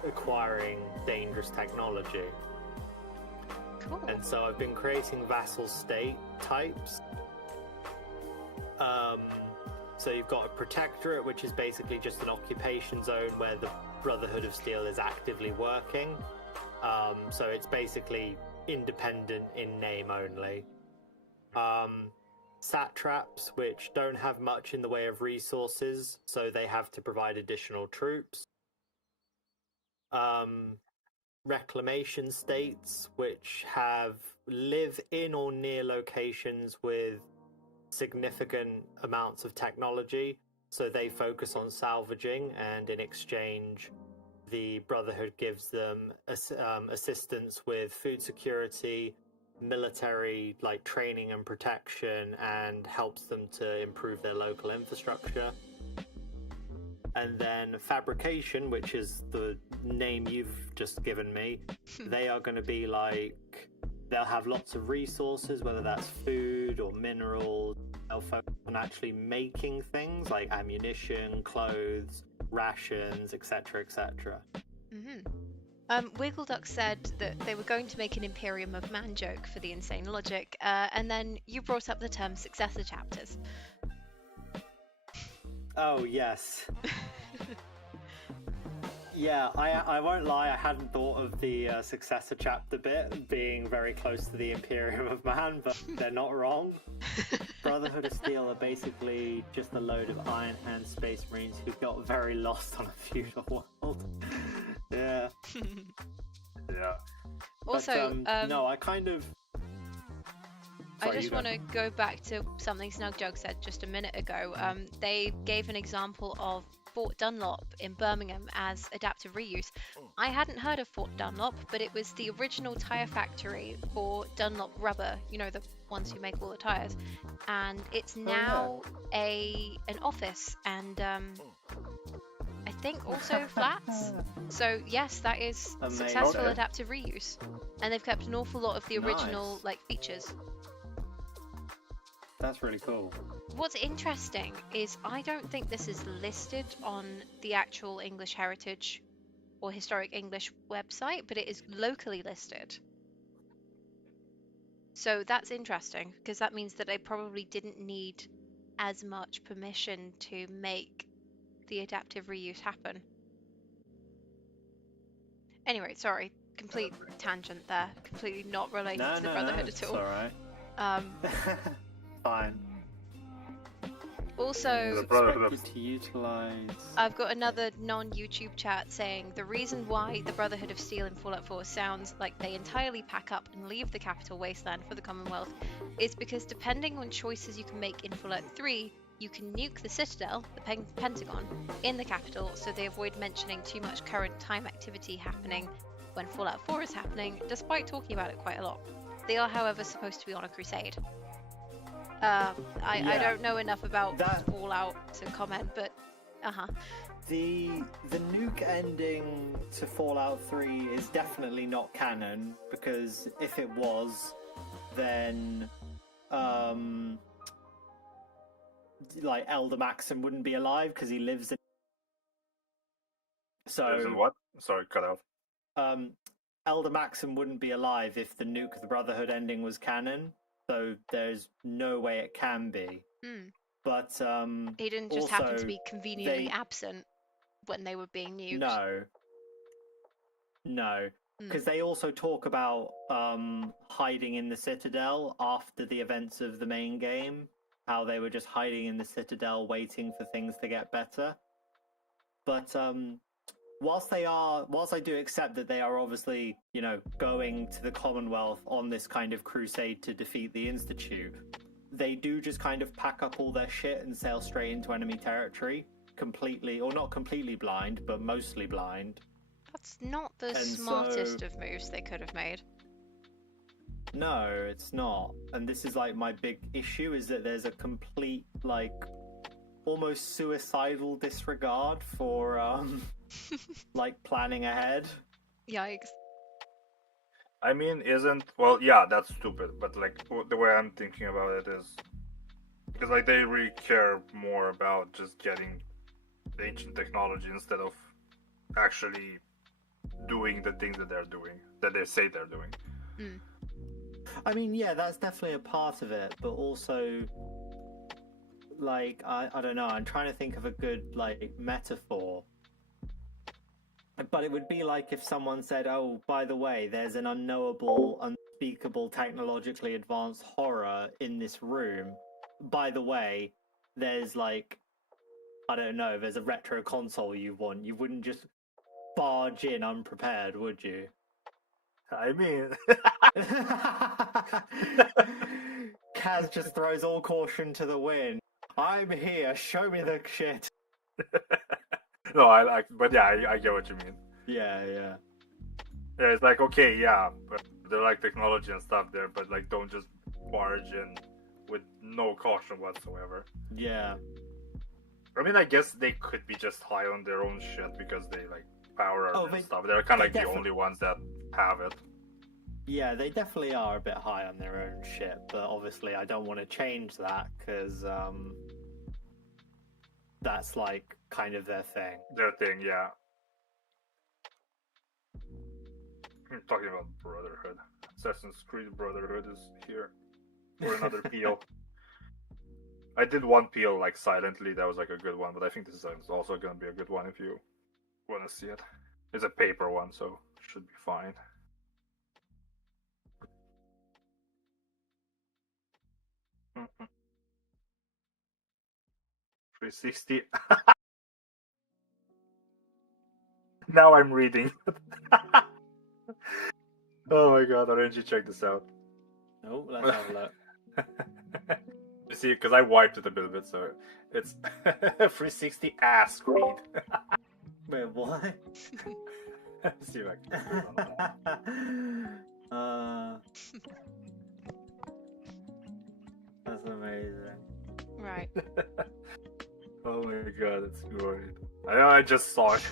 acquiring dangerous technology. Cool. And so I've been creating vassal state types. So you've got a protectorate, which is basically just an occupation zone where the Brotherhood of Steel is actively working. So it's basically independent in name only. Satraps, which don't have much in the way of resources, so they have to provide additional troops. Reclamation states, which live in or near locations with significant amounts of technology, so they focus on salvaging, and in exchange the Brotherhood gives them assistance with food security, military like training and protection, and helps them to improve their local infrastructure. And then fabrication, which is the name you've just given me, they are going to be like, they'll have lots of resources, whether that's food or minerals. They'll focus on actually making things like ammunition, clothes, rations, etc., etc. Wiggleduck said that they were going to make an Imperium of Man joke for the insane logic, and then you brought up the term successor chapters. Oh, yes. Yeah, I won't lie, I hadn't thought of the successor chapter bit being very close to the Imperium of Man, but they're not wrong. Brotherhood of Steel are basically just a load of Iron Hand Space Marines who got very lost on a feudal world. Yeah. Yeah. Also, but, no, I kind of... Sorry, I just want to go back to something Snugjug said just a minute ago. They gave an example of Fort Dunlop in Birmingham as adaptive reuse. I hadn't heard of Fort Dunlop, but it was the original tyre factory for Dunlop Rubber, you know, the ones who make all the tyres. And it's now an office and I think also flats. So yes, that is successful adaptive reuse. And they've kept an awful lot of the original like features. That's really cool. What's interesting is I don't think this is listed on the actual English Heritage or Historic English website, but it is locally listed. So that's interesting because that means that they probably didn't need as much permission to make the adaptive reuse happen. Anyway, sorry, complete tangent there, completely not related to the Brotherhood at all. It's alright. Fine. Also, to utilize... I've got another non-YouTube chat saying the reason why the Brotherhood of Steel in Fallout 4 sounds like they entirely pack up and leave the capital wasteland for the Commonwealth is because depending on choices you can make in Fallout 3, you can nuke the Citadel, the Pentagon, in the capital so they avoid mentioning too much current time activity happening when Fallout 4 is happening, despite talking about it quite a lot. They are, however, supposed to be on a crusade. I don't know enough about Fallout to comment, but The nuke ending to Fallout 3 is definitely not canon, because if it was, then like Elder Maxim wouldn't be alive because he lives in. So lives in what? Sorry, cut off. Elder Maxim wouldn't be alive if the Nuke of the Brotherhood ending was canon. So there's no way it can be. But he didn't just happen to be conveniently absent when they were being nuked. No, because they also talk about hiding in the Citadel after the events of the main game. How they were just hiding in the Citadel, waiting for things to get better. But whilst I do accept that they are obviously, you know, going to the Commonwealth on this kind of crusade to defeat the Institute, they do just kind of pack up all their shit and sail straight into enemy territory, completely, or not completely blind, but mostly blind. That's not the smartest of moves they could have made. No, it's not. And this is like my big issue, is that there's a complete, like, almost suicidal disregard for like planning ahead. Yikes. I mean, that's stupid, but like the way I'm thinking about it is because like they really care more about just getting ancient technology instead of actually doing the things that they're doing, that they say they're doing. I mean, yeah, that's definitely a part of it, but also, like, I don't know, I'm trying to think of a good, like, metaphor. But it would be like if someone said, oh, by the way, there's an unknowable, unspeakable, technologically advanced horror in this room. By the way, there's, like, I don't know, there's a retro console you want. You wouldn't just barge in unprepared, would you? I mean... Kaz just throws all caution to the wind. I'm here, show me the shit. No, I get what you mean. Yeah. Yeah, it's like, okay, yeah, but they're like technology and stuff there, but like don't just barge in with no caution whatsoever. Yeah. I mean, I guess they could be just high on their own shit because they like power Oh, and stuff. They're kind of like the definitely- only ones that have it. Yeah, they definitely are a bit high on their own shit, but obviously I don't want to change that because that's like kind of their thing. Their thing, yeah. I'm talking about Brotherhood. Assassin's Creed Brotherhood is here for another peel. I did one peel like silently. That was like a good one, but I think this is also gonna be a good one if you want to see it. It's a paper one, so should be fine. Mm-mm. 360. Now I'm reading. Oh my god, RNG, check this out. Oh, let's have a look. You see, because I wiped it a little bit, so it's 360 ass read. Wait, what? See if I can do it on that. That's amazing. Right. Oh my god, it's great. I just saw it.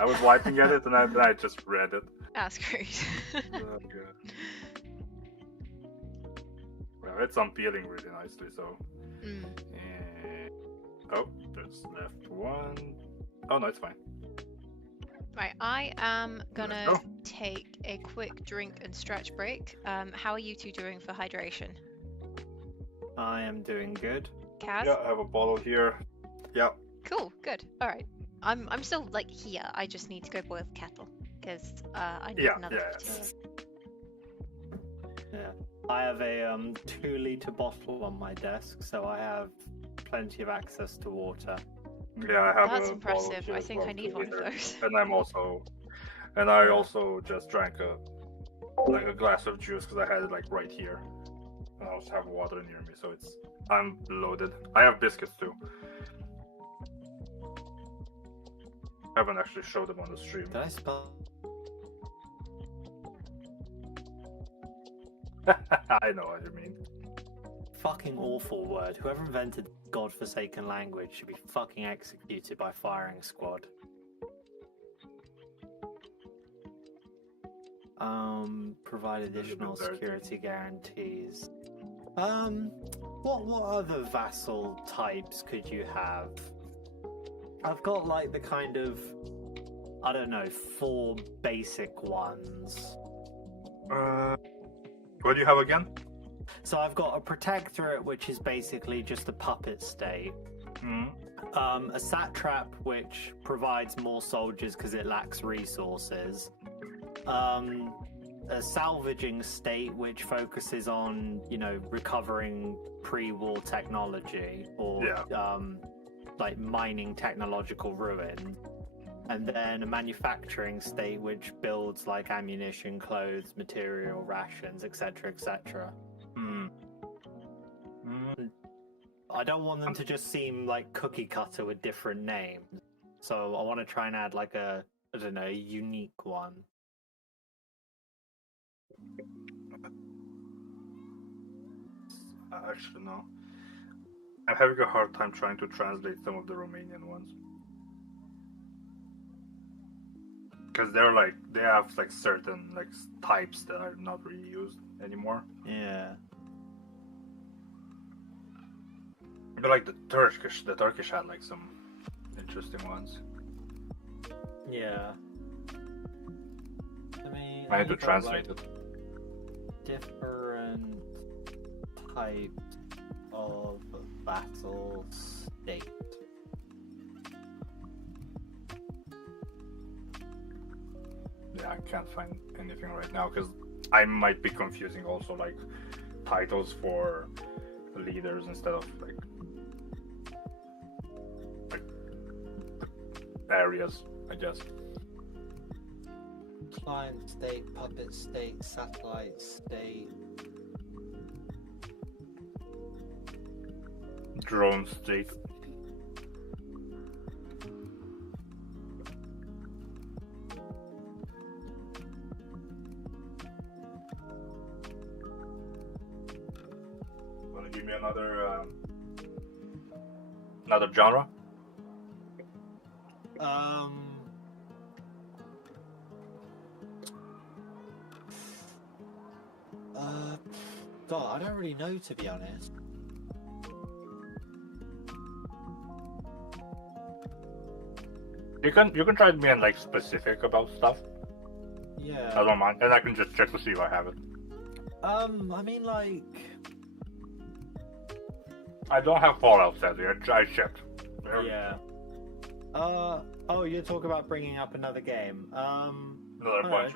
I was wiping at it and I just read it. That's great. Oh god. Well, it's unpeeling really nicely, so. Mm. Oh, there's left one. Oh no, it's fine. Right, I am gonna Let's go. take a quick drink and stretch break. How are you two doing for hydration? I am doing good. Kaz? Yeah, I have a bottle here. Yeah. Cool, good. All right. I'm still like here. I just need to go boil the kettle because I need another Yeah. 15. Yeah. I have a 2-liter bottle on my desk, so I have plenty of access to water. Yeah, I have That's a bottle impressive. here I as think well, I need 2 one of liter. those. And I also just drank a glass of juice because I had it like right here. And I also have water near me, so I'm loaded. I have biscuits too. I haven't actually showed them on the stream. Did I spell? I know what you mean. Fucking awful word. Whoever invented godforsaken language should be fucking executed by firing squad. Provide additional security guarantees. What other vassal types could you have? I've got like the kind of, I don't know, 4 basic ones. What do you have again? So I've got a protectorate, which is basically just a puppet state. A satrap, which provides more soldiers because it lacks resources. A salvaging state, which focuses on, recovering pre-war technology or like mining technological ruin. And then a manufacturing state, which builds like ammunition, clothes, material, rations, etc., etc. I don't want them to just seem like cookie cutter with different names. So I want to try and add like a unique one. Actually, no. I'm having a hard time trying to translate some of the Romanian ones. Because they have like certain like types that are not really used anymore. Yeah. But like the Turkish had like some interesting ones. Yeah. I need to translate it. Different types of vassal state. Yeah, I can't find anything right now because I might be confusing also like titles for leaders instead of like areas, I guess. Client state, puppet state, satellite state. Drone state. Wanna give me another genre? God, I don't really know, to be honest. You can try being like specific about stuff. Yeah. I don't mind, and I can just check to see if I have it. I mean, like... I don't have Fallout, sadly. I checked. Yeah. Oh, you're talking about bringing up another game. Another bunch.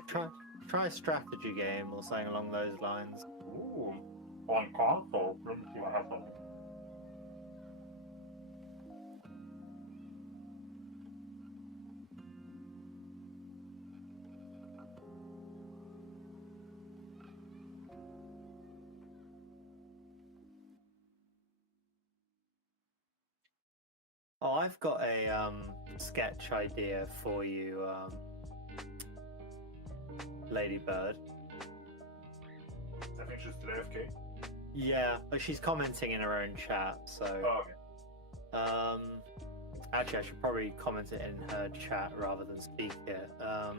Try a strategy game or something along those lines. Ooh, on console. Let me see what I have something. Oh, I've got a sketch idea for you, Ladybird. I think she's still AFK. Yeah, but she's commenting in her own chat, so... Oh, okay. Actually, I should probably comment it in her chat rather than speak it. Oh,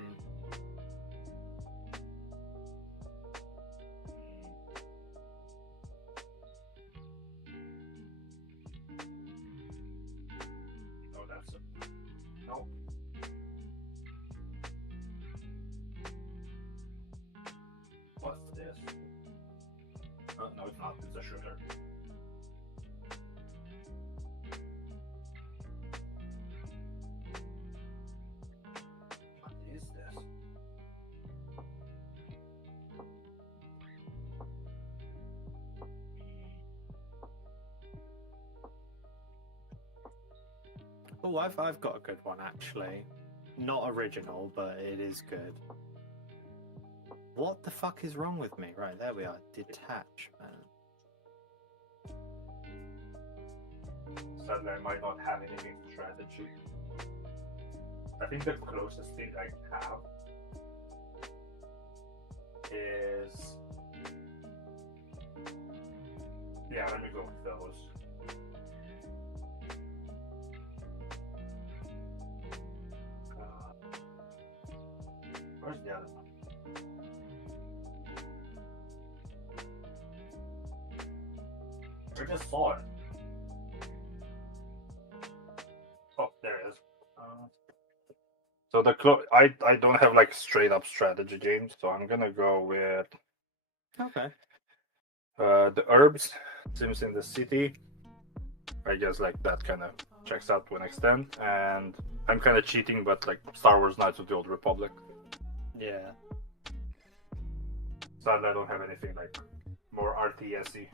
that's it. No. What's this? Oh, no, it's not. It's a shooter. What is this? Oh, I've got a good one, actually. Not original, but it is good. What the fuck is wrong with me? Right, there we are. Detachment. Sadly, I might not have anything strategy. I think the closest thing I have is... Yeah, let me go with those. Where's the other one? I just saw it. Oh, there it is. So I don't have like straight up strategy games, so I'm gonna go with Okay. the Herbs, Sims in the City. I guess like that kind of checks out to an extent, and I'm kind of cheating, but like Star Wars Knights of the Old Republic. Yeah. Sadly, I don't have anything like more RTS-y.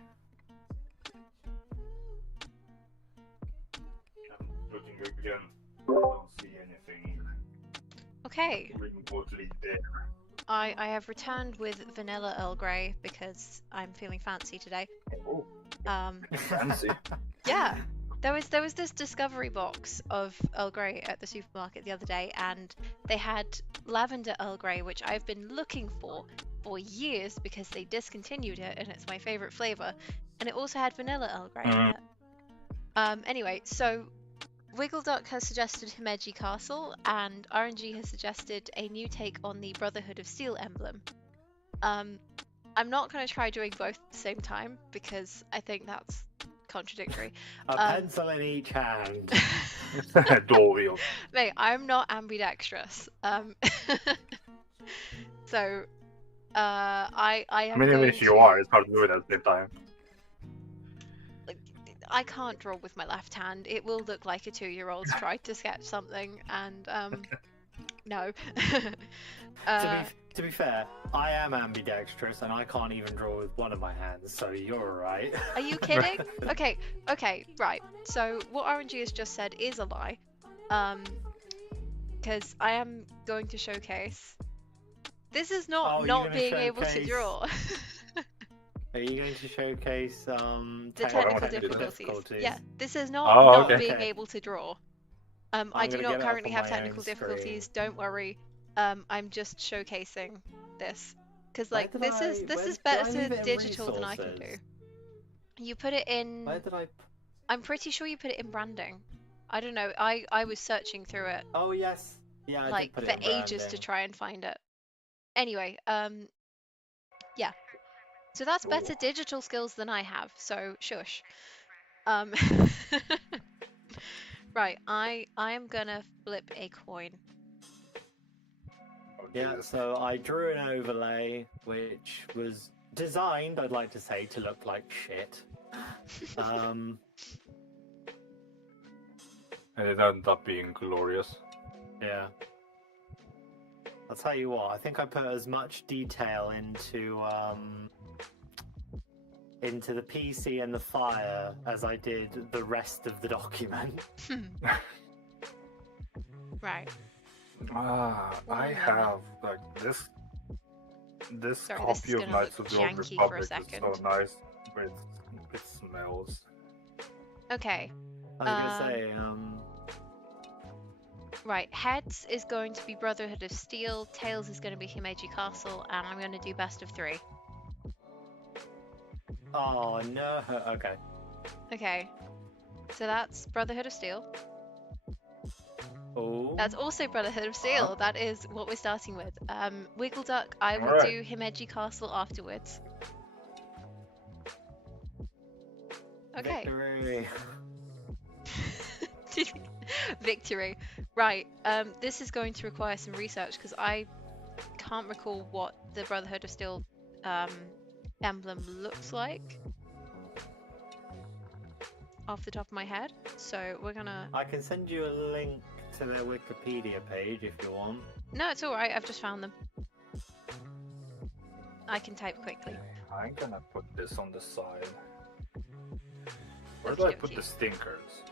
I'm looking again. I don't see anything Okay, remotely there. I have returned with vanilla Earl Grey because I'm feeling fancy today. Oh, Um, fancy. yeah, there was this discovery box of Earl Grey at the supermarket the other day, and they had lavender Earl Grey, which I've been looking for years because they discontinued it, and it's my favorite flavor. And it also had vanilla Earl Grey in it. Anyway, so Wiggleduck has suggested Himeji Castle, and RNG has suggested a new take on the Brotherhood of Steel emblem. I'm not going to try doing both at the same time because I think that's contradictory. A pencil in each hand. Dual wield. Mate, I'm not ambidextrous. So, I am I mean, even going if you to... are, it's hard to do it at the same time. I can't draw with my left hand. It will look like a 2-year-old's tried to sketch something, and no. To be fair, I am ambidextrous and I can't even draw with one of my hands, so you're alright. Are you kidding? Okay, right. So what RNG has just said is a lie. Because I am going to showcase. This is not being able to draw. Are you going to showcase the technical difficulties? Yeah, this is not okay. being able to draw. I do not currently have technical difficulties. Don't worry. I'm just showcasing this because like this is better digital than I can do. You put it in. Where did I? I'm pretty sure you put it in branding. I don't know. I was searching through it. Oh yes, yeah. Like for ages to try and find it. Anyway, yeah. So that's better Ooh. digital skills than I have, so shush. Um, right, I am gonna flip a coin. Oh, Yeah, Jesus. so I drew an overlay which was designed, I'd like to say, to look like shit. Um, And it ended up being glorious. yeah. I'll tell you what, I think I put as much detail into the PC and the fire as I did the rest of the document. Right. I have like this Sorry, copy this is of gonna Knights look of the Old janky for a Republic is second. so nice, but it smells. Okay. I was gonna say, Right, heads is going to be Brotherhood of Steel, tails is going to be Himeji Castle, and I'm going to do best of 3. oh no, okay. Okay. So that's Brotherhood of Steel. Oh, That's also Brotherhood of Steel. That is what we're starting with. Wiggle Duck, I will Alright. do Himeji Castle afterwards. Okay. victory. Victory. Right. This is going to require some research because I can't recall what the Brotherhood of Steel emblem looks like off the top of my head. So we're gonna. I can send you a link to their Wikipedia page if you want. No, it's all right. I've just found them. I can type quickly. I'm gonna put this on the side. Where do I put the stinkers?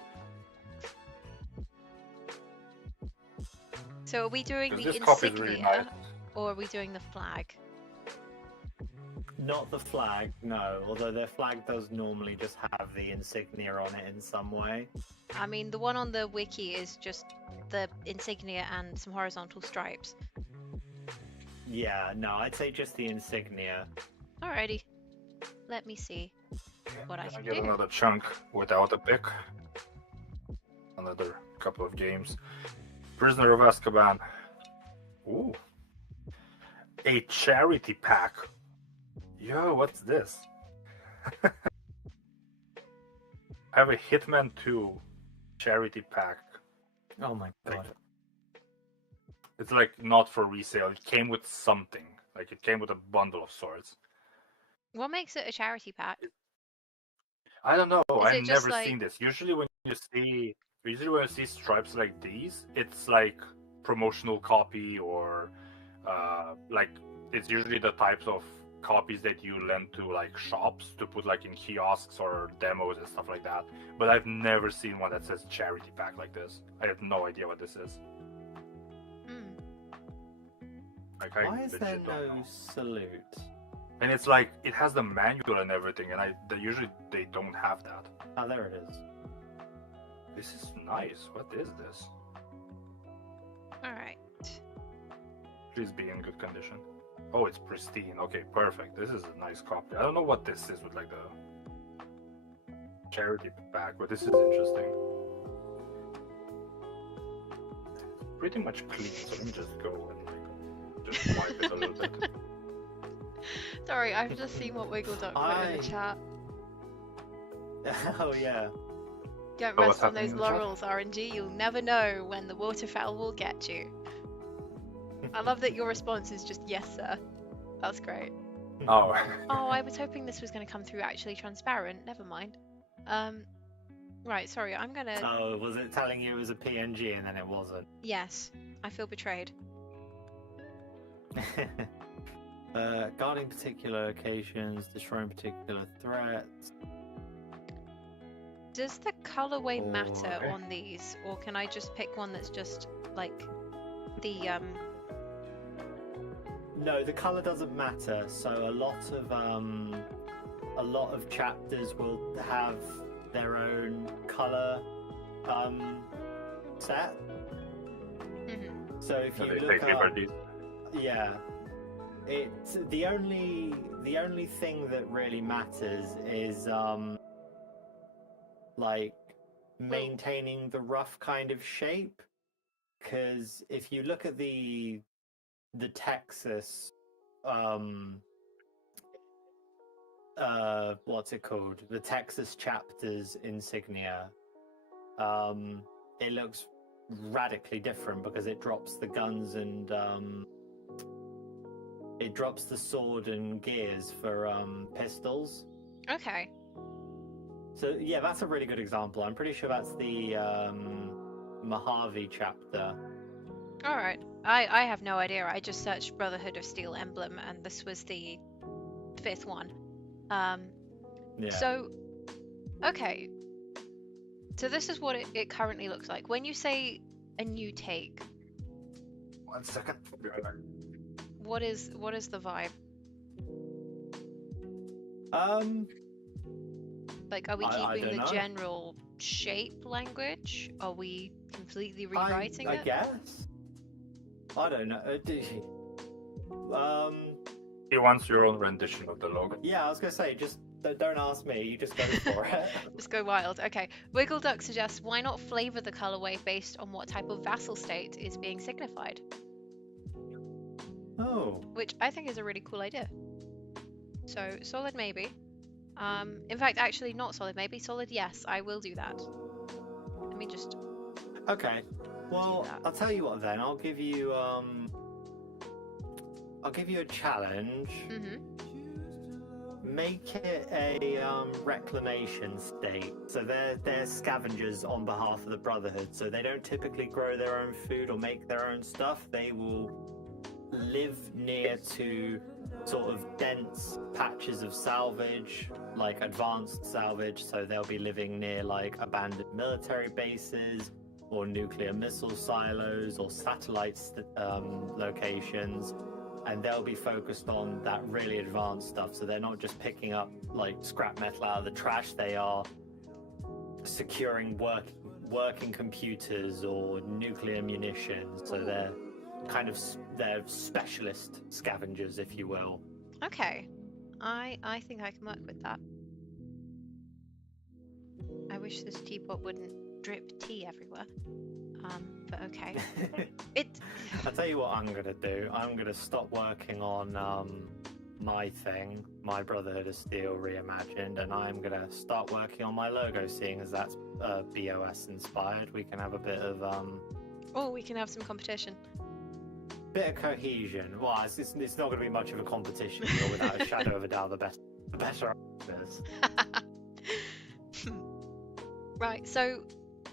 So are we doing the This copy is insignia really nice. or are we doing the flag? Not the flag, no. Although their flag does normally just have the insignia on it in some way. I mean, the one on the wiki is just the insignia and some horizontal stripes. Yeah, no, I'd say just the insignia. Alrighty. Let me see what I can get do. another chunk without a pick. Another couple of games. Prisoner of Azkaban. Ooh. A charity pack. Yo, what's this? I have a Hitman 2 charity pack. Oh my god. It's like not for resale. It came with something. Like it came with a bundle of sorts. What makes it a charity pack? I don't know. Is I've it just never like- seen this. Usually when you see stripes like these, it's like promotional copy or like it's usually the types of copies that you lend to like shops to put like in kiosks or demos and stuff like that. But I've never seen one that says charity pack like this. I have no idea what this is. Like, I Why is there legit don't no know. salute? And it's like it has the manual and everything, and they don't have that. Oh, there it is. This is nice. What is this? Alright. Please be in good condition. Oh, it's pristine. Okay, perfect. This is a nice copy. I don't know what this is with like the charity pack, but this is interesting. Pretty much clean, so let me just go and like just wipe it a little bit. Sorry, I've just seen what Wiggle Duck put in the chat. Oh yeah. Don't Oh, what's rest on happening those in the chat? laurels, RNG. You'll never know when the waterfowl will get you. I love that your response is just yes, sir. That's great. Oh. Oh, I was hoping this was going to come through actually transparent. Never mind. Right, sorry, I'm gonna... Oh, was it telling you it was a PNG and then it wasn't? Yes, I feel betrayed. Guarding particular locations, destroying particular threats. Does the colorway matter Okay. on these, or can I just pick one that's just like the No, the color doesn't matter. So a lot of chapters will have their own color set. mhm. So if you They look take up, liberties. yeah, it's the only thing that really matters is like maintaining the rough kind of shape. Because if you look at the Texas what's it called? The Texas chapter's insignia. It looks radically different because it drops the guns and it drops the sword and gears for pistols. Okay. So yeah, that's a really good example. I'm pretty sure that's the Mojave chapter. All right. I have no idea. I just searched Brotherhood of Steel emblem, and this was the 5th one. Yeah. So, okay. So this is what it currently looks like. When you say a new take, 1 second. what is the vibe? Like, are we keeping the general shape language? Are we completely rewriting it? I guess. I don't know. He wants your own rendition of the logo. Yeah, I was gonna say, just don't ask me. You just go for it. Just go wild. Okay. Wiggle Duck suggests, why not flavor the colorway based on what type of vassal state is being signified? Oh. Which I think is a really cool idea. So solid maybe. In fact, actually not solid maybe, solid yes. I will do that. Let me just. Okay. Well, I'll tell you what then. I'll give you a challenge. Mm-hmm. Make it a reclamation state. So they're scavengers on behalf of the Brotherhood. So they don't typically grow their own food or make their own stuff. They will live near to sort of dense patches of salvage, like advanced salvage. So they'll be living near like abandoned military bases or nuclear missile silos or satellite locations. And they'll be focused on that really advanced stuff. So they're not just picking up like scrap metal out of the trash. They are securing working computers or nuclear munitions. So they're specialist scavengers, if you will. Okay. I think I can work with that. I wish this teapot wouldn't drip tea everywhere. But okay. I'll tell you what I'm gonna do. I'm gonna stop working on my thing, my Brotherhood of Steel reimagined, and I'm gonna start working on my logo. Seeing as that's BOS inspired, we can have a bit of Oh, we can have some competition. Bit of cohesion. Well, it's not going to be much of a competition. You're without a shadow of a doubt the better actors. Right. So,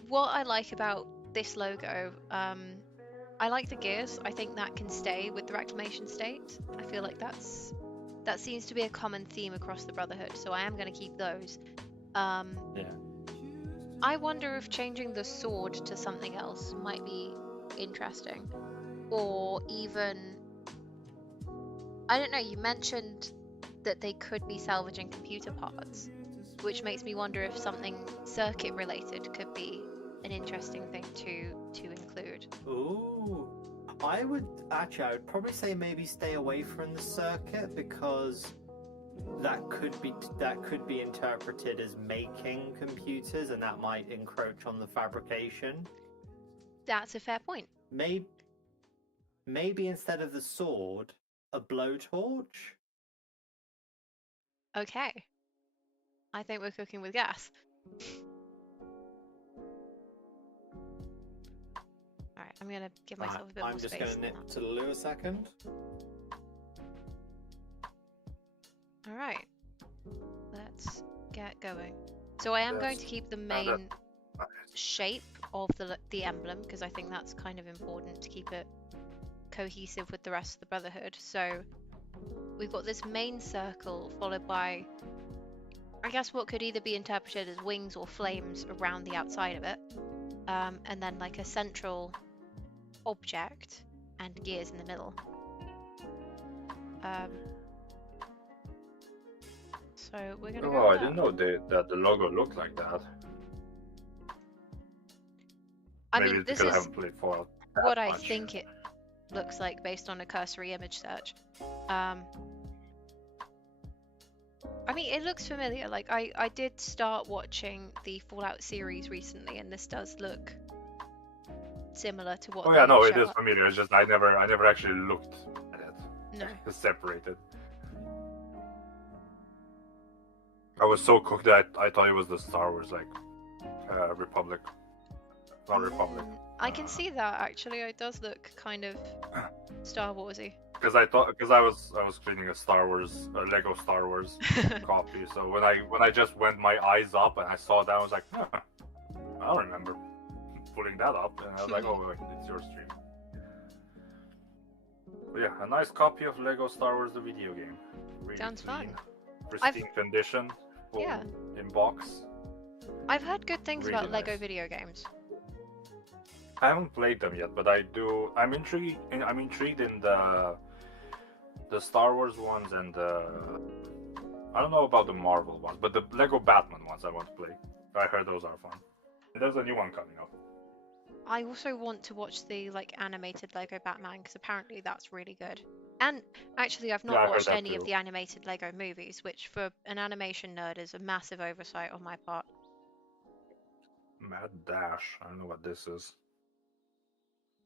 what I like about this logo, I like the gears. I think that can stay with the reclamation state. I feel like that seems to be a common theme across the Brotherhood. So I am going to keep those. Yeah. I wonder if changing the sword to something else might be interesting. Or even, I don't know, you mentioned that they could be salvaging computer parts, which makes me wonder if something circuit related could be an interesting thing to include. Ooh, I would probably say maybe stay away from the circuit, because that could be interpreted as making computers, and that might encroach on the fabrication. That's a fair point. Maybe instead of the sword, a blowtorch? Okay. I think we're cooking with gas. Alright, I'm going to give myself a bit more space. I'm just going to nip to the loo a second. Alright. Let's get going. So I am going to keep the main shape of the emblem, because I think that's kind of important to keep it cohesive with the rest of the Brotherhood. So we've got this main circle followed by, I guess, what could either be interpreted as wings or flames around the outside of it, and then like a central object and gears in the middle. So we're gonna go. I didn't know that the logo looked like that. I Maybe mean, this because I is haven't played Fallout what I much. think it looks like based on a cursory image search. I mean, it looks familiar. Like I did start watching the Fallout series recently, and this does look similar to what. Oh yeah, no, it is familiar. It's just I never actually looked at it. No. It's separated. I was so cooked that I thought it was the Star Wars like Republic, not Republic. I can see that actually. It does look kind of Star Warsy. Because I was cleaning a Lego Star Wars copy. So when I just went my eyes up and I saw that, I was like, huh, I don't remember putting that up, and I was like, oh, it's your stream. But yeah, a nice copy of Lego Star Wars the video game. Really Sounds clean, fun. pristine condition. Yeah. In box. I've heard good things Really about Lego nice. video games. I haven't played them yet, but I do. I'm intrigued in the Star Wars ones and I don't know about the Marvel ones, but the Lego Batman ones I want to play. I heard those are fun. And there's a new one coming up. I also want to watch the like animated Lego Batman because apparently that's really good. And actually, I've Yeah, I not heard watched that any of too. the animated Lego movies, which for an animation nerd is a massive oversight on my part. Mad Dash. I don't know what this is.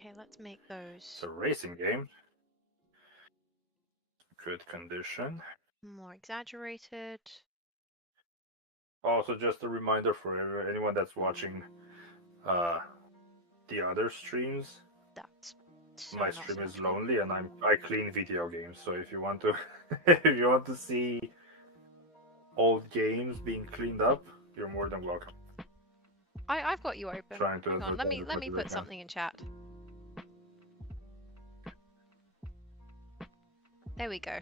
Okay, let's make those. It's a racing game. Good condition. More exaggerated. Also, just a reminder for anyone that's watching the other streams. That's so My not stream is symmetrical. lonely, and I clean video games. So if you want to, if you want to see old games being cleaned up, you're more than welcome. I've got you open. Trying to Hang on, let me put something in chat. There we go.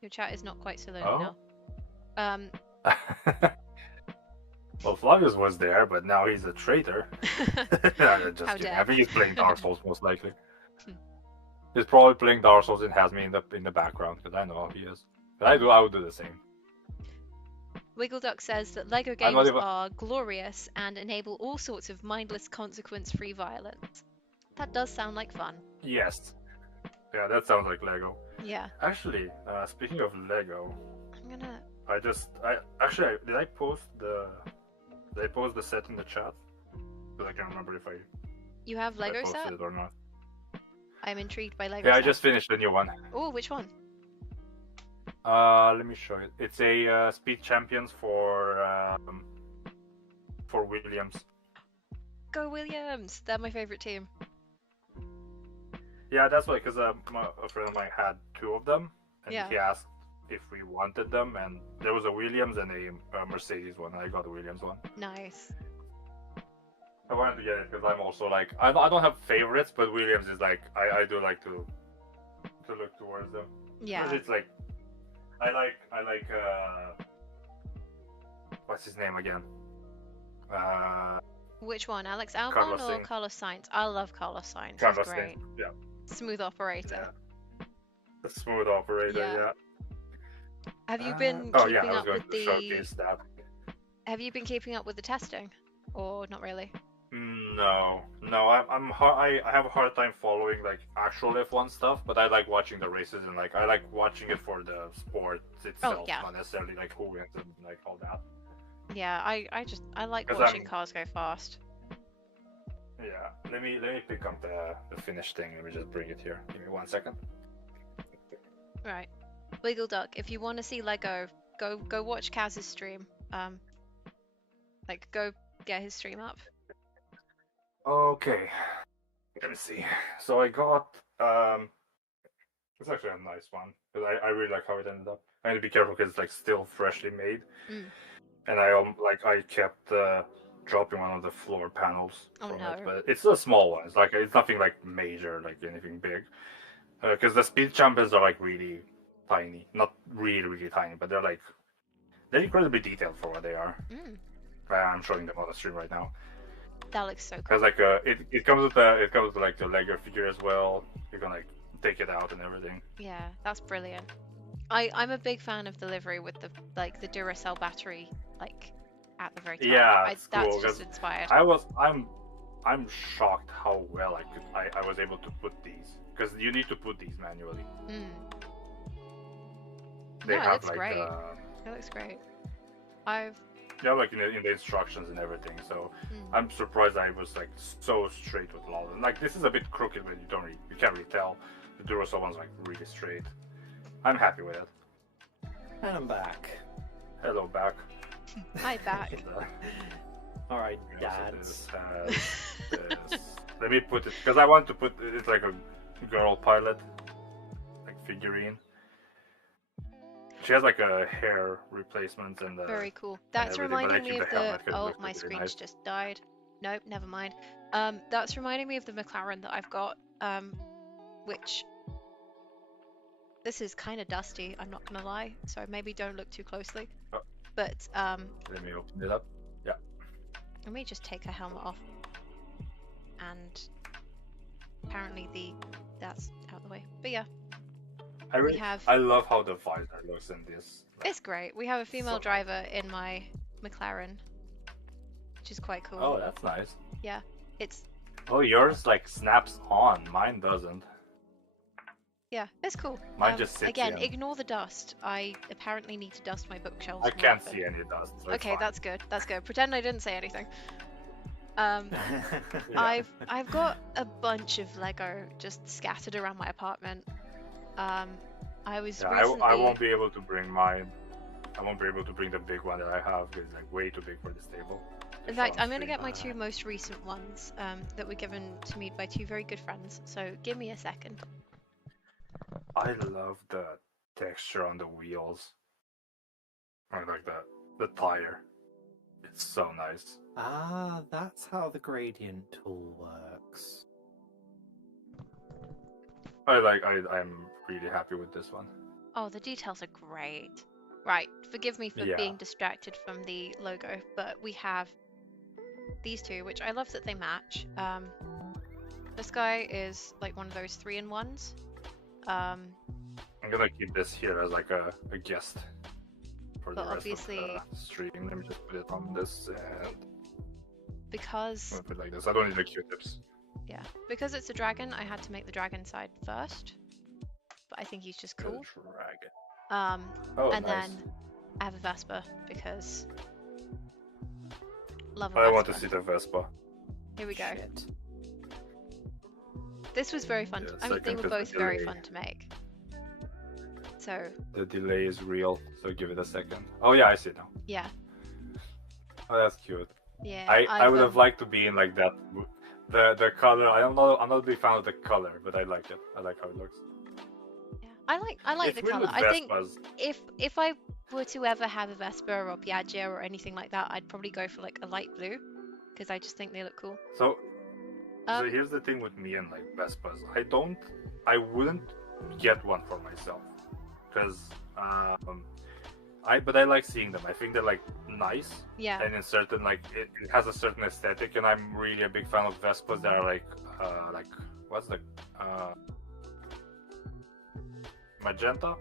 Your chat is not quite so lonely now. Well, Flavius was there, but now he's a traitor. Just How kidding. dare. I think he's playing Dark Souls most likely. He's probably playing Dark Souls and has me in the background because I know how he is. But I would do the same. Wiggle Duck says that Lego I'm not games even- are glorious and enable all sorts of mindless, consequence-free violence. That does sound like fun. Yes. Yeah, that sounds like Lego. Yeah. Actually, speaking of Lego, I'm gonna. did I post the set in the chat? Because I can't remember if I You have Lego posted set? it or not. I'm intrigued by Lego Yeah, I set. just finished a new one. Oh, which one? Let me show it. It's a Speed Champions for Williams. Go Williams! They're my favorite team. Yeah, that's why, because a friend of mine had two of them, and Yeah. he asked if we wanted them, and there was a Williams and a Mercedes one, and I got the Williams one. Nice. I wanted to get it because I'm also like, I don't have favorites, but Williams is like, I do like to look towards them. Yeah. Because it's like, I like what's his name again? Which one? Alex Albon Carlos or Sainz. Carlos Sainz? I love Carlos Sainz. Carlos He's great. Sainz. Yeah. Smooth operator. Yeah. The smooth operator. Yeah. Yeah. Have you been Oh yeah, keeping I was up going with to the? showcase that. Have you been keeping up with the testing, or not really? No. I have a hard time following like actual F1 stuff, but I like watching the races and like I like watching it for the sport itself, yeah. not necessarily like who wins and like all that. Yeah, I like 'Cause watching I'm- cars go fast. Yeah. Let me pick up the finished thing. Let me just bring it here. Give me 1 second. Right. Wiggle Duck, if you want to see Lego, go watch Kaz's stream. Like go get his stream up. Okay. Let me see. So I got it's actually a nice one because I really like how it ended up. I need to be careful because it's like still freshly made, Mm. and I kept dropping one of the floor panels Oh, from no. it, but it's a small one. It's nothing like major, like anything big, because the speed champions are like really tiny, not really tiny, but they're incredibly detailed for what they are. Mm. I'm showing them on the stream right now. That looks so cool. Because like it comes with like the Lego figure as well. You can like take it out and everything. Yeah, that's brilliant. I'm a big fan of the livery with the Duracell battery like at the very top. Yeah, it's that's cool, just 'cause inspired. I'm shocked how well I was able to put these, because you need to put these manually. Mm. They No, it have looks like great. It looks great. yeah, like in the instructions and everything. So Mm. I'm surprised I was like so straight with a lot of them. Like this is a bit crooked, but you can't really tell. The Duracell one's like really straight. I'm happy with it. And I'm back. Hello, back. Hi, back. All right, Yeah, so dads. this has this. Let me put it because I want to put it's like a girl pilot, like figurine. She has like a hair replacement and Very cool. That's everything, but I reminding me keep of the the. helmet 'cause it Oh, looks my really screen's nice. just died. Nope, never mind. That's reminding me of the McLaren that I've got. Which this is kind of dusty. I'm not gonna lie. So maybe don't look too closely. Oh. But Let me open it up. Yeah. let me just take her helmet off. And apparently that's out of the way. But yeah, I love how the visor looks in this. it's great. We have a female So driver in my McLaren, which is quite cool. Oh, that's nice. Yeah, it's Oh, yours like snaps on. Mine doesn't. yeah, it's cool. Mine just sits again, in. ignore the dust. I apparently need to dust my bookshelves. I more can't often. see any dust. So it's Okay, fine. that's good. That's good. Pretend I didn't say anything. Yeah. I've got a bunch of Lego just scattered around my apartment. I was Yeah, recently. I won't be able to bring mine. I won't be able to bring the big one that I have because it's like way too big for this table. In fact, I'm gonna get my two most recent ones that were given to me by two very good friends. So give me a second. I love the texture on the wheels. I like the tire. It's so nice. Ah, that's how the gradient tool works. I'm really happy with this one. Oh, the details are great. Right, forgive me for Yeah. being distracted from the logo, but we have these two, which I love that they match. This guy is like one of those 3-in-1s. I'm gonna keep this here as like a guest for the But rest obviously- of the stream. Let me just put it on this and Because I'm gonna put it like this. I don't need the Q-tips. yeah, because it's a dragon, I had to make the dragon side first. But I think he's just cool. The dragon. And Oh, nice. then I have a Vespa because love a I Vespa. want to see the Vespa. Here we go. Shit. This was very fun. Yeah, I mean, they second were is the both very delay. fun to make. So The delay is real, so give it a second. Oh yeah, I see it now. yeah, Oh, that's cute. yeah. I would have liked to be in like that. The color. I'm not a big fan of the color, but I like it. I like how it looks. Yeah. I like It's the weird color. with I think Vespas. if I were to ever have a Vespa or Piaggio or anything like that, I'd probably go for like a light blue because I just think they look cool. So Um, here's the thing with me and like Vespas. I wouldn't get one for myself because but I like seeing them. I think they're like nice yeah. and in certain like it has a certain aesthetic, and I'm really a big fan of Vespas that are like what's the magenta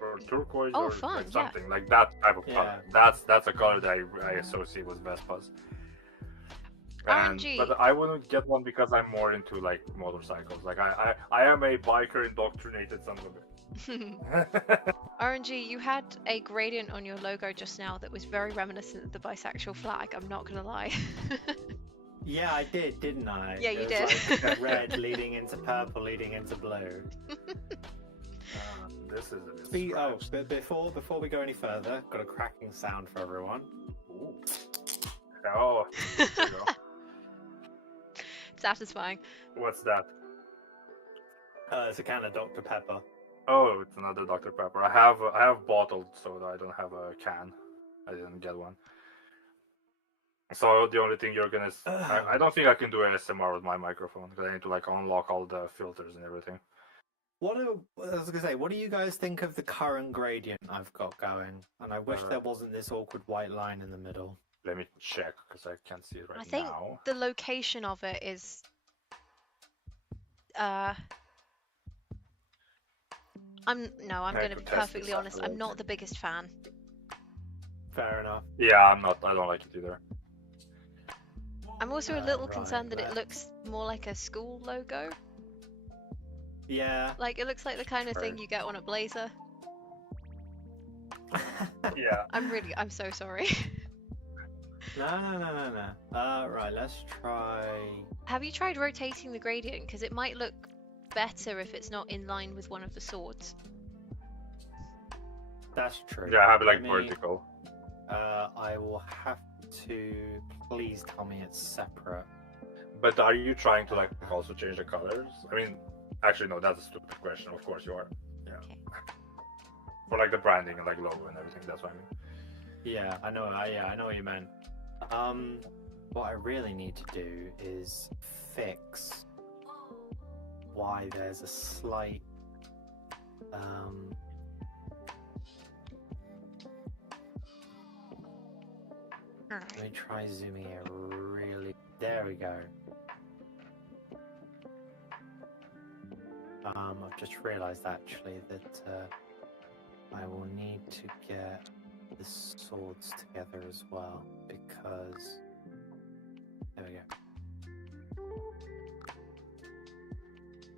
or turquoise Oh, or fun, like yeah. something like that type of color. That's a color that I associate with Vespas. RNG. But I wouldn't get one because I'm more into like motorcycles. Like I am a biker indoctrinated son of a bitch. RNG, you had a gradient on your logo just now that was very reminiscent of the bisexual flag. I'm not gonna lie. Yeah, I did, didn't I? Yeah, you It did. was like red leading into purple, leading into blue. This is a bit But before we go any further, got a cracking sound for everyone. Ooh. Oh, there you go. Satisfying. What's that? It's a can of Dr. Pepper. Oh, it's another Dr. Pepper. I have bottled soda. I don't have a can. I didn't get one. So the only thing you're gonna, I don't think I can do ASMR with my microphone because I need to like unlock all the filters and everything. I was gonna say, what do you guys think of the current gradient I've got going? And I wish there wasn't this awkward white line in the middle. Let me check because I can't see it right I think now. the location of it is I'm I gonna be could test perfectly this honest, I'm afterwards. not the biggest fan. Fair enough. Yeah, I'm not. I don't like it either. I'm also a little Right, concerned that it let's- looks more like a school logo. Yeah. Like it looks like the kind of thing Right. you get on a blazer. Yeah. I'm so sorry. No. Right, let's try. Have you tried rotating the gradient? Because it might look better if it's not in line with one of the swords. That's true. Yeah, I have it like Let me- vertical. I will have to. Please tell me it's separate. But are you trying to like also change the colors? I mean, actually no, that's a stupid question. Of course you are. Yeah. Okay. For like the branding and like logo and everything. That's what I mean. Yeah, I know. I know what you meant. What I really need to do is fix why there's a slight Let me try zooming in really. There we go. I've just realised actually that I will need to get the swords together as well because there we go.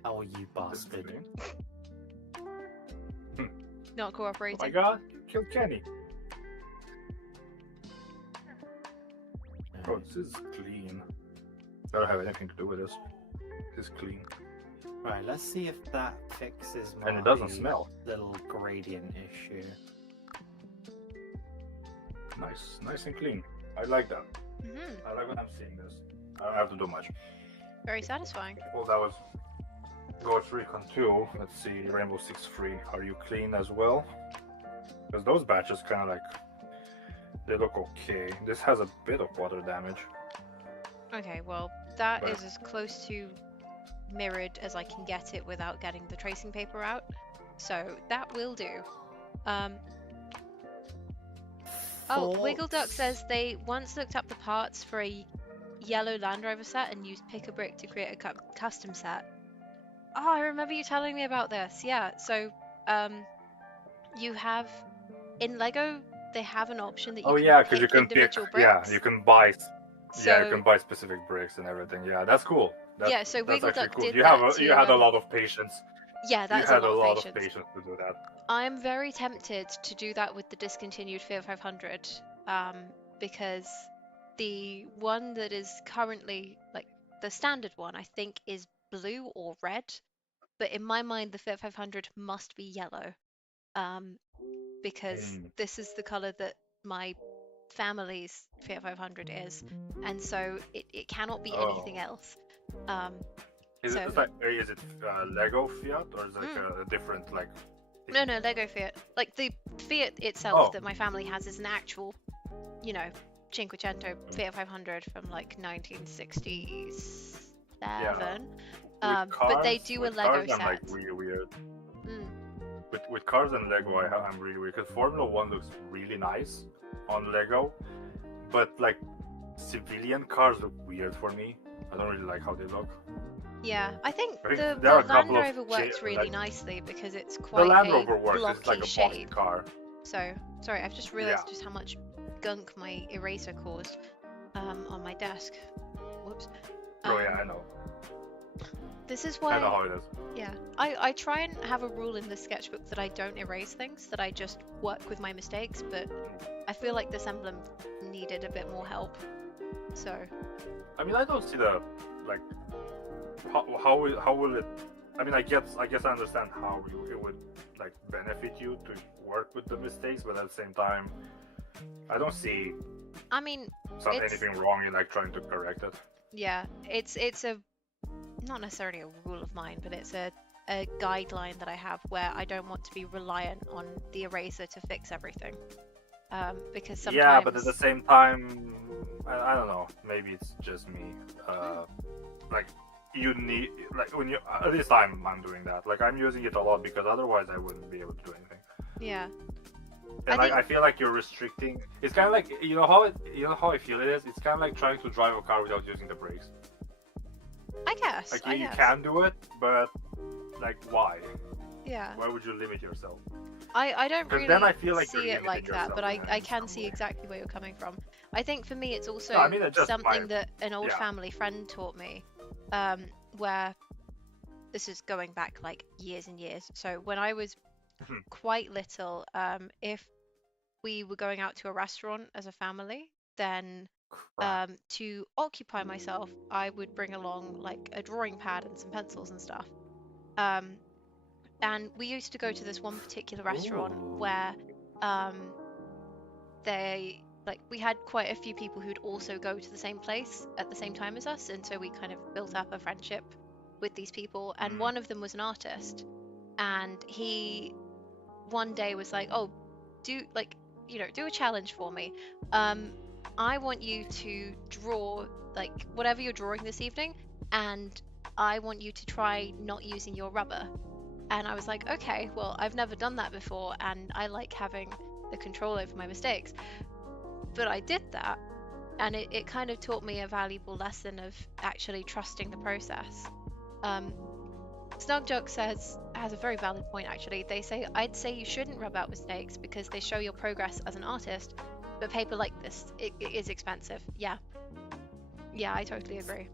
Oh, you bastard! Not cooperating. Oh my god, you killed Kenny. Oh, this is clean. I don't have anything to do with this. It's clean. Right, let's see if that fixes my And it doesn't smell. little gradient issue. Nice and clean. I like that. Mm-hmm. I like when I'm seeing this. I don't have to do much. Very satisfying. Well, that was Ghost Recon 2. Let's see, Rainbow Six Free. Are you clean as well? Because those batches kind of like, they look okay. This has a bit of water damage. Okay, well, that is as close to mirrored as I can get it without getting the tracing paper out. So that will do. Oh, Wiggle Duck says they once looked up the parts for a yellow Land Rover set and used Pick a Brick to create a custom set. Oh, I remember you telling me about this. Yeah, so you have in Lego they have an option that you can because you can pick. individual bricks. Yeah, you can buy. So, you can buy specific bricks and everything. Yeah, that's cool. Yeah, so that's Wiggle actually Duck cool. did You that you had a lot of patience. Yeah, that's you had a lot of of patience to do that. I'm very tempted to do that with the discontinued Fiat 500 because the one that is currently, like, the standard one, I think is blue or red. But in my mind, the Fiat 500 must be yellow because this is the color that my family's Fiat 500 is. And so it cannot be anything else. Is it Lego Fiat or is it like a different like? No, Lego Fiat. Like the Fiat itself that my family has is an actual, Cinquecento Fiat 500 from like 1967. Yeah. But they do a Lego set. I'm like really weird. With cars and Lego, I'm really weird because Formula 1 looks really nice on Lego, but like civilian cars look weird for me. I don't really like how they look. Yeah, I think the Land Rover works really nicely because it's quite the Land Rover blocky it's like a shape. car. So, sorry, I've just realised just how much gunk my eraser caused on my desk. Whoops. Oh yeah, I know. This is why. I know how it is. Yeah, I try and have a rule in the sketchbook that I don't erase things, that I just work with my mistakes, but I feel like this emblem needed a bit more help. So. I mean, I don't see the like. How will it? I mean, I guess I understand how it would like benefit you to work with the mistakes, but at the same time, I don't see. I mean, anything wrong in like trying to correct it. Yeah, it's a not necessarily a rule of mine, but it's a guideline that I have where I don't want to be reliant on the eraser to fix everything. Because sometimes. Yeah, but at the same time, I don't know. Maybe it's just me. Like. You need when you at least I'm doing that. Like I'm using it a lot because otherwise I wouldn't be able to do anything. Yeah. And I feel like you're restricting. It's kind of like you know how I feel it is. It's kind of like trying to drive a car without using the brakes. I guess. Like you can do it, but like why? Yeah. Why would you limit yourself? I don't really then I feel like see it like that, but I can see exactly where you're coming from. I think for me it's also something that an old family friend taught me. Where this is going back like years and years. So when I was quite little, if we were going out to a restaurant as a family, then to occupy myself, I would bring along like a drawing pad and some pencils and stuff. And we used to go to this one particular restaurant where we had quite a few people who'd also go to the same place at the same time as us, and so we kind of built up a friendship with these people. And one of them was an artist, and he one day was like, "Oh, do a challenge for me. I want you to draw like whatever you're drawing this evening, and I want you to try not using your rubber." And I was like, okay, well, I've never done that before, and I like having the control over my mistakes. But I did that, and it kind of taught me a valuable lesson of actually trusting the process. Snugjoke has a very valid point, actually. I'd say you shouldn't rub out mistakes because they show your progress as an artist, but paper like this, it is expensive. Yeah, I totally agree.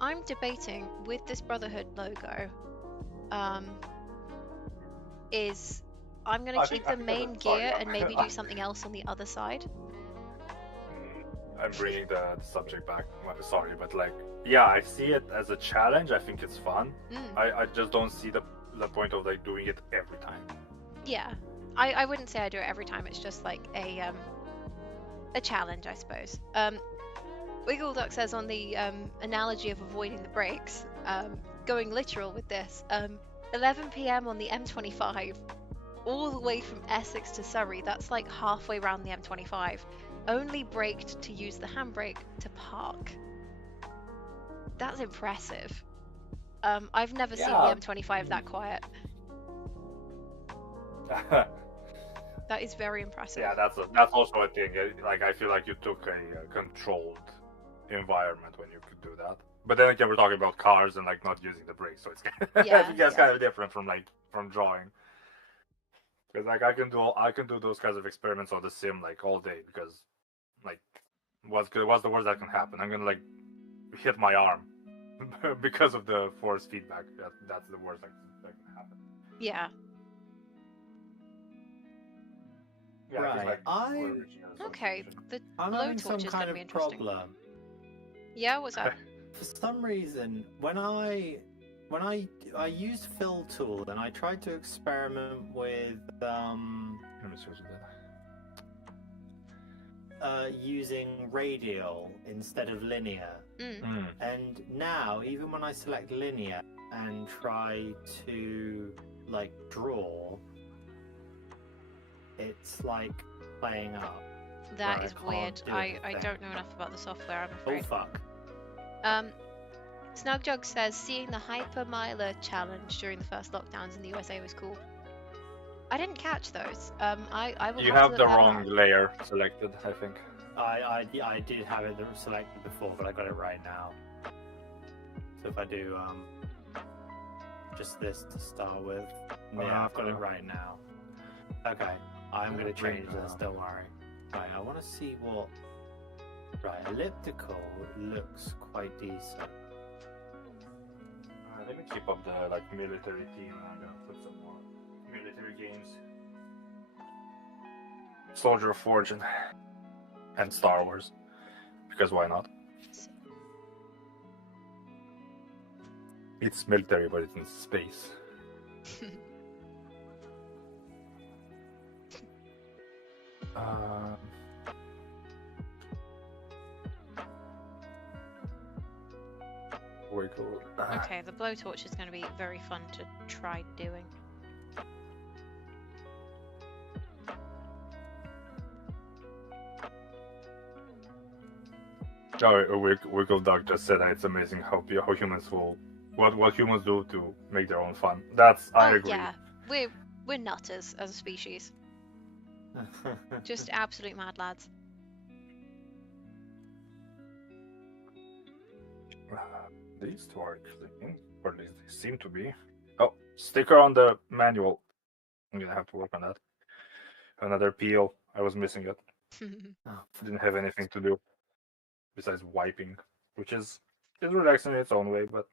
I'm debating with this Brotherhood logo. I'm gonna keep the main gear and maybe do something else on the other side. I'm bringing the subject back. Sorry, but yeah, I see it as a challenge. I think it's fun. I just don't see the point of doing it every time. Yeah, I wouldn't say I do it every time. It's just like a challenge, I suppose. Wiggle Duck says on the analogy of avoiding the brakes, going literal with this, 11 p.m. on the M25, all the way from Essex to Surrey, that's like halfway around the M25, only braked to use the handbrake to park. That's impressive. I've never seen the M25 that quiet. That is very impressive. Yeah, that's also a thing. I feel like you took a controlled environment when you could do that. But then again, we're talking about cars and not using the brakes, so it's I think that's kind of different from drawing. Because I can do those kinds of experiments on the sim all day, because what's the worst that can happen? I'm gonna hit my arm because of the force feedback. That's the worst that can happen. Yeah. Right. Okay. The I'm having some kind of problem. Yeah, what's that? For some reason, when I used Fill Tool and I tried to experiment with using radial instead of linear, and now even when I select linear and try to draw, it's playing up. That is weird. I don't know enough about the software, I'm afraid. Oh fuck. Snugjug says seeing the Hyper Miler challenge during the first lockdowns in the USA was cool. I didn't catch those. I will. You have the wrong layer selected, I think. I did have it selected before, but I got it right now. So if I do just this to start with, yeah, I've got it right now. Okay, I'm gonna change this. Don't worry. Right, I want to see what. Right, elliptical looks quite decent. Let me keep up the military theme, and I'm gonna put some more military games. Soldier of Fortune and Star Wars, because why not? It's military, but it's in space. Cool. Okay, the blowtorch is going to be very fun to try doing. Wiggle Dog just said that it's amazing how humans will what humans do to make their own fun. I agree. Yeah, we're nutters as a species. Just absolute mad lads. These two are clicking, or at least they seem to be. Oh, sticker on the manual. I'm gonna have to work on that. Another peel. I was missing it. Didn't have anything to do besides wiping, which is relaxing in its own way, but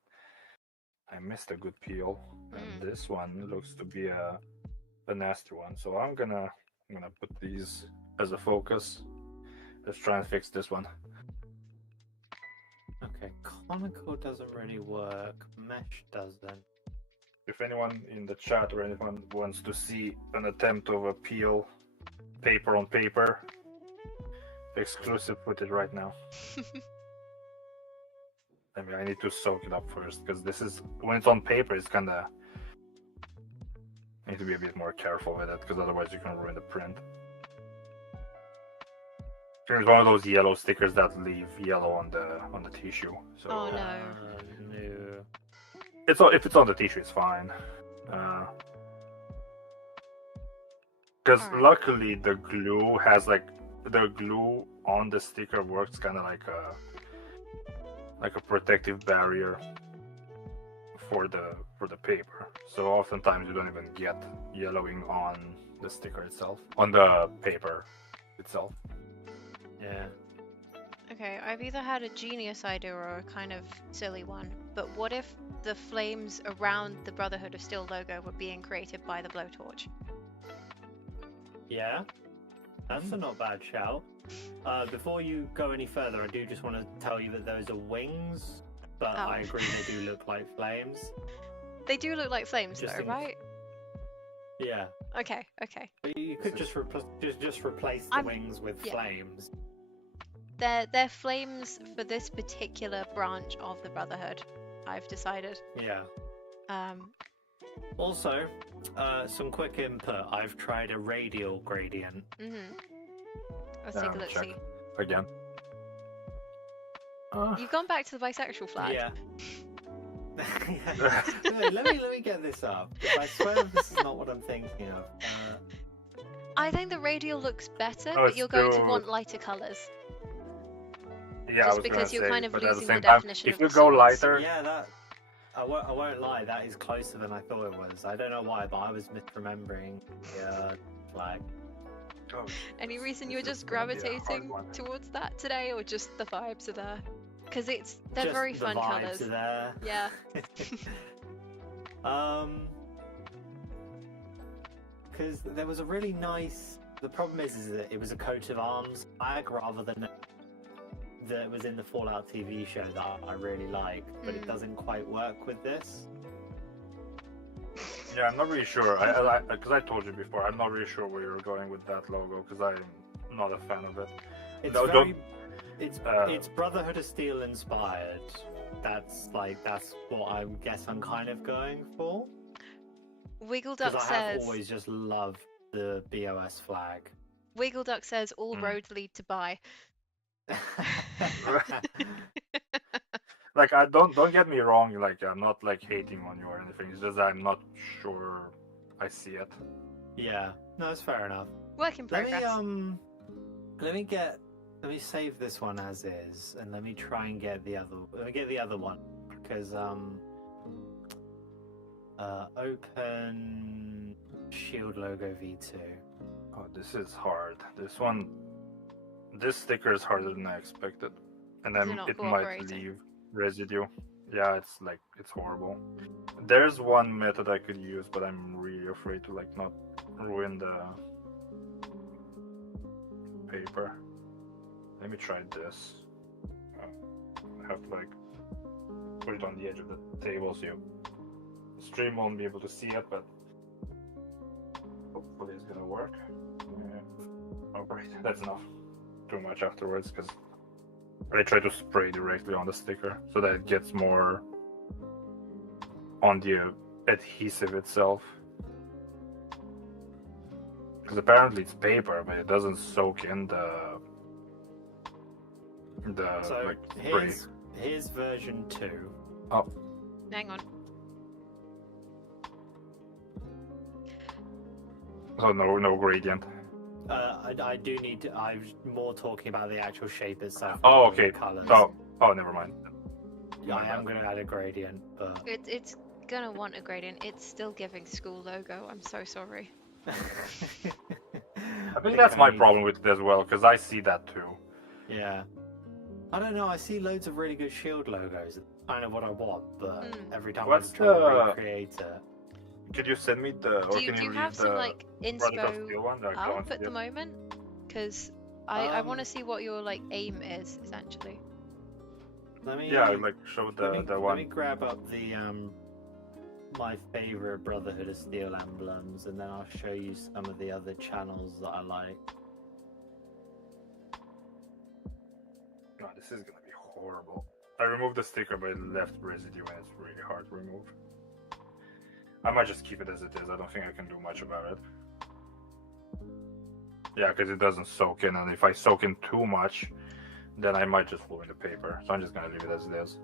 I missed a good peel. And this one looks to be a nasty one. So I'm gonna put these as a focus. Let's try and fix this one. Okay, conical doesn't really work. Mesh doesn't. if anyone in the chat or anyone wants to see an attempt of a peel paper on paper, exclusive footage right now. I mean, I need to soak it up first because this is when it's on paper. It's kind of need to be a bit more careful with it because otherwise you can ruin the print. It's one of those yellow stickers that leave yellow on the tissue. So Oh no. No. if it's on the tissue, it's fine. Because Alright. luckily the glue has the glue on the sticker works kind of like a protective barrier for the paper. So oftentimes you don't even get yellowing on the sticker itself, on the paper itself. Yeah. Okay, I've either had a genius idea or a kind of silly one, but what if the flames around the Brotherhood of Steel logo were being created by the blowtorch? Yeah. That's a not bad shout. Before you go any further, I do just want to tell you that those are wings, but Oh. I agree they do look like flames. They do look like flames Just though, think- right? Yeah. Okay. But you could just replace the I'm- wings with yeah. flames. They're flames for this particular branch of the Brotherhood, I've decided. Yeah. Um, Also, some quick input. I've tried a radial gradient. Let's take a look. Check See, again. you've gone back to the bisexual flag. Yeah. Wait, let me get this up. I swear this is not what I'm thinking of. I think the radial looks better, No, but it's you're going to still- want lighter colours. Yeah, I Just was because gonna you're say, kind of but at the losing same the time, definition if of you the go swords. lighter, Yeah, that. I won't lie. That is closer than I thought it was. I don't know why, but I was misremembering the flag. Oh, Any reason this you're is just gonna be a hard gravitating one. towards that today, or just the vibes are there? Because they're Just very the fun vibes colours. are there. Yeah. Because there was a really nice. The problem is that it was a coat of arms flag rather than that was in the Fallout TV show that I really like, but it doesn't quite work with this. Yeah, I'm not really sure. Because I told you before, I'm not really sure where you're going with that logo because I'm not a fan of it. It's No, very. don't- It's Brotherhood of Steel inspired. That's what I guess I'm kind of going for. Wiggle Because Duck I have says. always just loved the BOS flag. Wiggle Duck says all Mm. roads lead to buy. Like, I don't get me wrong. Like, I'm not like hating on you or anything. It's just that I'm not sure I see it. Yeah, no, it's fair enough. Work in progress. Let me save this one as is, and let me try and get the other. Let me get the other one because open shield logo V2. Oh, this is hard. This sticker is harder than I expected, and Is then it not it might cooperating? leave residue. Yeah, it's horrible. There's one method I could use, but I'm really afraid to like not ruin the paper. Let me try this. I have to like put it on the edge of the table so the stream won't be able to see it, but hopefully it's gonna work. Oh great, that's enough. Too much afterwards because I try to spray directly on the sticker so that it gets more on the adhesive itself. Because apparently it's paper, but it doesn't soak in the So like spray. here's version 2. Oh, Hang on. so no gradient. I do need to. I'm more talking about the actual shape itself. Oh, not the okay. Colours. Oh, never mind. Yeah, I am going to add a gradient, but It's gonna want a gradient. It's still giving school logo. I'm so sorry. I think that's my problem with it as well, because I see that too. Yeah. I don't know. I see loads of really good shield logos. It's kind of what I want, but every time What's I'm trying to the- recreate it. Could you send me the? Or Do you can you have read some the like Brotherhood of inspo Steel one? I up can't at see the it. moment? Because I Um, want to see what your like aim is essentially. Let me. Yeah, like show let me the let one. me grab up the my favorite Brotherhood of Steel emblems, and then I'll show you some of the other channels that I like. No, this is gonna be horrible. I removed the sticker, but it left residue, and it's really hard to remove. I might just keep it as it is. I don't think I can do much about it. Yeah, because it doesn't soak in, and if I soak in too much, then I might just ruin the paper. So I'm just gonna leave it as it is.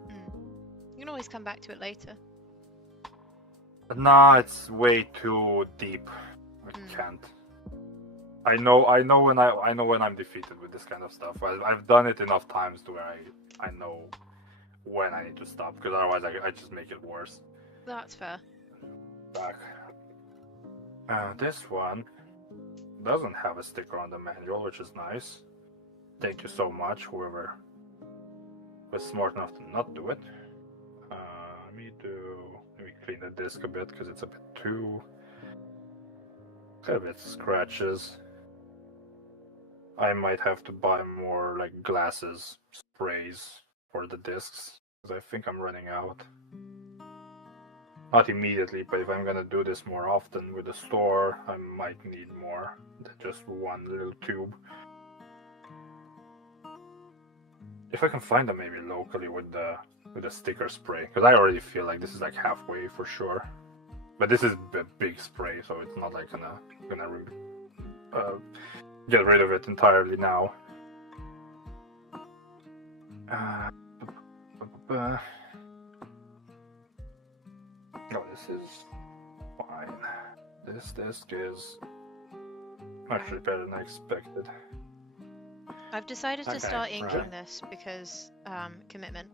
You can always come back to it later. But nah, it's way too deep. I can't. I know when I'm defeated with this kind of stuff. I've done it enough times to where I know when I need to stop, because otherwise I just make it worse. That's fair. Back. This one doesn't have a sticker on the manual, which is nice. Thank you so much, whoever was smart enough to not do it. Let me clean the disc a bit, because it's a bit scratches. I might have to buy more like glasses sprays for the discs, because I think I'm running out. Not immediately, but if I'm gonna do this more often with the store, I might need more than just one little tube. If I can find them maybe locally with the sticker spray, because I already feel like this is like halfway for sure. But this is a big spray, so it's not like gonna get rid of it entirely now. Oh, this is fine. This disc is actually better than I expected. I've decided to Okay, start inking right. this because commitment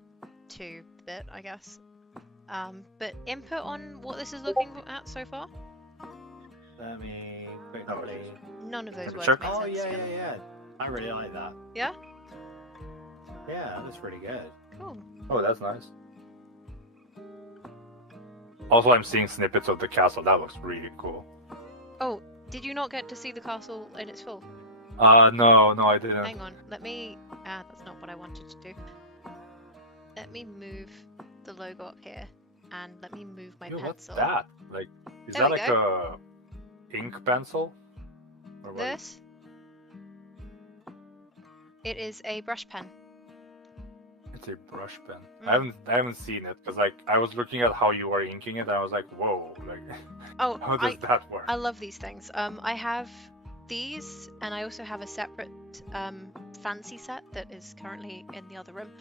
to the bit, I guess. But input on what this is looking at so far? Let me quickly. None of those Have you words checked? made Oh sense yeah, together. yeah. I really like that. Yeah? Yeah, that's pretty good. Cool. Oh, that's nice. Also, I'm seeing snippets of the castle. That looks really cool. Oh, did you not get to see the castle in its full? No, I didn't. Hang on, let me... that's not what I wanted to do. Let me move the logo up here, and let me move my Yo, what's pencil. that? Like, is There that we like go. a ink pencil? Or what? This? It is a brush pen. It's a brush pen. I haven't seen it, because like I was looking at how you were inking it, and I was like, whoa, like Oh, how does that work? I love these things. I have these, and I also have a separate fancy set that is currently in the other room.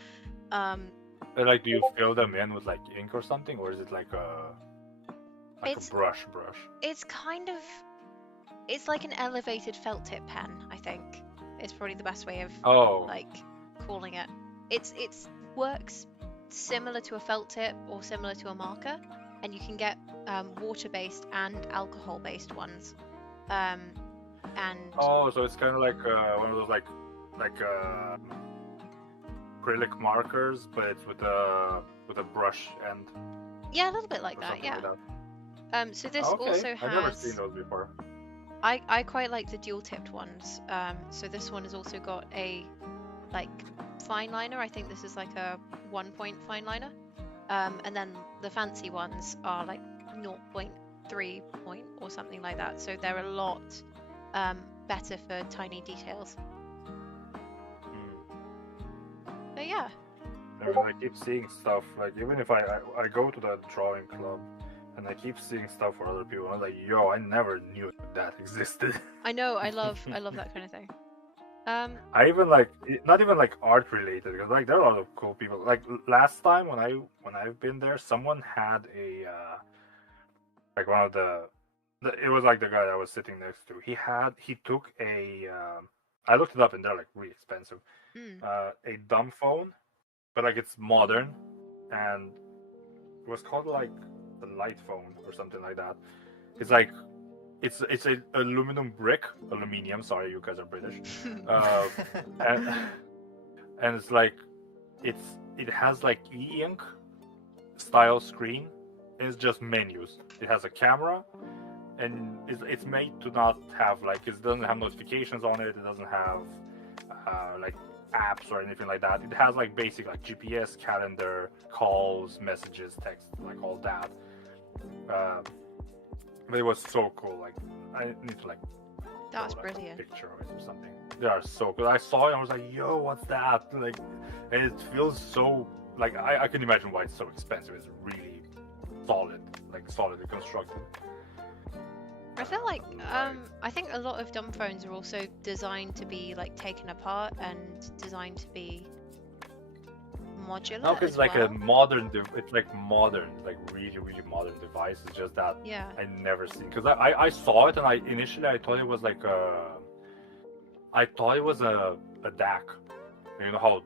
But, like, do you fill them in with like ink or something, or is it like a brush? It's kind of, it's like an elevated felt tip pen, I think. It's probably the best way of like calling it. It's works similar to a felt tip or similar to a marker, and you can get water-based and alcohol-based ones. And so it's kind of like one of those like acrylic markers, but it's with a brush end. yeah, a little bit like that, yeah. Like So this okay. also I've never has. seen those before. I quite like the dual-tipped ones. So this one has also got a like fine liner. I think this is like a 1-point fine liner. And then the fancy ones are like 0.3 point or something like that. So they're a lot better for tiny details. But yeah. I keep seeing stuff, like even if I go to the drawing club and I keep seeing stuff for other people, I'm like, yo, I never knew that existed. I know, I love that kind of thing. I even like, not even like art related, because like there are a lot of cool people. Like last time when I've been there, someone had a like one of the it was like the guy I was sitting next to. He took a I looked it up and they're like really expensive. A dumb phone, but like it's modern, and it was called like the light phone or something like that. It's like it's a aluminium. Sorry, you guys are British. And it's like it has like e-ink style screen. It's just menus. It has a camera, and it's made to not have like, it doesn't have notifications on it. It doesn't have like apps or anything like that. It has like basic like GPS, calendar, calls, messages, text, like all that. But it was so cool. Like I need to like That's throw, like, a brilliant. picture of it or something. They are so cool. I saw it and I was like, yo, what's that? Like, and it feels so like I can imagine why it's so expensive. It's really solid, like solidly constructed. I feel like I think a lot of dumb phones are also designed to be like taken apart and designed to be modular. No, it's as like well. a modern. It's like modern, like really, really modern device. It's just that Yeah. I never seen because I saw it and I initially I thought it was like a DAC. You know how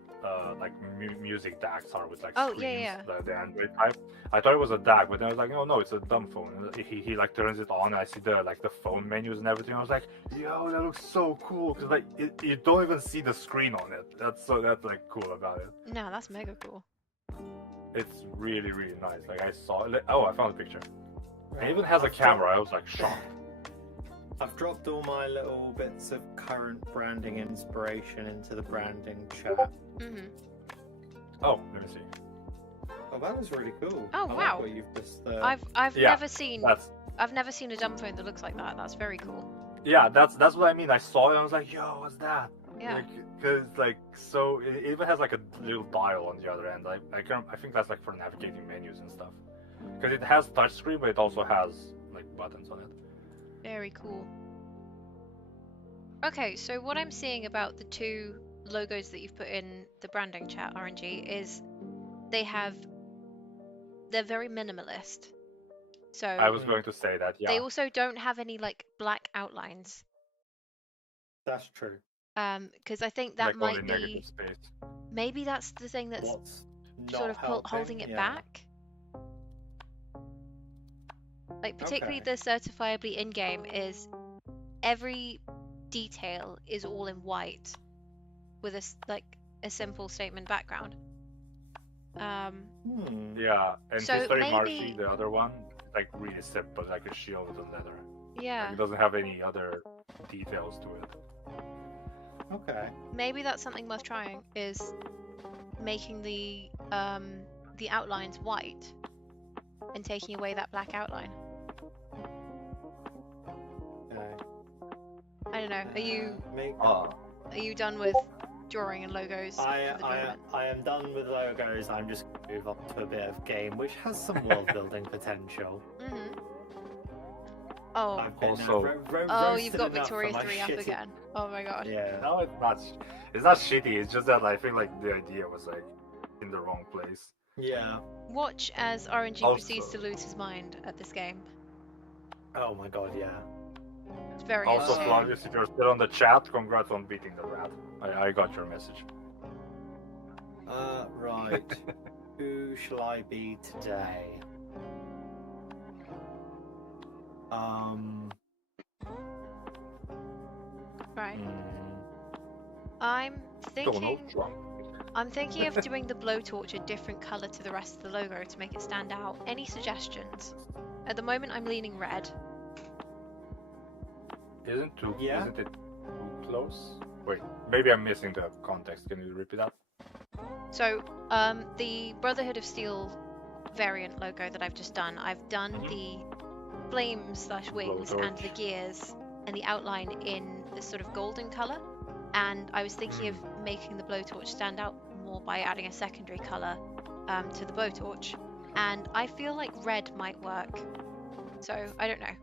like music DACs are with like Oh, screens, yeah. the Android type. I thought it was a DAC, but then I was like, no, it's a dumb phone. And he like turns it on, and I see the like the phone menus and everything. I was like, yo, that looks so cool because like you don't even see the screen on it. That's like cool about it. No, that's mega cool. It's really, really nice. Like I saw it. Oh, I found a picture. It even has a camera. I was like shocked. I've dropped all my little bits of current branding inspiration into the branding chat. Mhm. Oh, let me see. Oh, that was really cool. Oh, I like wow. what you've just, I've Yeah, never seen That's a dumb phone that looks like that. That's very cool. yeah. That's what I mean. I saw it. And I was like, yo, what's that? Yeah. Because like so it even has like a little dial on the other end. I think that's like for navigating menus and stuff. Because it has touchscreen, but it also has like buttons on it. Very cool. Okay, so what I'm seeing about the two logos that you've put in the branding chat, RNG, is they're very minimalist. So I was going to say that. Yeah. they also don't have any like black outlines. that's true. Because I think that like might only be negative space. maybe that's the thing that's What's sort of not helping? holding it Yeah. back. Like particularly Okay. the certifiably in-game is every detail is all in white with a simple statement background. Yeah, and So History maybe- Marshy, the other one, like really simple, like a shield and leather. Yeah, It doesn't have any other details to it. Okay. maybe that's something worth trying, is making the outlines white and taking away that black outline. Okay. I don't know. Are you done with drawing and logos for the moment? I am done with logos. I'm just going to move on to a bit of game, which has some world building potential. Mhm. Oh, I've been, Also- you've got Victoria 3 up again. Oh my gosh. Yeah. No, it's not. It's not shitty. It's just that I feel like the idea was like in the wrong place. Yeah. Watch as RNG Also- proceeds to lose his mind at this game. Oh my god, yeah. It's very Also, interesting. Flavius, if you're still on the chat, congrats on beating the rat. I got your message. Right. Who shall I be today? Right. hmm. Donald Trump. I'm thinking of doing the blowtorch a different color to the rest of the logo to make it stand out. Any suggestions? At the moment, I'm leaning red. Isn't it too close? Wait, maybe I'm missing the context. Can you repeat that? So, the Brotherhood of Steel variant logo that I've just done, I've done the flames / wings and the Blowtorch. gears and the outline in this sort of golden color. And I was thinking of making the blowtorch stand out more by adding a secondary color to the blowtorch. And I feel like red might work. So, I don't know.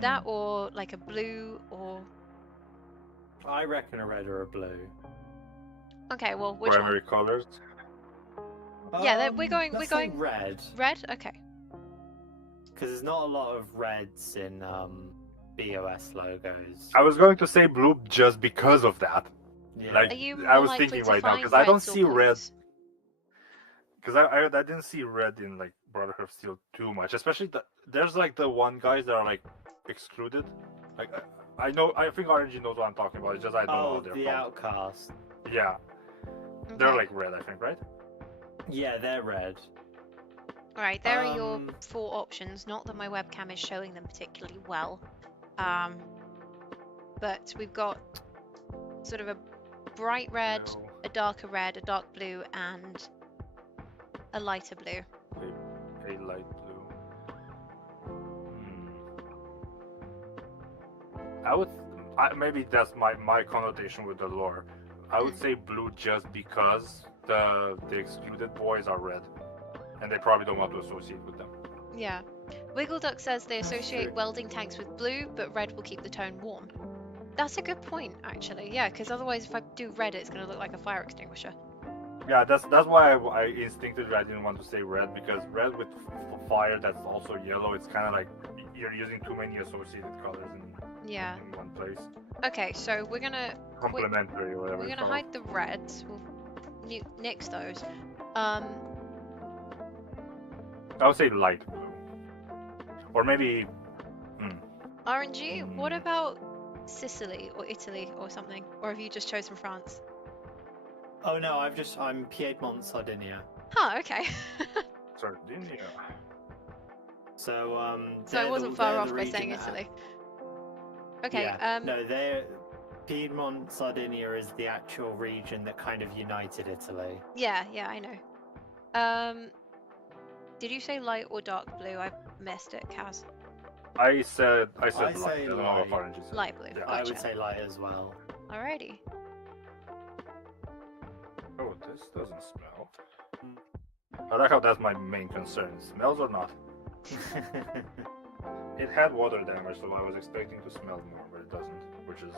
That or like a blue or... I reckon a red or a blue. Okay, well, which Primary colors. Yeah, we're going- let's we're say going- red, one? Red? Okay. because there's not a lot of reds in BOS logos. I was going to say blue just because of that. Yeah. Like, Are you I more was likely thinking to right now, find 'cause I don't reds or see red. blues? Because I didn't see red in like Brotherhood of Steel too much. Especially there's like the one guys that are like excluded. Like I think RNG knows what I'm talking about. It's just I don't know Oh, how they're the called. outcast. Yeah, they're Okay. like red, I think, right? Yeah, they're red. Alright, there are your Um, 4 options. Not that my webcam is showing them particularly well. But we've got sort of a bright red, No. a darker red, a dark blue, and a lighter blue. A light blue. maybe that's my connotation with the lore. I would say blue just because the excluded boys are red, and they probably don't want to associate with them. Yeah. Wiggle Duck says they That's associate true. welding tanks with blue, but red will keep the tone warm. That's a good point, actually. Yeah, because otherwise, if I do red, it's going to look like a fire extinguisher. Yeah, that's why I instinctively I didn't want to say red, because red with fire that's also yellow, it's kind of like you're using too many associated colors Yeah. in one place. Okay, so we're gonna Complementary or whatever. we're it's gonna called. hide the reds. We'll nix those. I would say light blue, or maybe. RNG. What about Sicily or Italy or something? Or have you just chosen France? Oh no, I'm Piedmont, Sardinia. Huh. Okay. Sardinia. So So I they're wasn't the- far they're off the by region saying that ha- Italy. Okay. Yeah. No, they're Piedmont, Sardinia is the actual region that kind of united Italy. Yeah, I know. Did you say light or dark blue? I missed it, Kaz. I said I light. say I don't know light. what orange is. Light blue. Yeah. I would Gotcha. say light as well. Alrighty. Oh, this doesn't smell. I like how that's my main concern. Smells or not? It had water damage, so I was expecting to smell more, but it doesn't, which is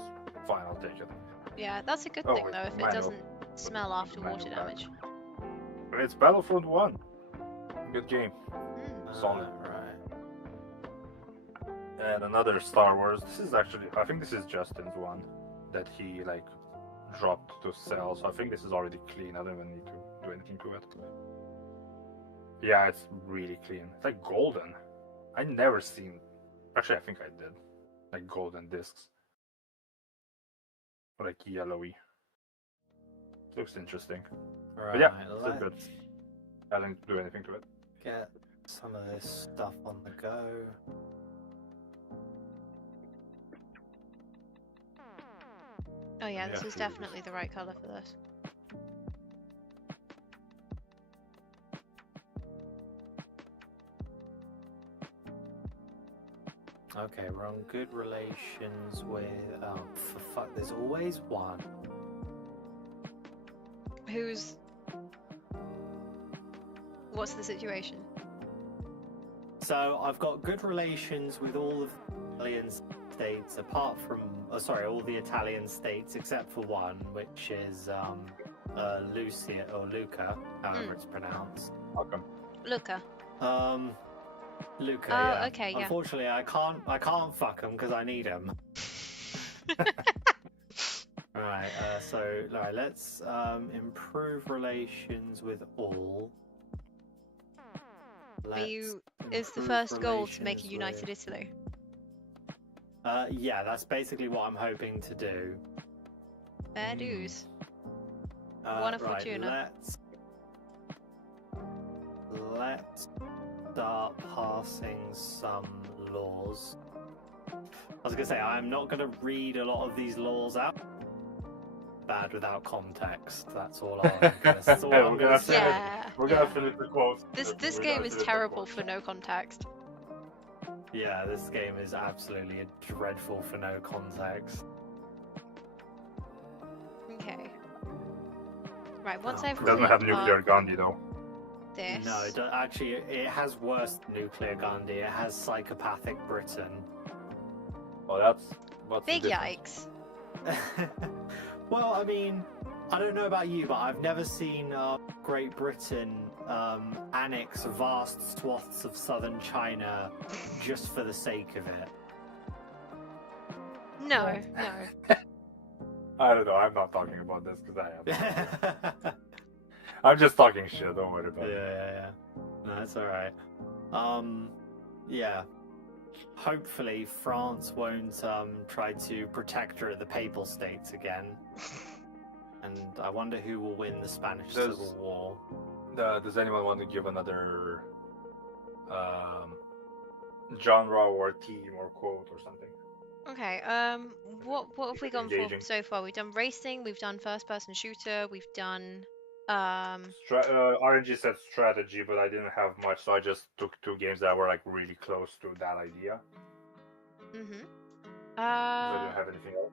fine. I'll take it. Yeah, that's a good Oh, thing wait, though. If it manual. doesn't smell after Manual water back. damage. It's Battlefront 1. Good game. Solid. Right. And another Star Wars. This is actually, I think this is Justin's one that he like dropped to sell. So I think this is already clean. I don't even need to do anything to it. Yeah, it's really clean. It's like golden. I never seen. Actually, I think I did. Like golden discs. Like yellowy. Looks interesting. Right. But yeah, it's let's good. I didn't do anything to it. get some of this stuff on the go. Oh yeah, this Yeah. is definitely the right color for this. Okay, we're on good relations with. Oh, for fuck! There's always one. What's the situation? So I've got good relations with all of the Italian states, apart from, all the Italian states except for one, which is Lucia or Luca, however it's pronounced. Welcome. Luca. Luca. Oh, Yeah. okay, yeah. Unfortunately, I can't fuck him because I need him. Right. Let's improve relations with all. Is the improve first goal to make a relations united with- Italy? Yeah, that's basically what I'm hoping to do. Fair dues. Buona fortuna. Let's start passing some laws. I was gonna say I'm not gonna read a lot of these laws out. Bad without context. That's all I'm gonna say. Yeah. We're gonna fill it with quotes. This game is terrible for no context. Yeah, this game is absolutely dreadful for no context. Okay. Right, once Oh, I've It doesn't have clicked nuclear on Gandhi though. this. No, actually, it has worse than nuclear Gandhi. It has psychopathic Britain. Oh, what's the Big difference? yikes. Well, I mean, I don't know about you, but I've never seen Great Britain annex vast swaths of southern China just for the sake of it. No. I don't know. I'm not talking about this because I am. I'm just talking shit. Don't worry about it. Yeah. No, that's all right. Yeah. Hopefully, France won't try to protect her at the Papal States again. And I wonder who will win the Spanish Civil War. Does anyone want to give another genre or theme or quote or something? Okay, what have we gone Engaging. for so far? We've done racing, we've done first person shooter, we've done RNG said strategy, but I didn't have much, so I just took two games that were like really close to that idea. I didn't have anything else.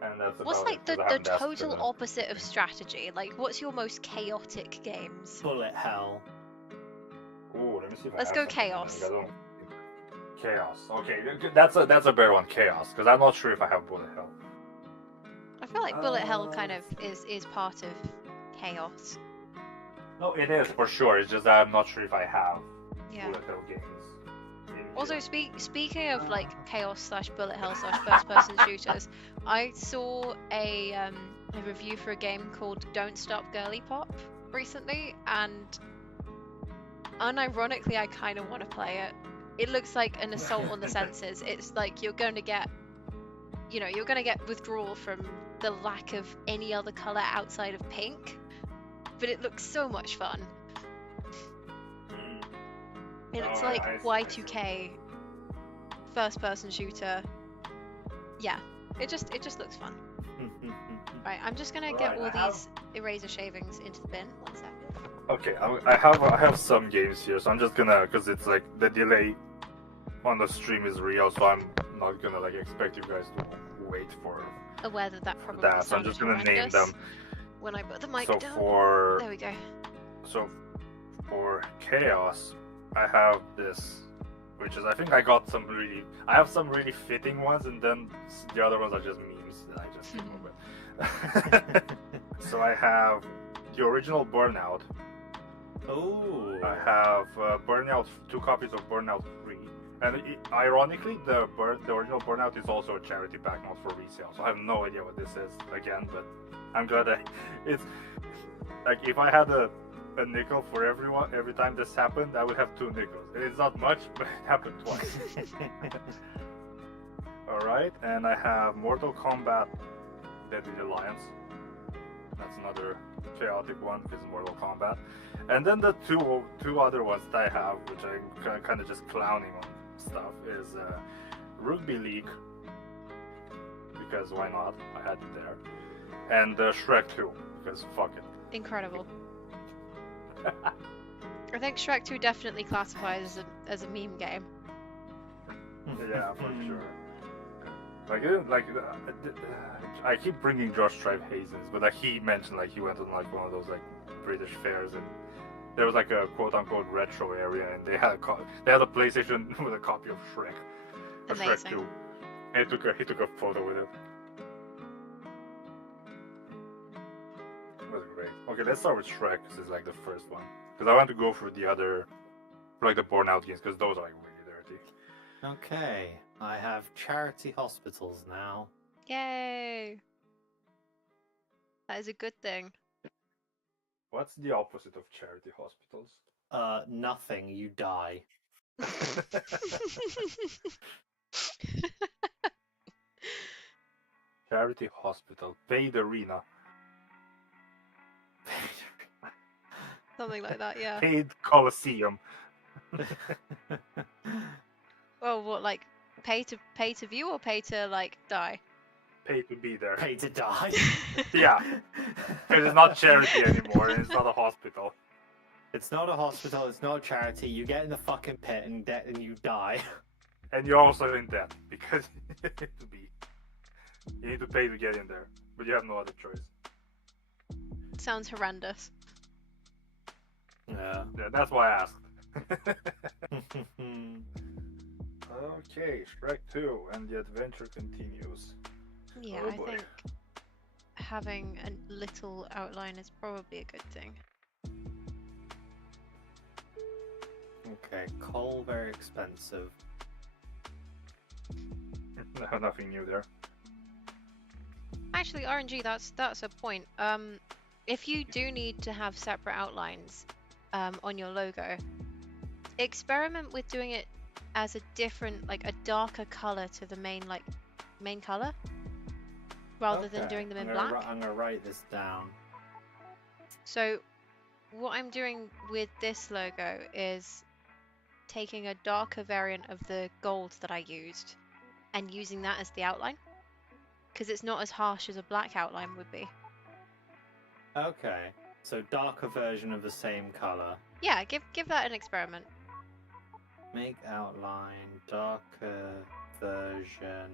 And that's What's about like it, the 'cause I haven't asked total opposite of strategy? Like, what's your most chaotic games? Bullet hell. Ooh, let me see if Let's I go have something. chaos. I don't... Chaos. Okay, that's a better one. Chaos, because I'm not sure if I have bullet hell. I feel like bullet hell kind of is part of chaos. No, it is for sure. It's just that I'm not sure if I have Yeah. bullet hell games. Also, speaking of like chaos / bullet hell / first-person shooters, I saw a review for a game called Don't Stop Girly Pop recently, and unironically, I kind of want to play it. It looks like an assault on the senses. It's like you're going to get withdrawal from the lack of any other color outside of pink, but it looks so much fun. And it's like Y2K first-person shooter. Yeah, it just looks fun. Right, I'm just gonna get all these eraser shavings into the bin. 1 second. Okay, I have some games here, so I'm just gonna, because it's like the delay on the stream is real, so I'm not gonna like expect you guys to wait for Aware that probably that. So I'm just gonna name them. When I put the mic So down. for There we go. So for chaos, I have this, which is I think I have some really fitting ones, and then the other ones are just memes that I just came up with. So I have the original Burnout. Oh. I have Burnout, 2 copies of Burnout 3, and ironically, the original Burnout is also a charity pack, not for resale. So I have no idea what this is again, but I'm glad that it's like if I had a nickel for every time this happened, I would have 2 nickels. It's not much, but it happened twice. Alright, and I have Mortal Kombat Deadly Alliance. That's another chaotic one because Mortal Kombat. And then the two other ones that I have, which I'm kind of just clowning on stuff, is Rugby League, because why not? I had it there. And Shrek 2, because fuck it. Incredible. I think Shrek 2 definitely classifies as a meme game. Yeah, for sure. I keep bringing Josh Tribe Hazens, but like he mentioned, like he went on like one of those like British fairs, and there was like a quote unquote retro area, and they had a PlayStation with a copy of Shrek, Shrek 2, and he took a photo with it. It was great. Okay, let's start with Shrek. This is like the first one, because I want to go for the other, like the Burnout games, because those are like really dirty. Okay, I have charity hospitals now. Yay! That is a good thing. What's the opposite of charity hospitals? Nothing. You die. Charity hospital, paid arena. Something like that, yeah. Paid coliseum. Oh, what, like pay to view or pay to like die? Pay to be there. Pay to die. Yeah, because it's not charity anymore, and it's not a hospital. It's not a hospital. It's not a charity. You get in the fucking pit and you die. And you're also in debt because you need to pay to get in there, but you have no other choice. Sounds horrendous. Yeah. Yeah, that's why I asked. Okay, Shrek 2, and the adventure continues. Yeah, Oh I boy. think having a little outline is probably a good thing. Okay, coal very expensive. No, nothing new there. Actually, RNG, that's a point. If you do need to have separate outlines on your logo, experiment with doing it as a different, like a darker color to the main color, rather than doing them in black. I'm gonna write this down. So, what I'm doing with this logo is taking a darker variant of the gold that I used and using that as the outline, because it's not as harsh as a black outline would be. Okay, so darker version of the same color. Yeah, give that an experiment. Make outline darker version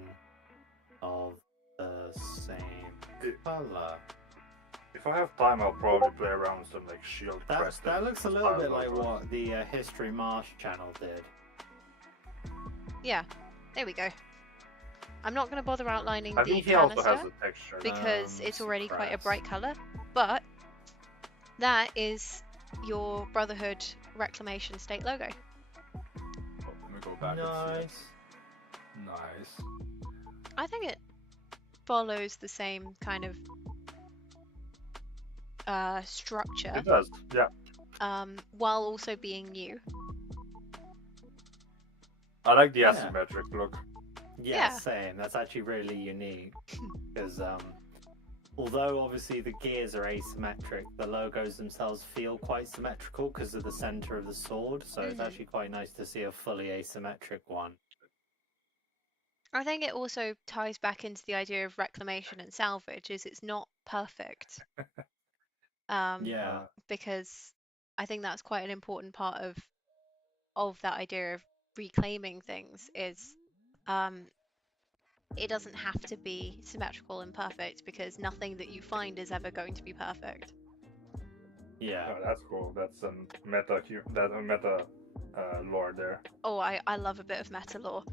of the same color. If I have time, I'll probably play around with some like shield crest. That looks a little bit like what the History Marsh channel did. Yeah, there we go. I'm not going to bother outlining I the think he also has canister the texture. because it's already quite a crest. bright color, but that is your Brotherhood Reclamation State logo. Oh, let me go back and see it. Nice. I think it follows the same kind of structure. It does, yeah. While also being new. I like the Yeah. asymmetric look. Yeah, Yeah. same. That's actually really unique because although obviously the gears are asymmetric, the logos themselves feel quite symmetrical because of the center of the sword. So it's Mhm. actually quite nice to see a fully asymmetric one. I think it also ties back into the idea of reclamation and salvage, is it's not perfect. Yeah. Because I think that's quite an important part of that idea of reclaiming things is it doesn't have to be symmetrical and perfect because nothing that you find is ever going to be perfect. Yeah. Oh, that's cool. That's some meta lore there. Oh, I love a bit of meta lore.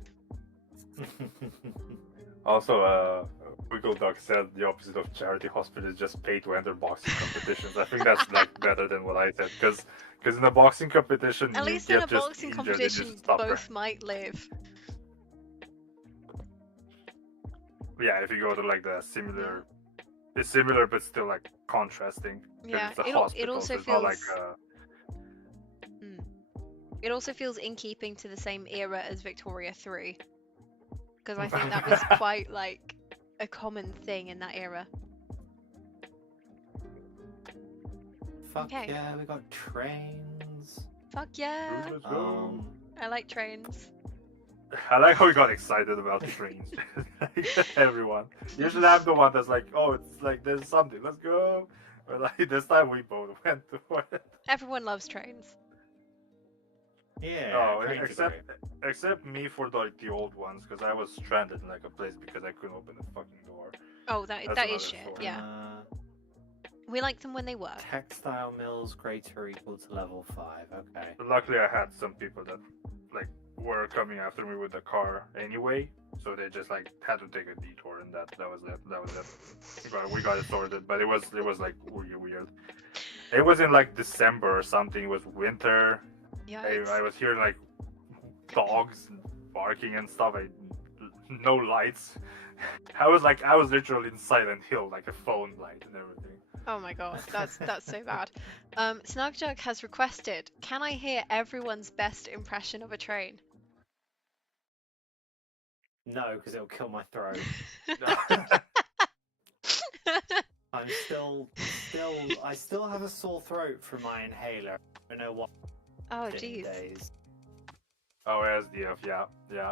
Also, Wiggle Duck said the opposite of charity hospital is just pay to enter boxing competitions. I think that's like better than what I said because in a boxing competition At you least get in a just boxing injured and you competition, just suffer. both might live. Yeah, if you go to like the similar, it's similar but still like contrasting. 'Cause Yeah, it's a it hospital, also so it's not like feels- It also feels in keeping to the same era as Victoria 3. Because I think that was quite like a common thing in that era. Fuck Okay. yeah, we got trains. Fuck yeah! Let's go. I like trains. I like how we got excited about trains. Everyone. Usually I'm the one that's like, oh, it's like there's something, let's go. But like this time we both went for it. Everyone loves trains. Yeah. Oh, trains are great. except me for the old ones because I was stranded in like a place because I couldn't open the fucking door. Oh, that That's is another shit. story. Yeah, we like them when they work. Textile mills greater or equal to level 5. Okay. But luckily I had some people that like were coming after me with the car anyway, so they just like had to take a detour and that was it. We got it sorted, but it was like really weird. It was in like December or something. It was winter. Yeah. I was hearing like dogs barking and stuff. No lights. I was literally in Silent Hill, like a phone light and everything. Oh my god, that's so bad. Snugjug has requested, can I hear everyone's best impression of a train? No, because it'll kill my throat. I'm I still have a sore throat from my inhaler. I don't know what. Oh in jeez. days. Oh, SDF, yeah.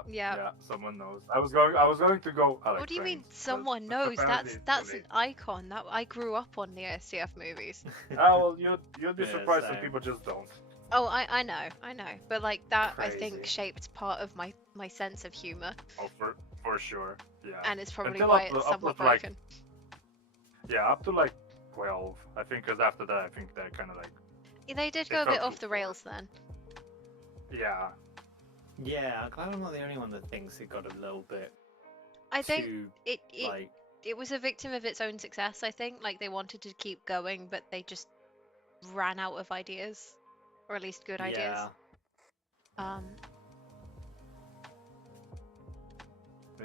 Yeah. Someone knows. I was going to go. I like What do you mean trains, but someone knows? apparently it's That's too an late. icon. That I grew up on the SDF movies. Oh, well, you'd be Yeah, surprised some same. people just don't. Oh, I know. But like that, I think Crazy. shaped part of my sense of humor, Oh, for sure. Yeah. and it's probably Until why up it's to, somewhat like, broken. Yeah, up to like 12, I think, because after that, I think they're kind of like, They did it go a bit felt off the too rails then. yeah. Yeah, I'm glad I'm not the only one that thinks it got a little bit I think too it it was a victim of its own success. I think like they wanted to keep going, but they just ran out of ideas, or at least good ideas. Yeah.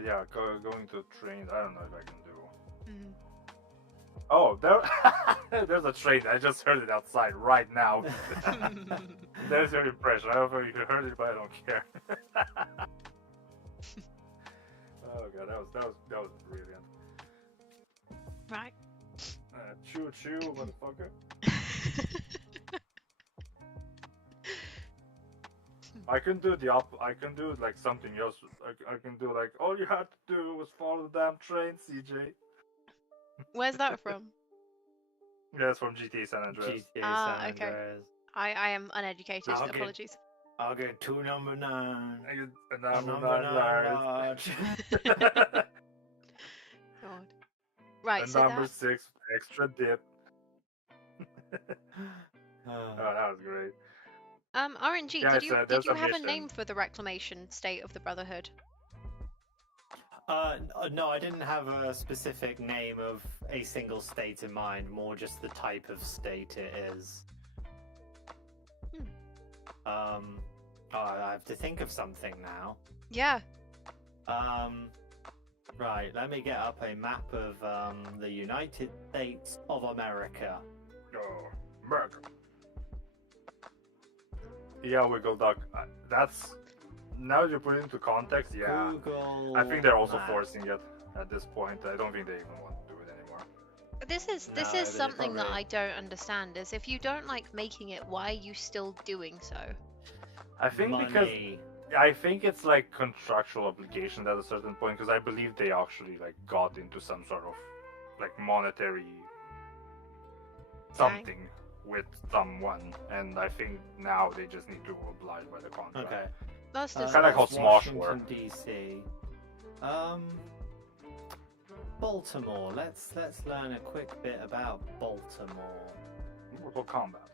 Yeah, going to trains, I don't know if I can do. Mhm. Oh, there's a train. I just heard it outside right now. There's your impression. I don't know if you heard it, but I don't care. Oh god, that was brilliant. Right. Choo choo, motherfucker. I can do I can do like something else. I can do like all you had to do was follow the damn train, CJ. Where's that from? Yeah, it's from GTA San Andreas. GTA Ah, San okay. Andreas. I am uneducated. I'll give- Apologies. I'll get 2 number 9. I get a A number number 9 9 large. God. Right, a so number that 6 extra dip. Oh. Oh, that was great. RNG, Yeah, did you there's a have a mission. name for the reclamation state of the Brotherhood? No, I didn't have a specific name of a single state in mind, more just the type of state it is. I have to think of something now. Yeah. Right, let me get up a map of the United States of America. Oh, America. Yeah, Wiggle Duck. That's now you put it into context. Yeah, Google I think they're also Maps. forcing it at this point. I don't think they even want to do it anymore. This is No, they something that probably- I don't understand. Is if you don't like making it, why are you still doing so? I think because Money. I think it's like contractual obligation at a certain point because I believe they actually like got into some sort of like monetary something with someone, and I think now they just need to oblige by the contract. Okay. That's just Kinda like how that's Smosh were. Washington DC. Baltimore. Let's learn a quick bit about Baltimore. Mortal Kombat.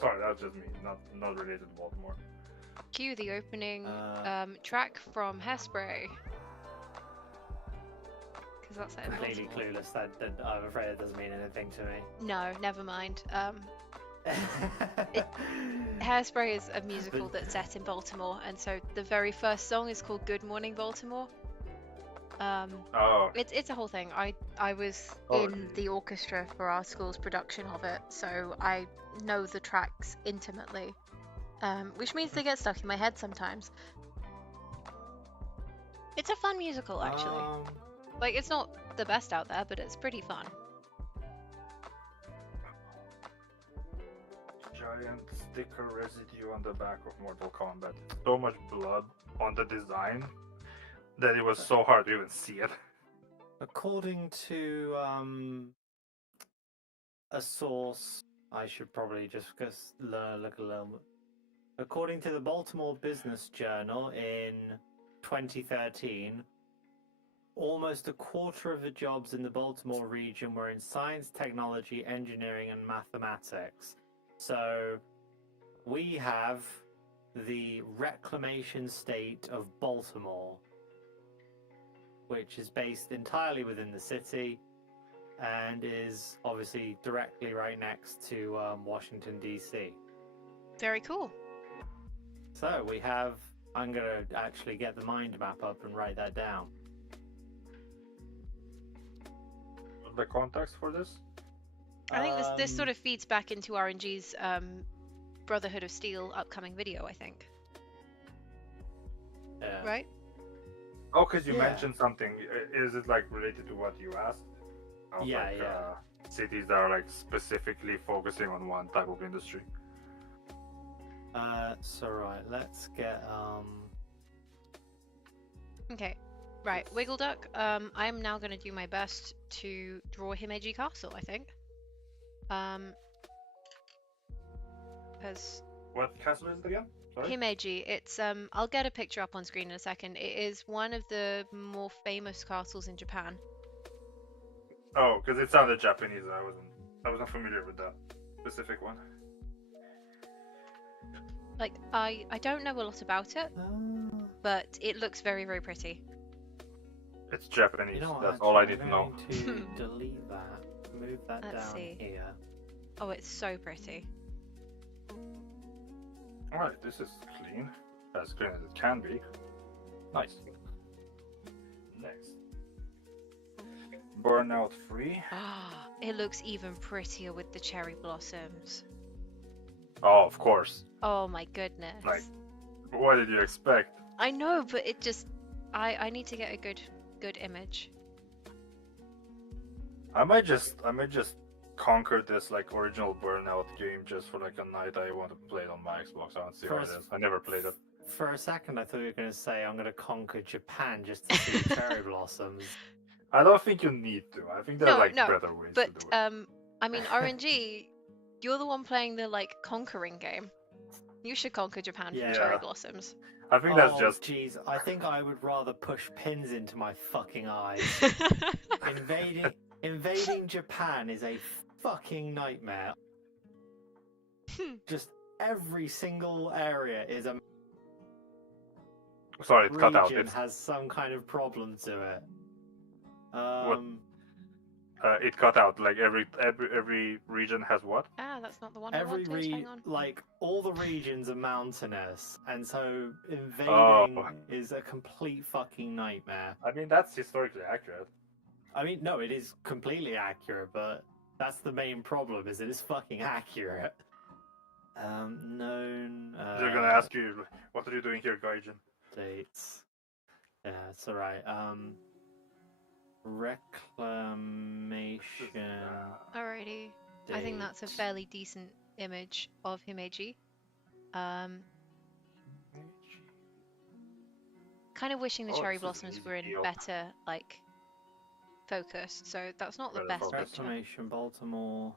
Sorry, that's just me, not related to Baltimore. cue the opening track track from Hairspray. Because that's it. Completely clueless. That I'm afraid it doesn't mean anything to me. No, never mind. Hairspray is a musical that's set in Baltimore, and so the very first song is called "Good Morning Baltimore." Oh, It's a whole thing. I was Oh, in really? the orchestra for our school's production of it, so I know the tracks intimately, which means they get stuck in my head sometimes. It's a fun musical, actually. Like, it's not the best out there, but it's pretty fun. giant sticker residue on the back of Mortal Kombat. So much blood on the design that it was so hard to even see it. According to a source, I should probably just look a little. According to the Baltimore Business Journal in 2013, almost a quarter of the jobs in the Baltimore region were in science, technology, engineering, and mathematics. So we have the reclamation state of Baltimore, which is based entirely within the city and is obviously directly right next to Washington, D.C. Very cool. So we have, I'm going to actually get the mind map up and write that down. The context for this? I think this sort of feeds back into RNG's Brotherhood of Steel upcoming video, I think. Yeah. Right? Oh, because you Yeah. mentioned something. Is it like related to what you asked? Of, Yeah, like, yeah. Cities that are like specifically focusing on one type of industry. So right, let's get Okay. Right, Wiggle Duck, I am now going to do my best to draw Himeji Castle, I think. Because What castle is it again? Sorry? Himeji, it's I'll get a picture up on screen in a second. It is one of the more famous castles in Japan. Oh, because it sounded Japanese. I wasn't familiar with that specific one. Like I don't know a lot about it, but it looks very, very pretty. It's Japanese. you know what, That's all I actually, need to know. I'm going to delete that, move that Let's down see. here. Oh, it's so pretty. Alright, this is clean. As clean as it can be. Nice. Next. Burnout free. Ah, it looks even prettier with the cherry blossoms. Oh, of course. Oh my goodness. Like, what did you expect? I know, but it just I need to get a good image. I might just conquer this like original Burnout game just for like a night. I want to play it on my Xbox. I want to see how it First- is. I never played it. For a second, I thought you were going to say I'm going to conquer Japan just to see cherry blossoms. I don't think you need to. I think there are No, better ways But to do it. I mean RNG, you're the one playing the like conquering game. You should conquer Japan Yeah. for cherry blossoms. I think that's Oh, just. jeez. I think I would rather push pins into my fucking eyes. Invading Japan is a fucking nightmare. Just every single area is a Sorry, it cut out. region has some kind of problem to it. It cut out. Like every region has what? That's not the one I Every wanted. Hang on. like all the regions are mountainous, and so invading is a complete fucking nightmare. I mean, that's historically accurate. I mean, no, it is completely accurate, but that's the main problem. Is it is fucking accurate. Known. They're gonna ask you, what are you doing here, Gaijin? Dates. Yeah, it's alright. Reclamation. Alrighty. I think that's a fairly decent image of Himeji. Kind of wishing the cherry this is an blossoms easy were in deal. better, like, focus. So that's not the Better best focus. picture. Reclamation, Baltimore.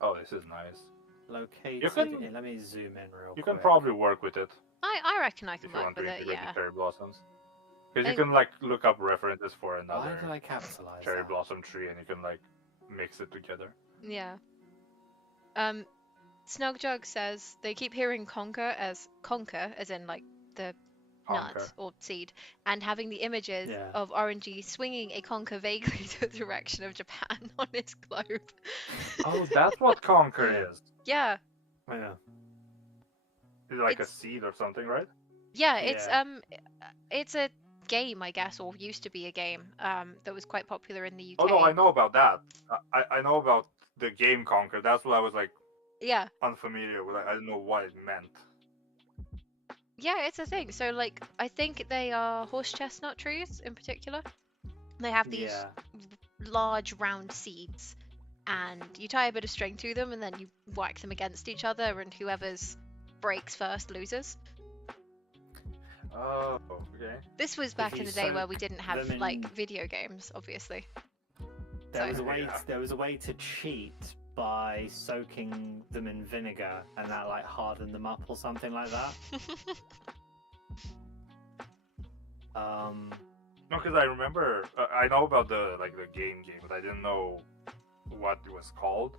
Oh, this is nice. Located. You can- Let me zoom in real quick. You can probably work with it I reckon I if can you work want to with it, integrate yeah. the cherry blossoms. Because I- you can like look up references for Why another did I capitalize cherry that? blossom tree, and you can like mix it together. Yeah. Snugjug says they keep hearing conker as in like the Conker. nut or seed, and having the images Yeah. of RNG swinging a conker vaguely to the direction of Japan on its globe. Oh, that's what conker is. Yeah, Yeah. It's like a It's- seed or something, right? yeah, Yeah. it's a game, I guess, or used to be a game that was quite popular in the UK. Oh no, I know about that. I know about the game Conker. That's what I was like Yeah, unfamiliar with. I didn't know what it meant. yeah, it's a thing. So like, I think they are horse chestnut trees in particular. They have these Yeah. large round seeds, and you tie a bit of string to them, and then you whack them against each other, and whoever's breaks first loses. Oh, okay. This was back you in the day where soak we didn't have them in- like video games, obviously. There So- was a way. Yeah. There was a way to cheat by soaking them in vinegar, and that like hardened them up or something like that. No, because I remember I know about the game, but I didn't know what it was called.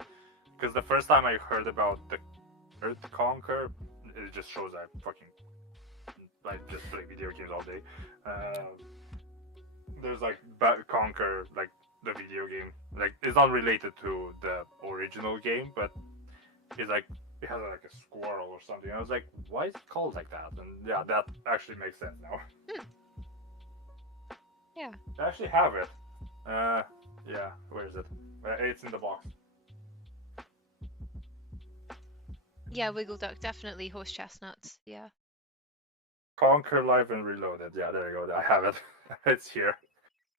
Because the first time I heard about the Earth Conquer, it just shows I fucking like just play video games all day. There's like Conquer, like the video game. Like it's not related to the original game, but it's like it has like a squirrel or something. I was like, why is it called like that? And yeah, that actually makes sense now. Yeah. I actually have it. Yeah, where is it? It's in the box. Yeah, Wiggle Duck, definitely horse chestnuts. Yeah. Conquer Live and Reloaded. Yeah, there you go. I have it. It's here.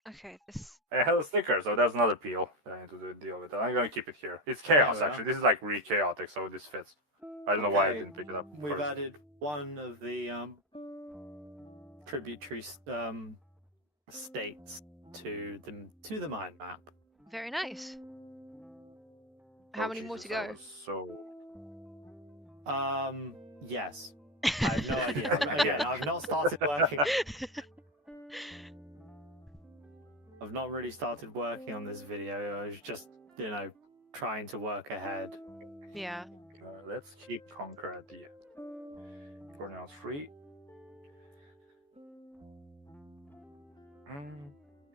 Okay, this. I have a sticker, so that's another peel that I need to deal with. I'm gonna keep it here. It's chaos, Yeah, actually. This is like really chaotic, so this fits. I don't know why I Okay, didn't pick it up. We've first. added one of the tributary states to the mind map. Very nice. How Oh, many more to Jesus, I go? was So Yes. I have no idea. Again, I've not started working. I've not really started working on this video. I was just, trying to work ahead. Yeah. let's keep Conquer at the end. For now, 3.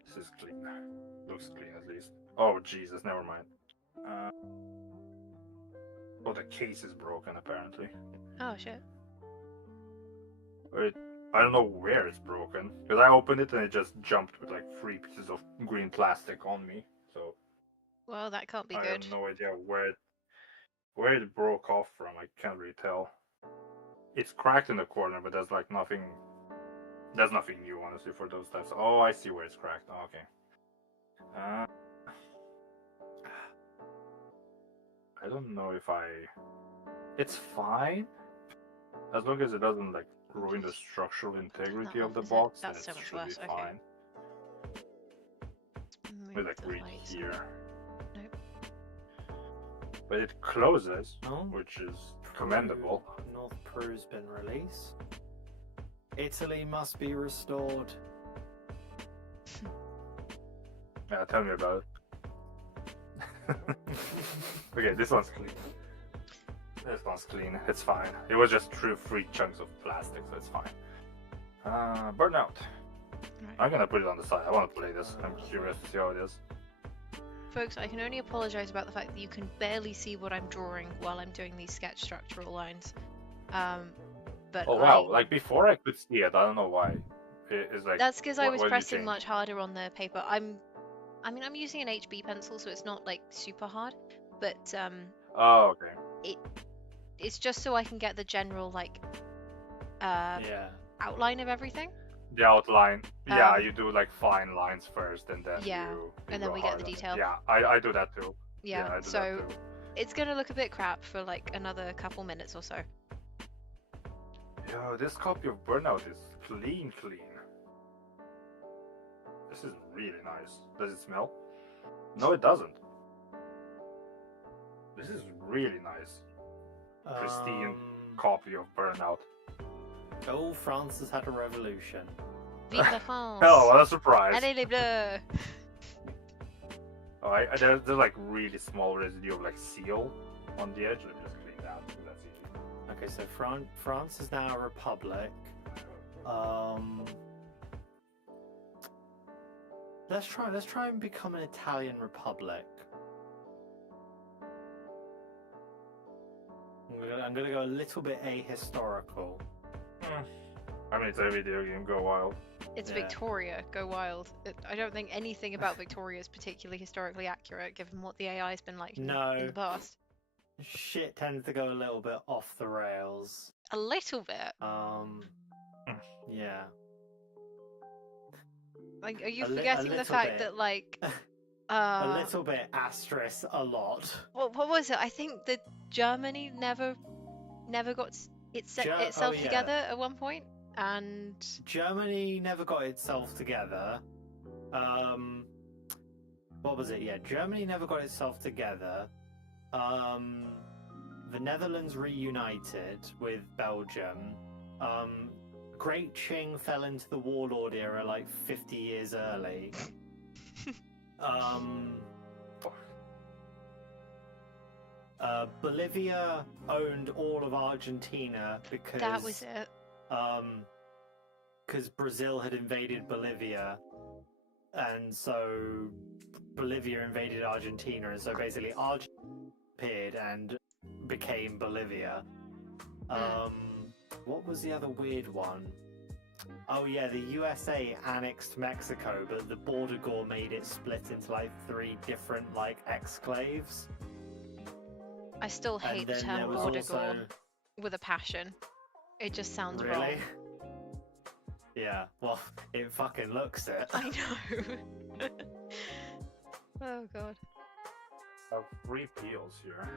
This is clean. Looks clean at least. Oh Jesus, never mind. Oh, the case is broken apparently. Oh shit. Or I don't know where it's broken because I opened it and it just jumped with like 3 pieces of green plastic on me. So Well, that can't be I good. have no idea where it broke off from. I can't really tell. It's cracked in the corner, but there's like nothing. There's nothing new, honestly, for those types. Oh, I see where it's cracked. Oh, okay. I don't know if It's fine as long as it doesn't like ruin the structural integrity of the is it? box. That's Then so it much should worse, be okay. fine. Move It's like the right lights. here. Nope. But it closes, Oh. which is commendable. North Peru's been released. Italy must be restored. Yeah, tell me about it. Okay, this one's clean. This one's clean. It's fine. It was just three chunks of plastic, so it's fine. Burnout. Right. I'm gonna put it on the side. I want to play this. I'm curious to see how it is. Folks, I can only apologize about the fact that you can barely see what I'm drawing while I'm doing these sketch structural lines. But Oh wow! Like before, I could see it. I don't know why. It's like that's because I was what did you pressing change? much harder on the paper. I'm using an HB pencil, so it's not like super hard, but Oh, okay. it's just so I can get the general like Yeah. outline of everything. The outline. Yeah, you do like fine lines first, and then Yeah, you and then go we get hard the on it. detail. Yeah, I do that too. Yeah, I do so that too. it's gonna look a bit crap for like another couple minutes or so. Yo, this copy of Burnout is clean. This is really nice. Does it smell? No, it doesn't. This is really nice. Pristine copy of Burnout. Oh, France has had a revolution. Vive la France! Oh, what a surprise! Allez les bleus! Oh, there's like really small residue of like seal on the edge. Let me just clean that. That's easy. Okay, so France is now a republic. Let's try and become an Italian republic. I'm gonna go a little bit ahistorical. I mean, it's a video game. Go wild. It's Yeah. Victoria, go wild. I don't think anything about Victoria is particularly historically accurate, given what the AI has been like in the past. Shit tends to go a little bit off the rails. A little bit. Yeah. Like, are you A forgetting the little fact bit. that like A little bit asterisk a lot. what was it? I think that Germany never got itself yeah. together at one point, and Germany never got itself together. What was it? Yeah, Germany never got itself together. The Netherlands reunited with Belgium. Great Qing fell into the warlord era like 50 years early. Bolivia owned all of Argentina because that was it. Because Brazil had invaded Bolivia, and so Bolivia invaded Argentina, and so basically Argentina appeared and became Bolivia. What was the other weird one? Oh yeah, the USA annexed Mexico, but the border gore made it split into like 3 different like exclaves. I still hate the And then term there was border also... gore with a passion. It just sounds Really? wrong. Yeah, well, it fucking looks it. I know. Oh god. I have 3 peels here.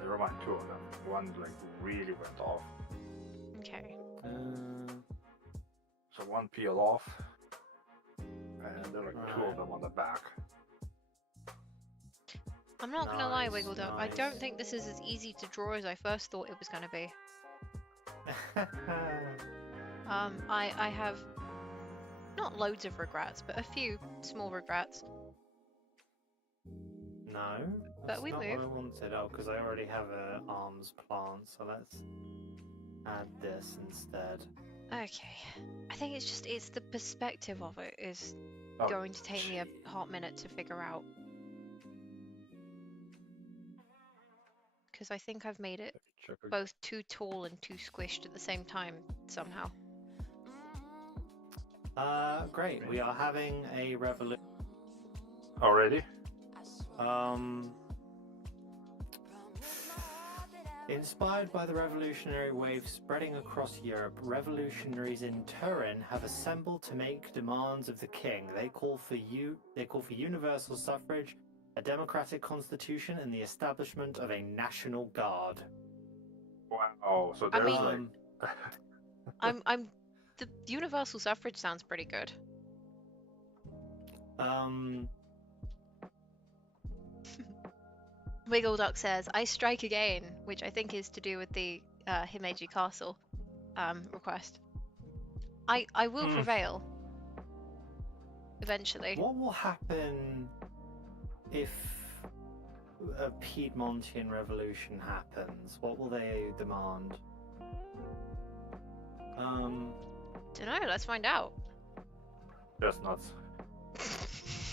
Never mind, 2 of them. One like really went off. Okay. So 1 peel off, and there are like 2 of them on the back. I'm not gonna lie, Nice, Wiggle Duck. I don't nice. think this is as easy to draw as I first thought it was gonna be. I have not loads of regrets, but a few small regrets. No, But that's we not move. what I wanted. Oh, because I already have a arms plant, so let's add this instead. Okay. I think it's the perspective of it is Oh, going to take me a gee. hot minute to figure out. Because I think I've made it Check again. both too tall and too squished at the same time somehow. Great. We are having a revolution. Already? Inspired by the revolutionary wave spreading across Europe, revolutionaries in Turin have assembled to make demands of the king. They call for universal suffrage, a democratic constitution, and the establishment of a national guard. Wow. So I there's mean- like. The universal suffrage sounds pretty good. Wiggle Duck says, I strike again, which I think is to do with the Himeji Castle request. I will prevail. Eventually. What will happen if a Piedmontian revolution happens? What will they demand? Dunno, let's find out. Just nuts.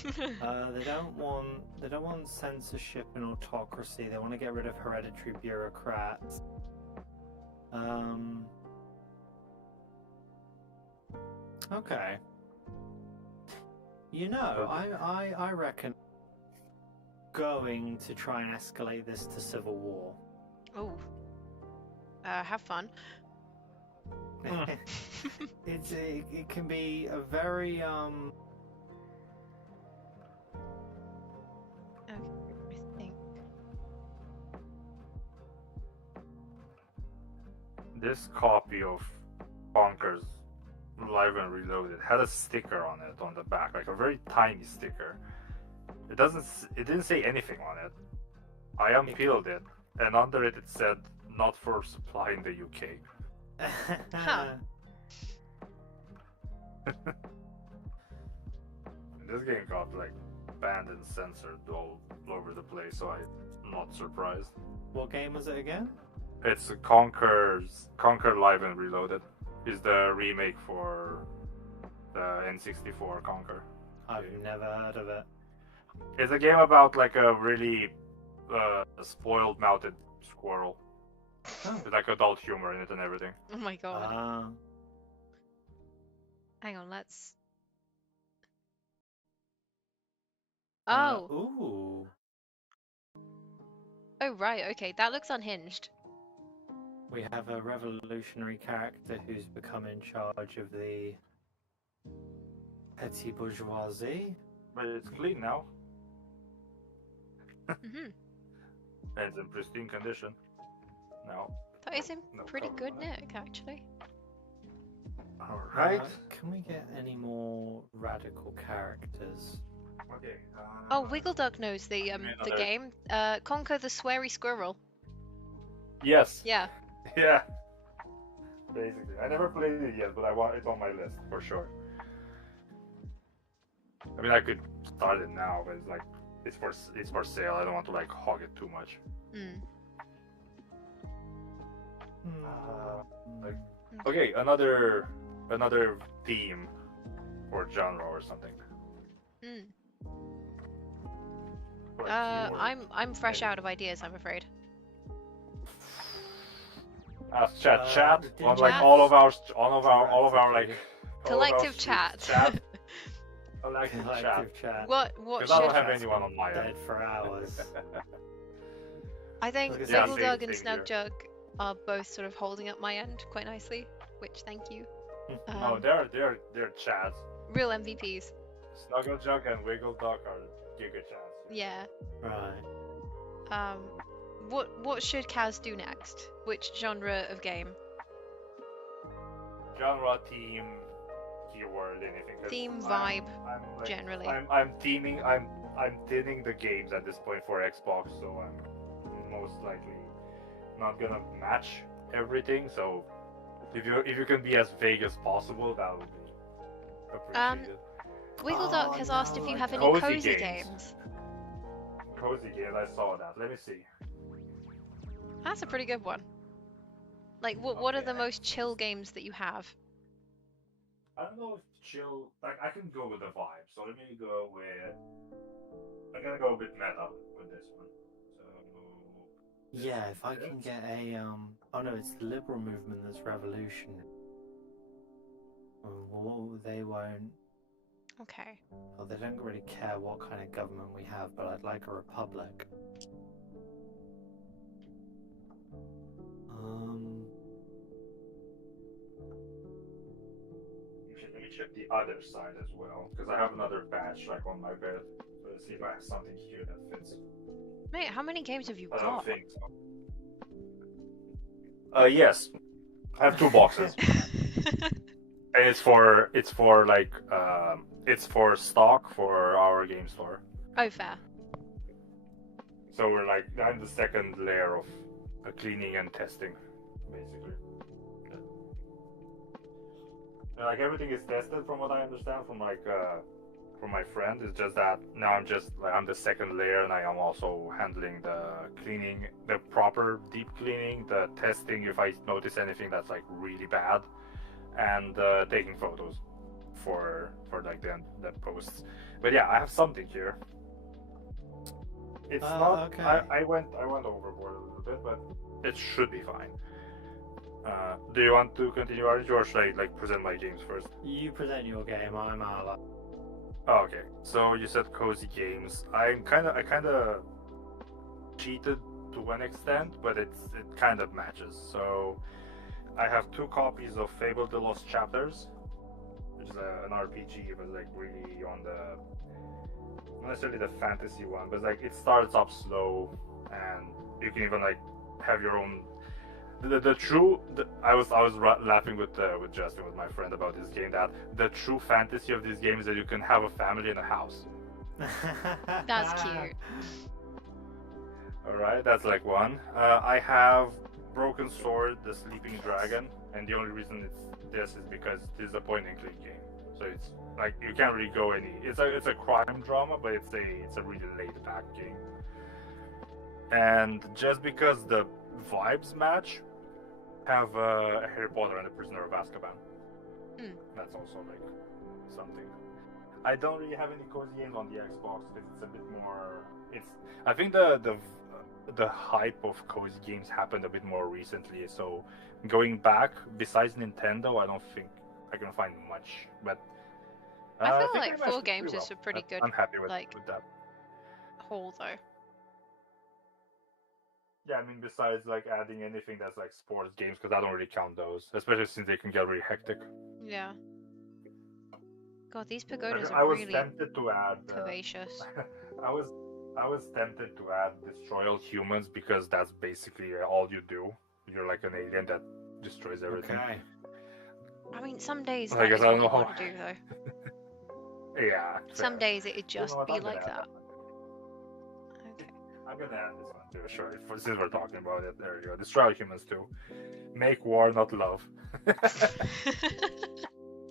They don't want censorship and autocracy. They want to get rid of hereditary bureaucrats. Okay. You know, I reckon going to try and escalate this to civil war. Oh. Have fun. It can be a very Okay, I think. This copy of Bonkers Live and Reloaded had a sticker on it on the back, like a very tiny sticker. It didn't say anything on it. I unpeeled it, and under it said "Not for supply in the UK." Huh. This game got like banned and censored all over the place, so I'm not surprised. What game was it again? It's Conquer Live and Reloaded. Is the remake for the N64 Conquer. I've never heard of it. It's a game about like a really spoiled mounted squirrel. With like adult humor in it and everything. Oh my god. Hang on, let's... Oh! Ooh. Oh right, okay, that looks unhinged. We have a revolutionary character who's become in charge of the petty bourgeoisie. But it's clean now. Mm-hmm. And it's in pristine condition. No. That is in No pretty problem good with that. nick, actually. Alright. Can we get any more radical characters? Okay. Oh, Wiggle Duck knows the another- game. Conquer the Sweary Squirrel. Yes. Yeah. Yeah. Basically. I never played it yet, but it's on my list for sure. I mean, I could start it now, but it's like it's for sale. I don't want to like hog it too much. Mm. Like, okay, another theme or genre or something. Mm. Or I'm fresh out of ideas, I'm afraid. Ask chat did on like chat? all of our like Collective chat. Collective chat. Collective chat. What Because I don't should... have anyone on my Dead end. for hours. I think Look at that. Wiggle Yeah, Dug and same Snug here. Jug are both sort of holding up my end quite nicely, which thank you. Oh, they're chats. Real MVPs. Snuggle Jug and Wiggle Duck are giga chats. Yeah. Right. What should Kaz do next? Which genre of game? Genre, theme, keyword, anything. 'Cause Theme, I'm- vibe, I'm, like, generally. I'm theming. I'm thinning the games at this point for Xbox, so I'm most likely not gonna match everything. So if you can be as vague as possible, that would be appreciated. Wiggle Oh, Duck has asked if no, you I have any Cozy cozy games. games. Cozy game, I saw that. Let me see. That's a pretty good one. Like, what are the Okay. most chill games that you have? I don't know if chill. Like I can go with the vibe. So let me go with. I'm gonna go a bit meta with this one. So. Yeah, if I can get a oh no, it's the liberal movement that's revolution. Well, they won't. Okay. Well, they don't really care what kind of government we have, but I'd like a republic. Let me check the other side as well, because I have another patch like on my bed. So let's see if I have something here that fits. Mate, how many games have you I don't got? think so. Yes, I have 2 boxes, and it's for like it's for stock for our game store. Oh, fair. So we're like, I'm the second layer of cleaning and testing, basically. And, like everything is tested from what I understand from from my friend. It's just that now I'm the second layer, and I am also handling the cleaning, the proper deep cleaning, the testing if I notice anything that's like really bad, and taking photos for like the posts. But yeah, I have something here. It's not. Okay. I went overboard a little bit, but it should be fine. Do you want to continue, Orange, or should I like present my games first? You present your game. I'm out. Oh, okay. So you said cozy games. I kind of cheated to an extent, but it kind of matches. So I have 2 copies of Fable: The Lost Chapters, which is an RPG, but like really on the not necessarily the fantasy one, but like it starts up slow, and you can even like have your own. I was laughing with Justin, with my friend, about this game, that the true fantasy of this game is that you can have a family in a house. That's cute. All right, that's like one. I have Broken Sword, the Sleeping Dragon, and the only reason this is because this is a point-and-click game. So it's like you can't really go any. It's a crime drama, but it's a really laid-back game. And just because the vibes match, have Harry Potter and the Prisoner of Azkaban. That's also like something. I don't really have any cozy games on the Xbox because it's a bit more. I think the hype of cozy games happened a bit more recently. So going back, besides Nintendo, I don't think I can find much. But I feel think like they 4 matched games pretty is well. a pretty good I'm happy with like that. haul though. Yeah, I mean, besides like adding anything that's like sports games, because I don't really count those, especially since they can get really hectic. Yeah. God, these pagodas I are was really tempted to add. curvaceous. I was tempted to add Destroy All Humans because that's basically all you do. You're like an alien that destroys everything. Okay. I mean, some days I that guess is I don't what you know want to do though. Yeah. Some fair. days it'd just what, be I'm like gonna add that. Okay. I'm gonna add this one too, sure. Since we're talking about it, there you go. Destroy All Humans too. Make war, not love.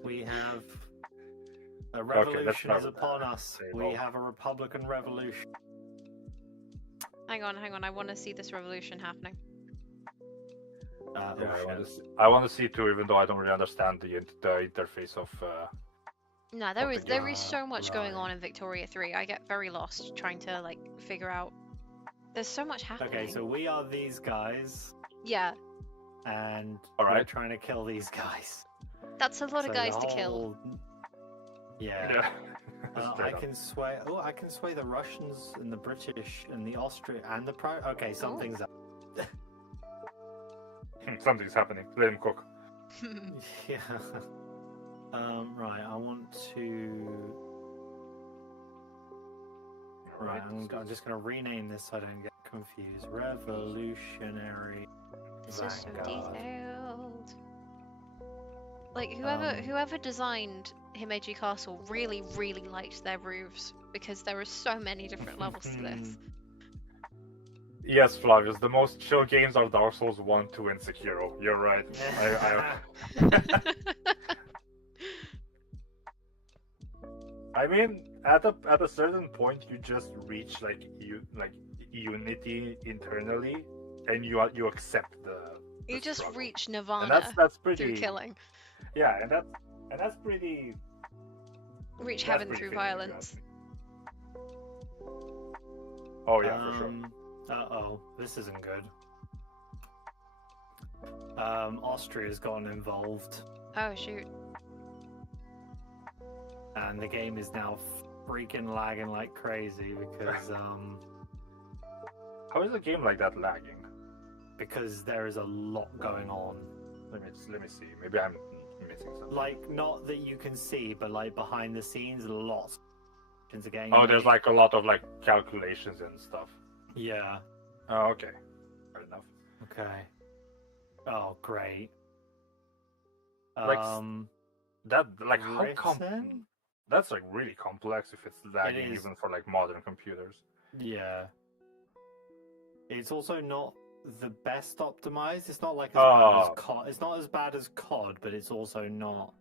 We have a revolution start is with upon that. us. There you We go. have a Republican revolution. Hang on. I want to see this revolution happening. Yeah, Oh, shit. I want to see too, even though I don't really understand the interface of. No, there is Yeah, so much going right. on in Victoria 3. I get very lost trying to like figure out. There's so much happening. Okay, so we are these guys, Yeah, and All we're right. trying to kill these guys. that's a lot So of the guys to kill. whole- Yeah. Yeah. I Straight up. can sway. Oh, I can sway the Russians and the British and the Austrian and the Okay, something's up. Something's happening. Let him cook. Yeah. Right. I want to. Right. I'm just gonna rename this so I don't get confused. Revolutionary. This is so Vanguard. detailed. Like whoever designed Himeji Castle really liked their roofs because there are so many different levels to this. Yes, Flavius, the most chill games are Dark Souls 1, 2, and Sekiro. You're right. I mean, at a certain point, you just reach unity internally, and you accept the. You just struggle. reach And nirvana that's pretty. through killing. Yeah, and that's pretty. Reach That's heaven pretty through fitting, if you violence. ask me. Oh yeah, for sure. Uh-oh, this isn't good. Austria's gotten involved, Oh shoot. and the game is now freaking lagging like crazy because How is a game like that lagging? because there is a lot going on. Let me see. Maybe I'm missing something. Like, not that you can see, but like behind the scenes, lots of things are getting Oh, there's made. like a lot of like calculations and stuff. Yeah. Oh, okay. Fair enough. Okay. Oh, great. Like, That like how written? that's like really complex if it's lagging is. even for like modern computers. Yeah. It's also not the best optimized. It's not like as bad as Oh, COD. It's not as bad as COD, but it's also not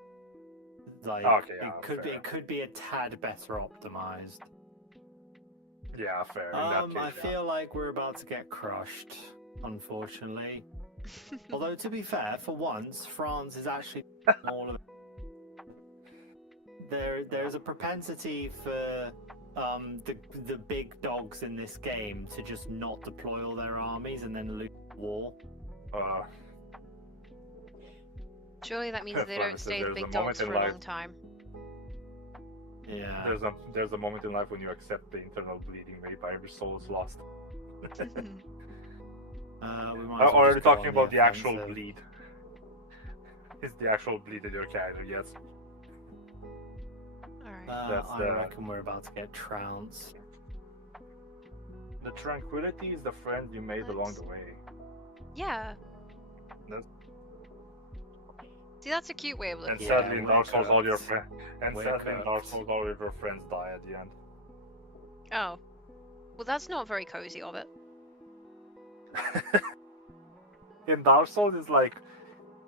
like okay, yeah, fair. it could be a tad better optimized. Yeah, fair. In that case, I yeah. feel like we're about to get crushed, unfortunately. Although to be fair, for once, France is actually all of there's a propensity for the big dogs in this game to just not deploy all their armies and then lose the war. Surely that means they For don't stay the instance, big there's a moment dogs in for a life- long time. Yeah. There's a moment in life when you accept the internal bleeding made by every soul is lost. We might as well Or are just you go talking on about the actual offensive. bleed? It's the actual bleed that your character gets. Alright. That's I the- reckon we're about to get trounced. The tranquility is the friend you made along the way. Yeah. That's- See, that's a cute way of And looking at Yeah, it. sadly, in we're Dark Souls, all your cooked. friends. And We're sadly, in Dark cooked. Souls, all of your friends die at the end. Oh. Well, that's not very cozy of it. In Dark Souls, it's like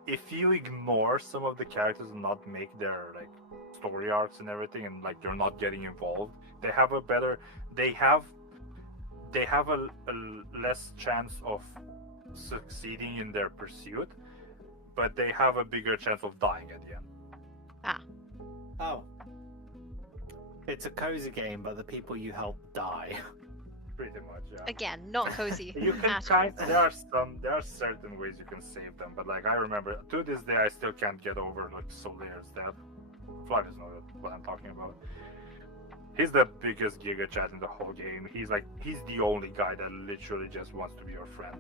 if you ignore some of the characters and not make their like story arcs and everything, and like you're not getting involved, they have a better. They have a less chance of succeeding in their pursuit, but they have a bigger chance of dying at the end. Oh. It's a cozy game, but the people you help die. Pretty much, yeah. Again, not cozy You can at all. there are certain ways you can save them, but like I remember to this day I still can't get over like Solaire's death. Flavius knows what I'm talking about. He's the biggest giga chat in the whole game. He's the only guy that literally just wants to be your friend.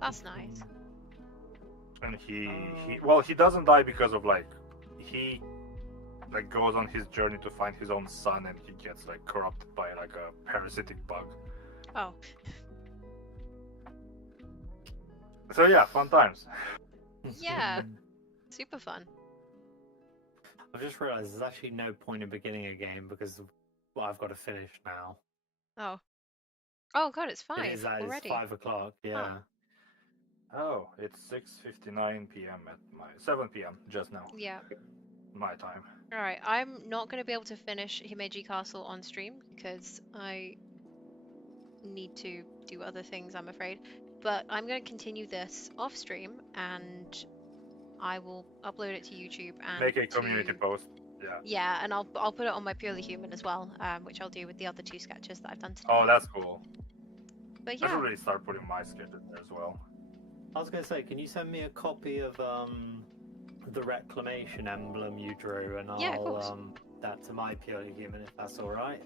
That's nice. And he doesn't die because of like he like goes on his journey to find his own son and he gets like corrupted by like a parasitic bug. Oh. So yeah, fun times. Yeah. Super fun. I've just realised there's actually no point in beginning a game because I've got to finish now. Oh. Oh god, it's 5 It's already. 5 o'clock, yeah. Oh, it's 6:59 p.m. at my 7 p.m. just now. Yeah. My time. Alright, I'm not going to be able to finish Himeji Castle on stream because I need to do other things, I'm afraid. But I'm going to continue this off stream and I will upload it to YouTube and Make a community post. Yeah. Yeah, and I'll put it on my Purely Human as well, which I'll do with the other 2 sketches that I've done today. Oh, that's cool. But I yeah, should really start putting my sketch in there as well. I was going to say, can you send me a copy of the reclamation emblem you drew, and Yeah, of I'll course. that to my Purely Human if that's all right.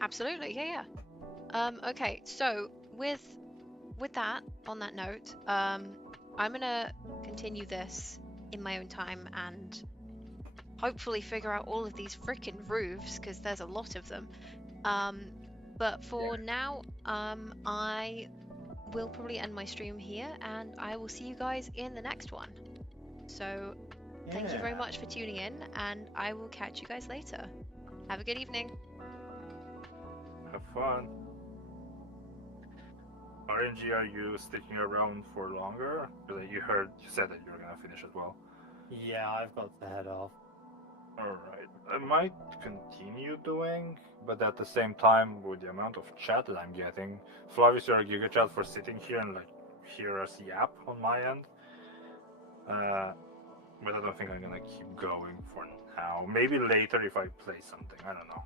absolutely, yeah. Okay, so with that, on that note, I'm gonna continue this in my own time and hopefully figure out all of these freaking roofs because there's a lot of them. But for now, I will probably end my stream here and I will see you guys in the next one. So thank you very Yeah. much for tuning in and I will catch you guys later. Have a good evening. Have fun. RNG, are you sticking around for longer? Because you said that you were gonna finish as well. Yeah, I've got to head off. Alright. I might continue doing, but at the same time, with the amount of chat that I'm getting, Flavius, you're a giga chat for sitting here and like hear us yap on my end. But I don't think I'm gonna keep going for now. Maybe later if I play something. I don't know.